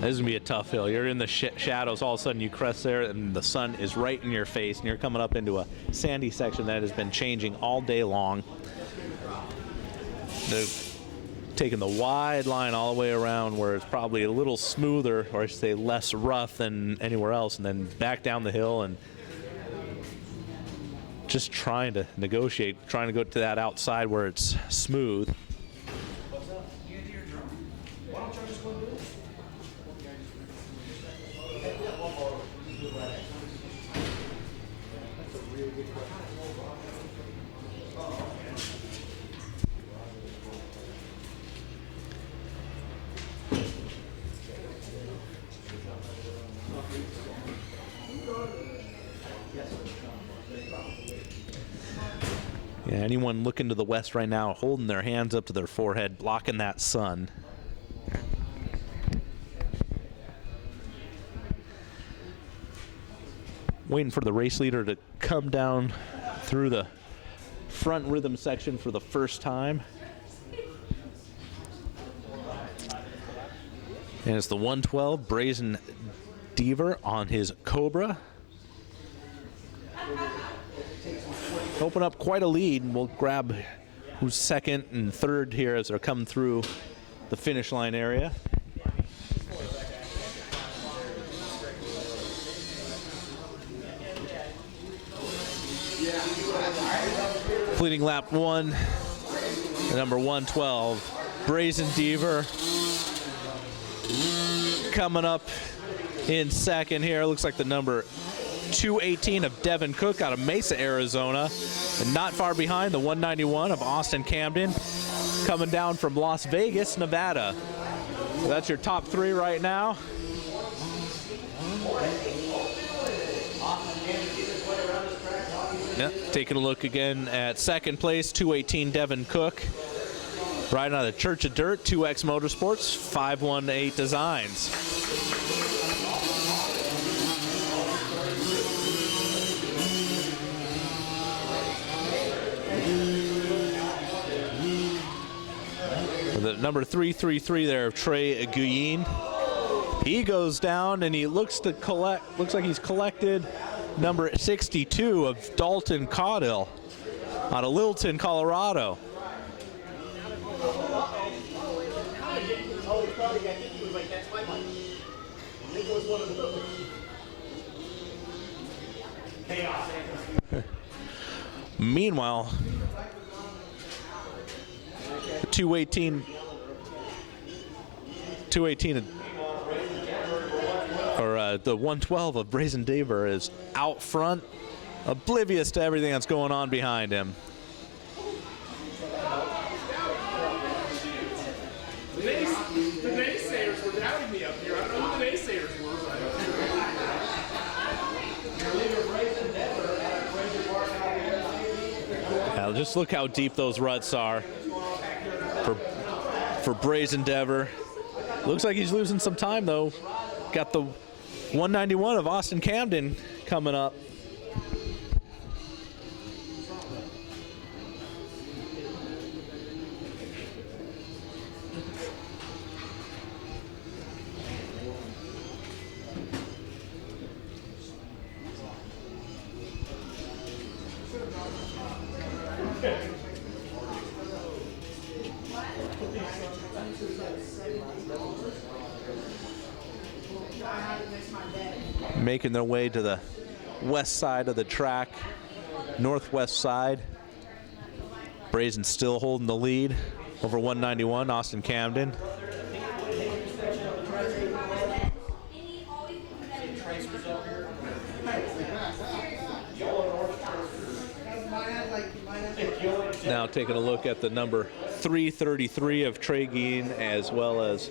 This is going to be a tough hill. You're in the shadows, all of a sudden you crest there, and the sun is right in your face, and you're coming up into a sandy section that has been changing all day long. They've taken the wide line all the way around where it's probably a little smoother, or I should say less rough than anywhere else, and then back down the hill and just trying to negotiate, trying to go to that outside where it's smooth. Yeah, anyone looking to the west right now, holding their hands up to their forehead, blocking that sun. Waiting for the race leader to come down through the front rhythm section for the first time. And it's the 112 Brazen Deaver on his Cobra. Open up quite a lead, and we'll grab who's second and third here as they're coming through the finish line area. Completing lap 1, the number 112, Brazen Deaver. Coming up in second here, looks like the number 218 of Devin Cook out of Mesa, Arizona. And not far behind, the 191 of Austin Camden, coming down from Las Vegas, Nevada. So that's your top 3 right now. Yeah, taking a look again at second place, 218 Devin Cook. Riding out of the Church of Dirt, 2X Motorsports, 518 Designs. The number 333 there of Trey Guyin. He goes down and he looks like he's collected number 62 of Dalton Caudill out of Littleton, Colorado. Meanwhile, 218 or the 112 of Brazen Dever is out front, oblivious to everything that's going on behind him. The naysayers were doubting me up here. I don't know who the naysayers were. Now just look how deep those ruts are for Brazen Dever. Looks like he's losing some time though. Got the 191 of Austin Camden coming up. Making their way to the west side of the track, northwest side. Brazen still holding the lead over 191, Austin Camden. Now taking a look at the number 333 of Trey Geen, as well as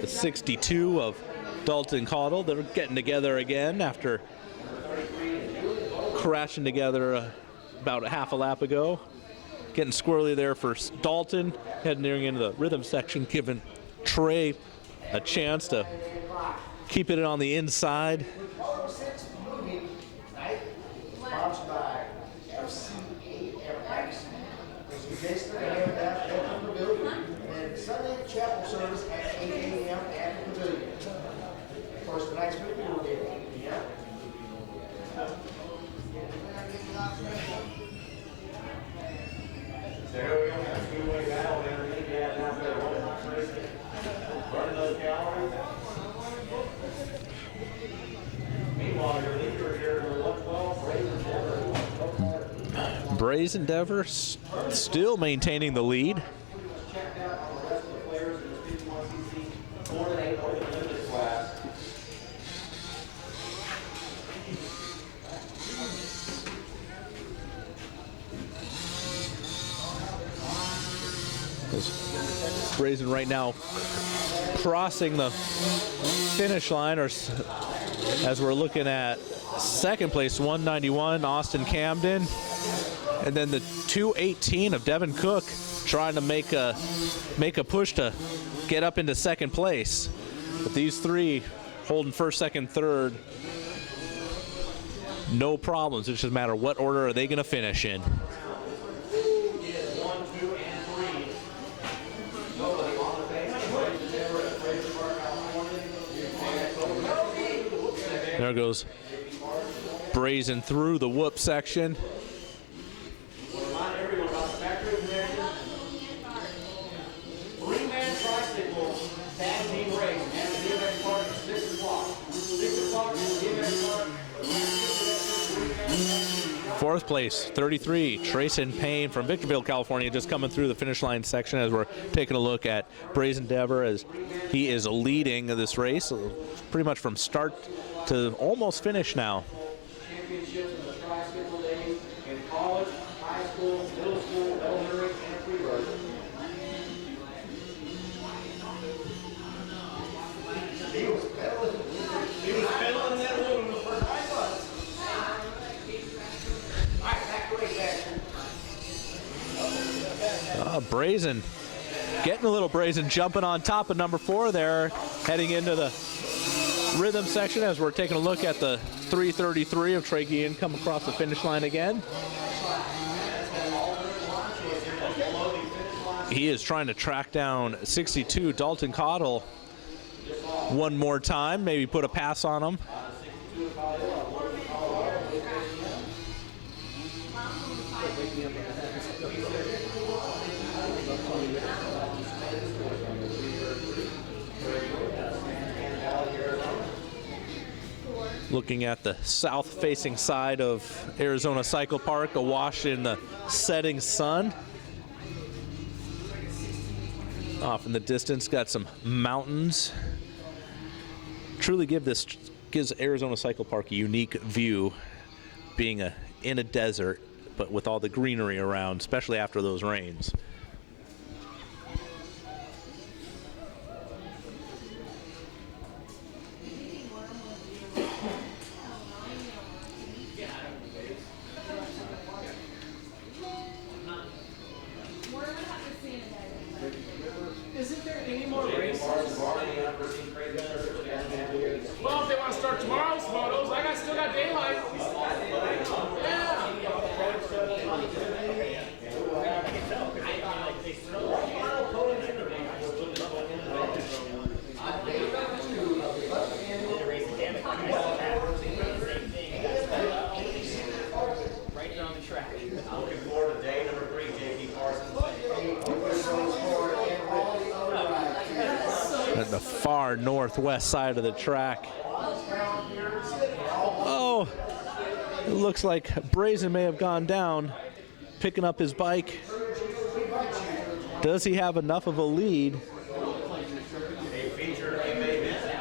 the 62 of Dalton Caudill. They're getting together again after crashing together about a half a lap ago. Getting squirrely there for Dalton, heading into the rhythm section, giving Trey a chance to keep it on the inside. Brazen Dever still maintaining the lead. Brazen right now crossing the finish line, or as we're looking at second place, 191 Austin Camden, and then the 218 of Devin Cook trying to make a push to get up into second place. But these three holding first, second, third, no problems. It just a matter what order are they going to finish in. There goes Brazen through the whoop section. Fourth place, 33, Trayson Payne from Victorville, California, just coming through the finish line section as we're taking a look at Brazen Dever as he is leading this race pretty much from start to almost finish now. Brazen, getting a little Brazen, jumping on top of number 4 there, heading into the rhythm section as we're taking a look at the 333 of Trey Geen come across the finish line again. He is trying to track down 62 Dalton Caudill. one more time, maybe put a pass on him. Looking at the south-facing side of Arizona Cycle Park, awash in the setting sun. Off in the distance, got some mountains. Truly gives Arizona Cycle Park a unique view, being in a desert, but with all the greenery around, especially after those rains. Isn't there any more races? Well, if they want to start tomorrow's motos, I still got daylight. At the far northwest side of the track. Oh, it looks like Brazen may have gone down, picking up his bike. Does he have enough of a lead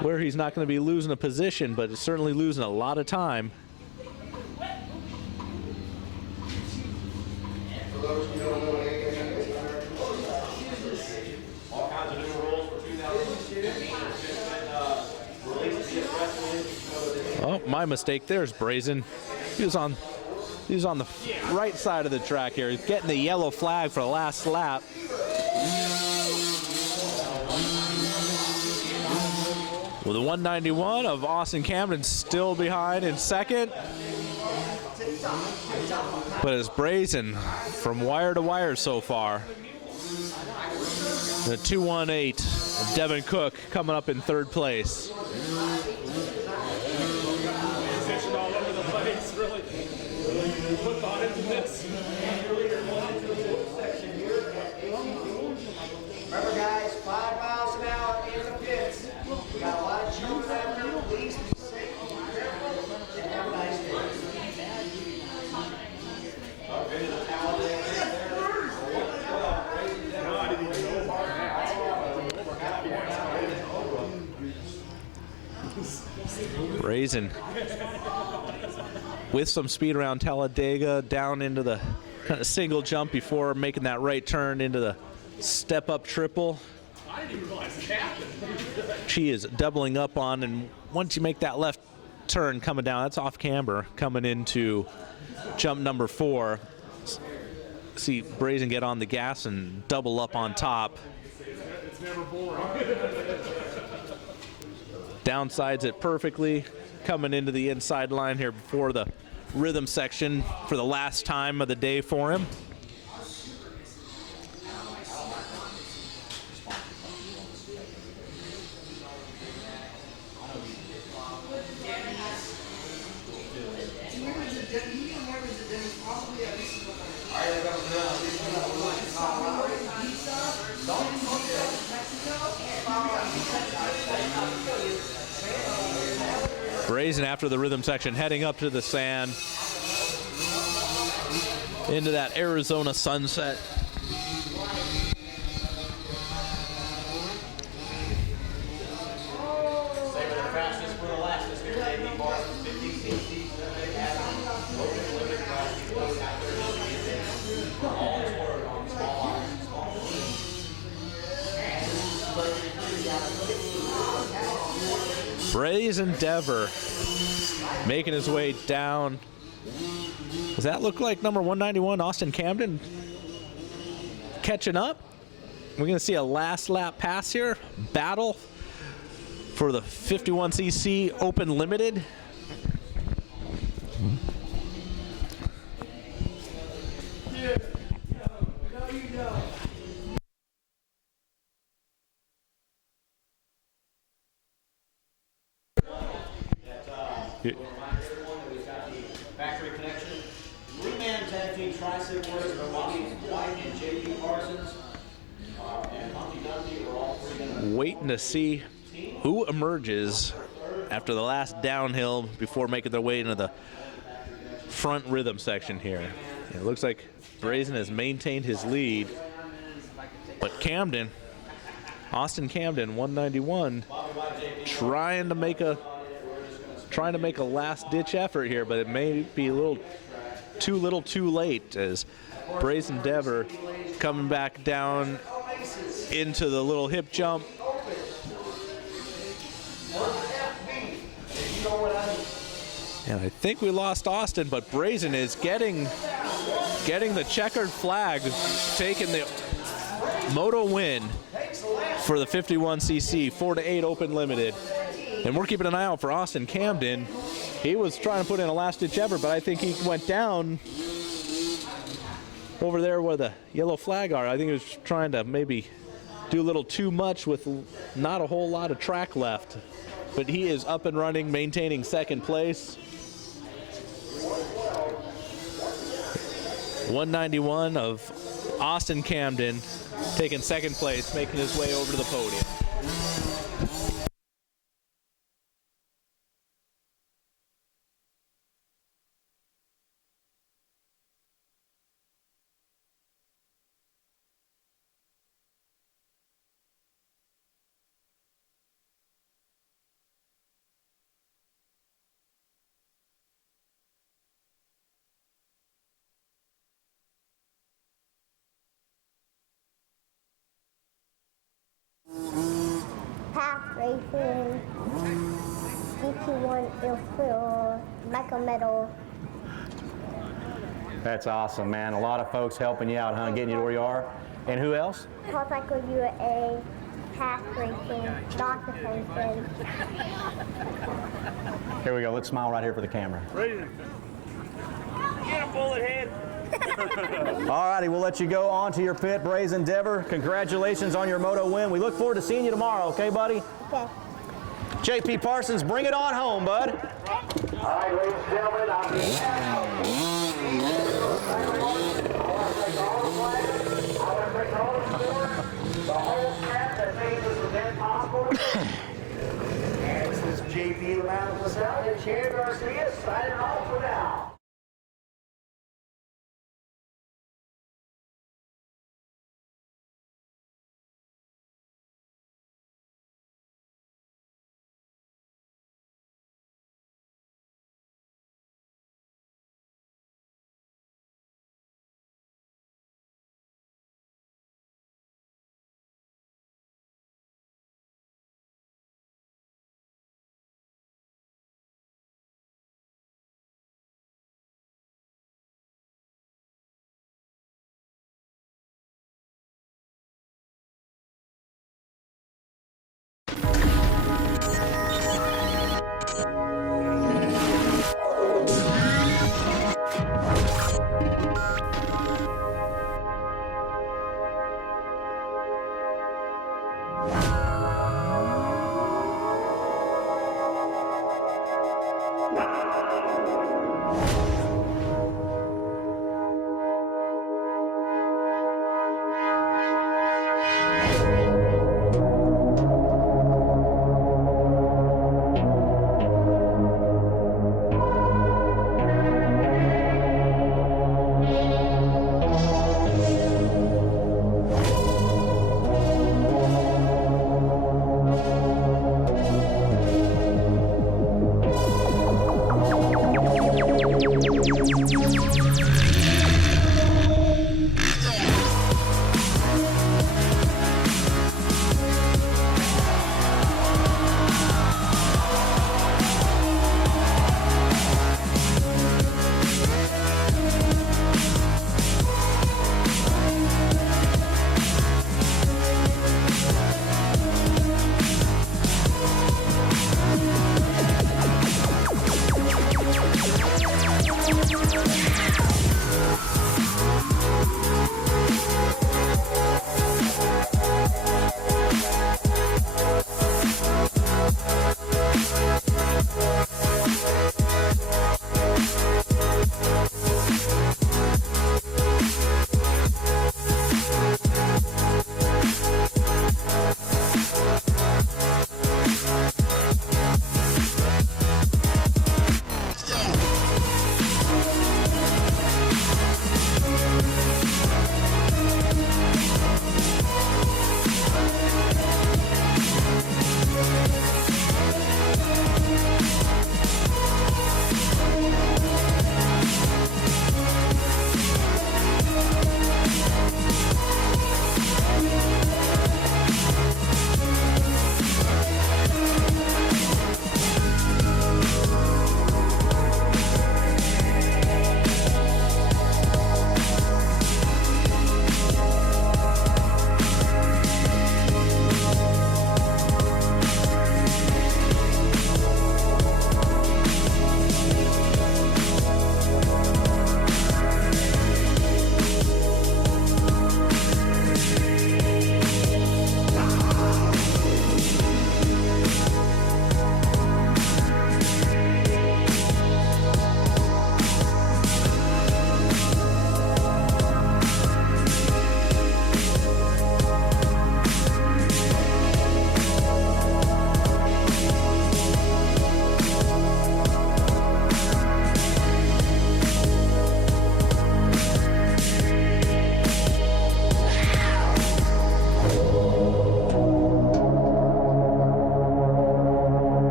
where he's not going to be losing a position, but is certainly losing a lot of time? Oh, my mistake. There's Brazen. He was on the right side of the track here. He's getting the yellow flag for the last lap. With the 191 of Austin Camden still behind in second. But it's Brazen from wire to wire so far. The 218 of Devin Cook coming up in third place. All over the place, really. Put thought into this. Remember, guys, 5 miles an hour in the pits. We got a lot of juice out there. Please be safe, be careful, and have a nice day. Brazen with some speed around Talladega, down into the kind of single jump before making that right turn into the step-up triple. I didn't even realize it happened. She is doubling up on, and once you make that left turn coming down, that's off camber, coming into jump number 4. See Brazen get on the gas and double up on top. It's never boring. Downsides it perfectly, coming into the inside line here before the rhythm section for the last time of the day for him. Brazen after the rhythm section heading up to the sand into that Arizona sunset. Brazen Dever making his way down. Does that look like number 191 Austin Camden catching up? We're going to see a last lap pass here. Battle for the 51cc Open Limited. Yeah. Factory connection. Three-man tag team tricep warriors are Bobby White and J.P. Parsons. And Humpty Dumpty were all three going to... Waiting to see who emerges after the last downhill before making their way into the front rhythm section here. It looks like Brazen has maintained his lead, but Camden, Austin Camden, 191, trying to make a last-ditch effort here, but it may be a little too late as Brazen Dever coming back down into the little hip jump. And I think we lost Austin, but Brazen is getting the checkered flag, taking the moto win for the 51cc 4-8 open limited. And we're keeping an eye out for Austin Camden. He was trying to put in a last-ditch effort, but I think he went down over there where the yellow flag are. I think he was trying to maybe do a little too much with not a whole lot of track left. But he is up and running, maintaining second place. 191 of Austin Camden taking second place, making his way over to the podium. Path racing, GT1 Ilfil, Michael Medal. That's awesome, man. A lot of folks helping you out, huh? Getting you to where you are. And who else? Paul Cycle UA, Path racing, Dr. Henson. Here we go. Let's smile right here for the camera. Get a bullet head. All righty, we'll let you go on to your pit, Brazen Dever. Congratulations on your moto win. We look forward to seeing you tomorrow, okay, buddy? Okay. J.P. Parsons, bring it on home, bud. All right, ladies and gentlemen, and this is J.P. LaManna LaSalle and Sharon Garcia signing off for now.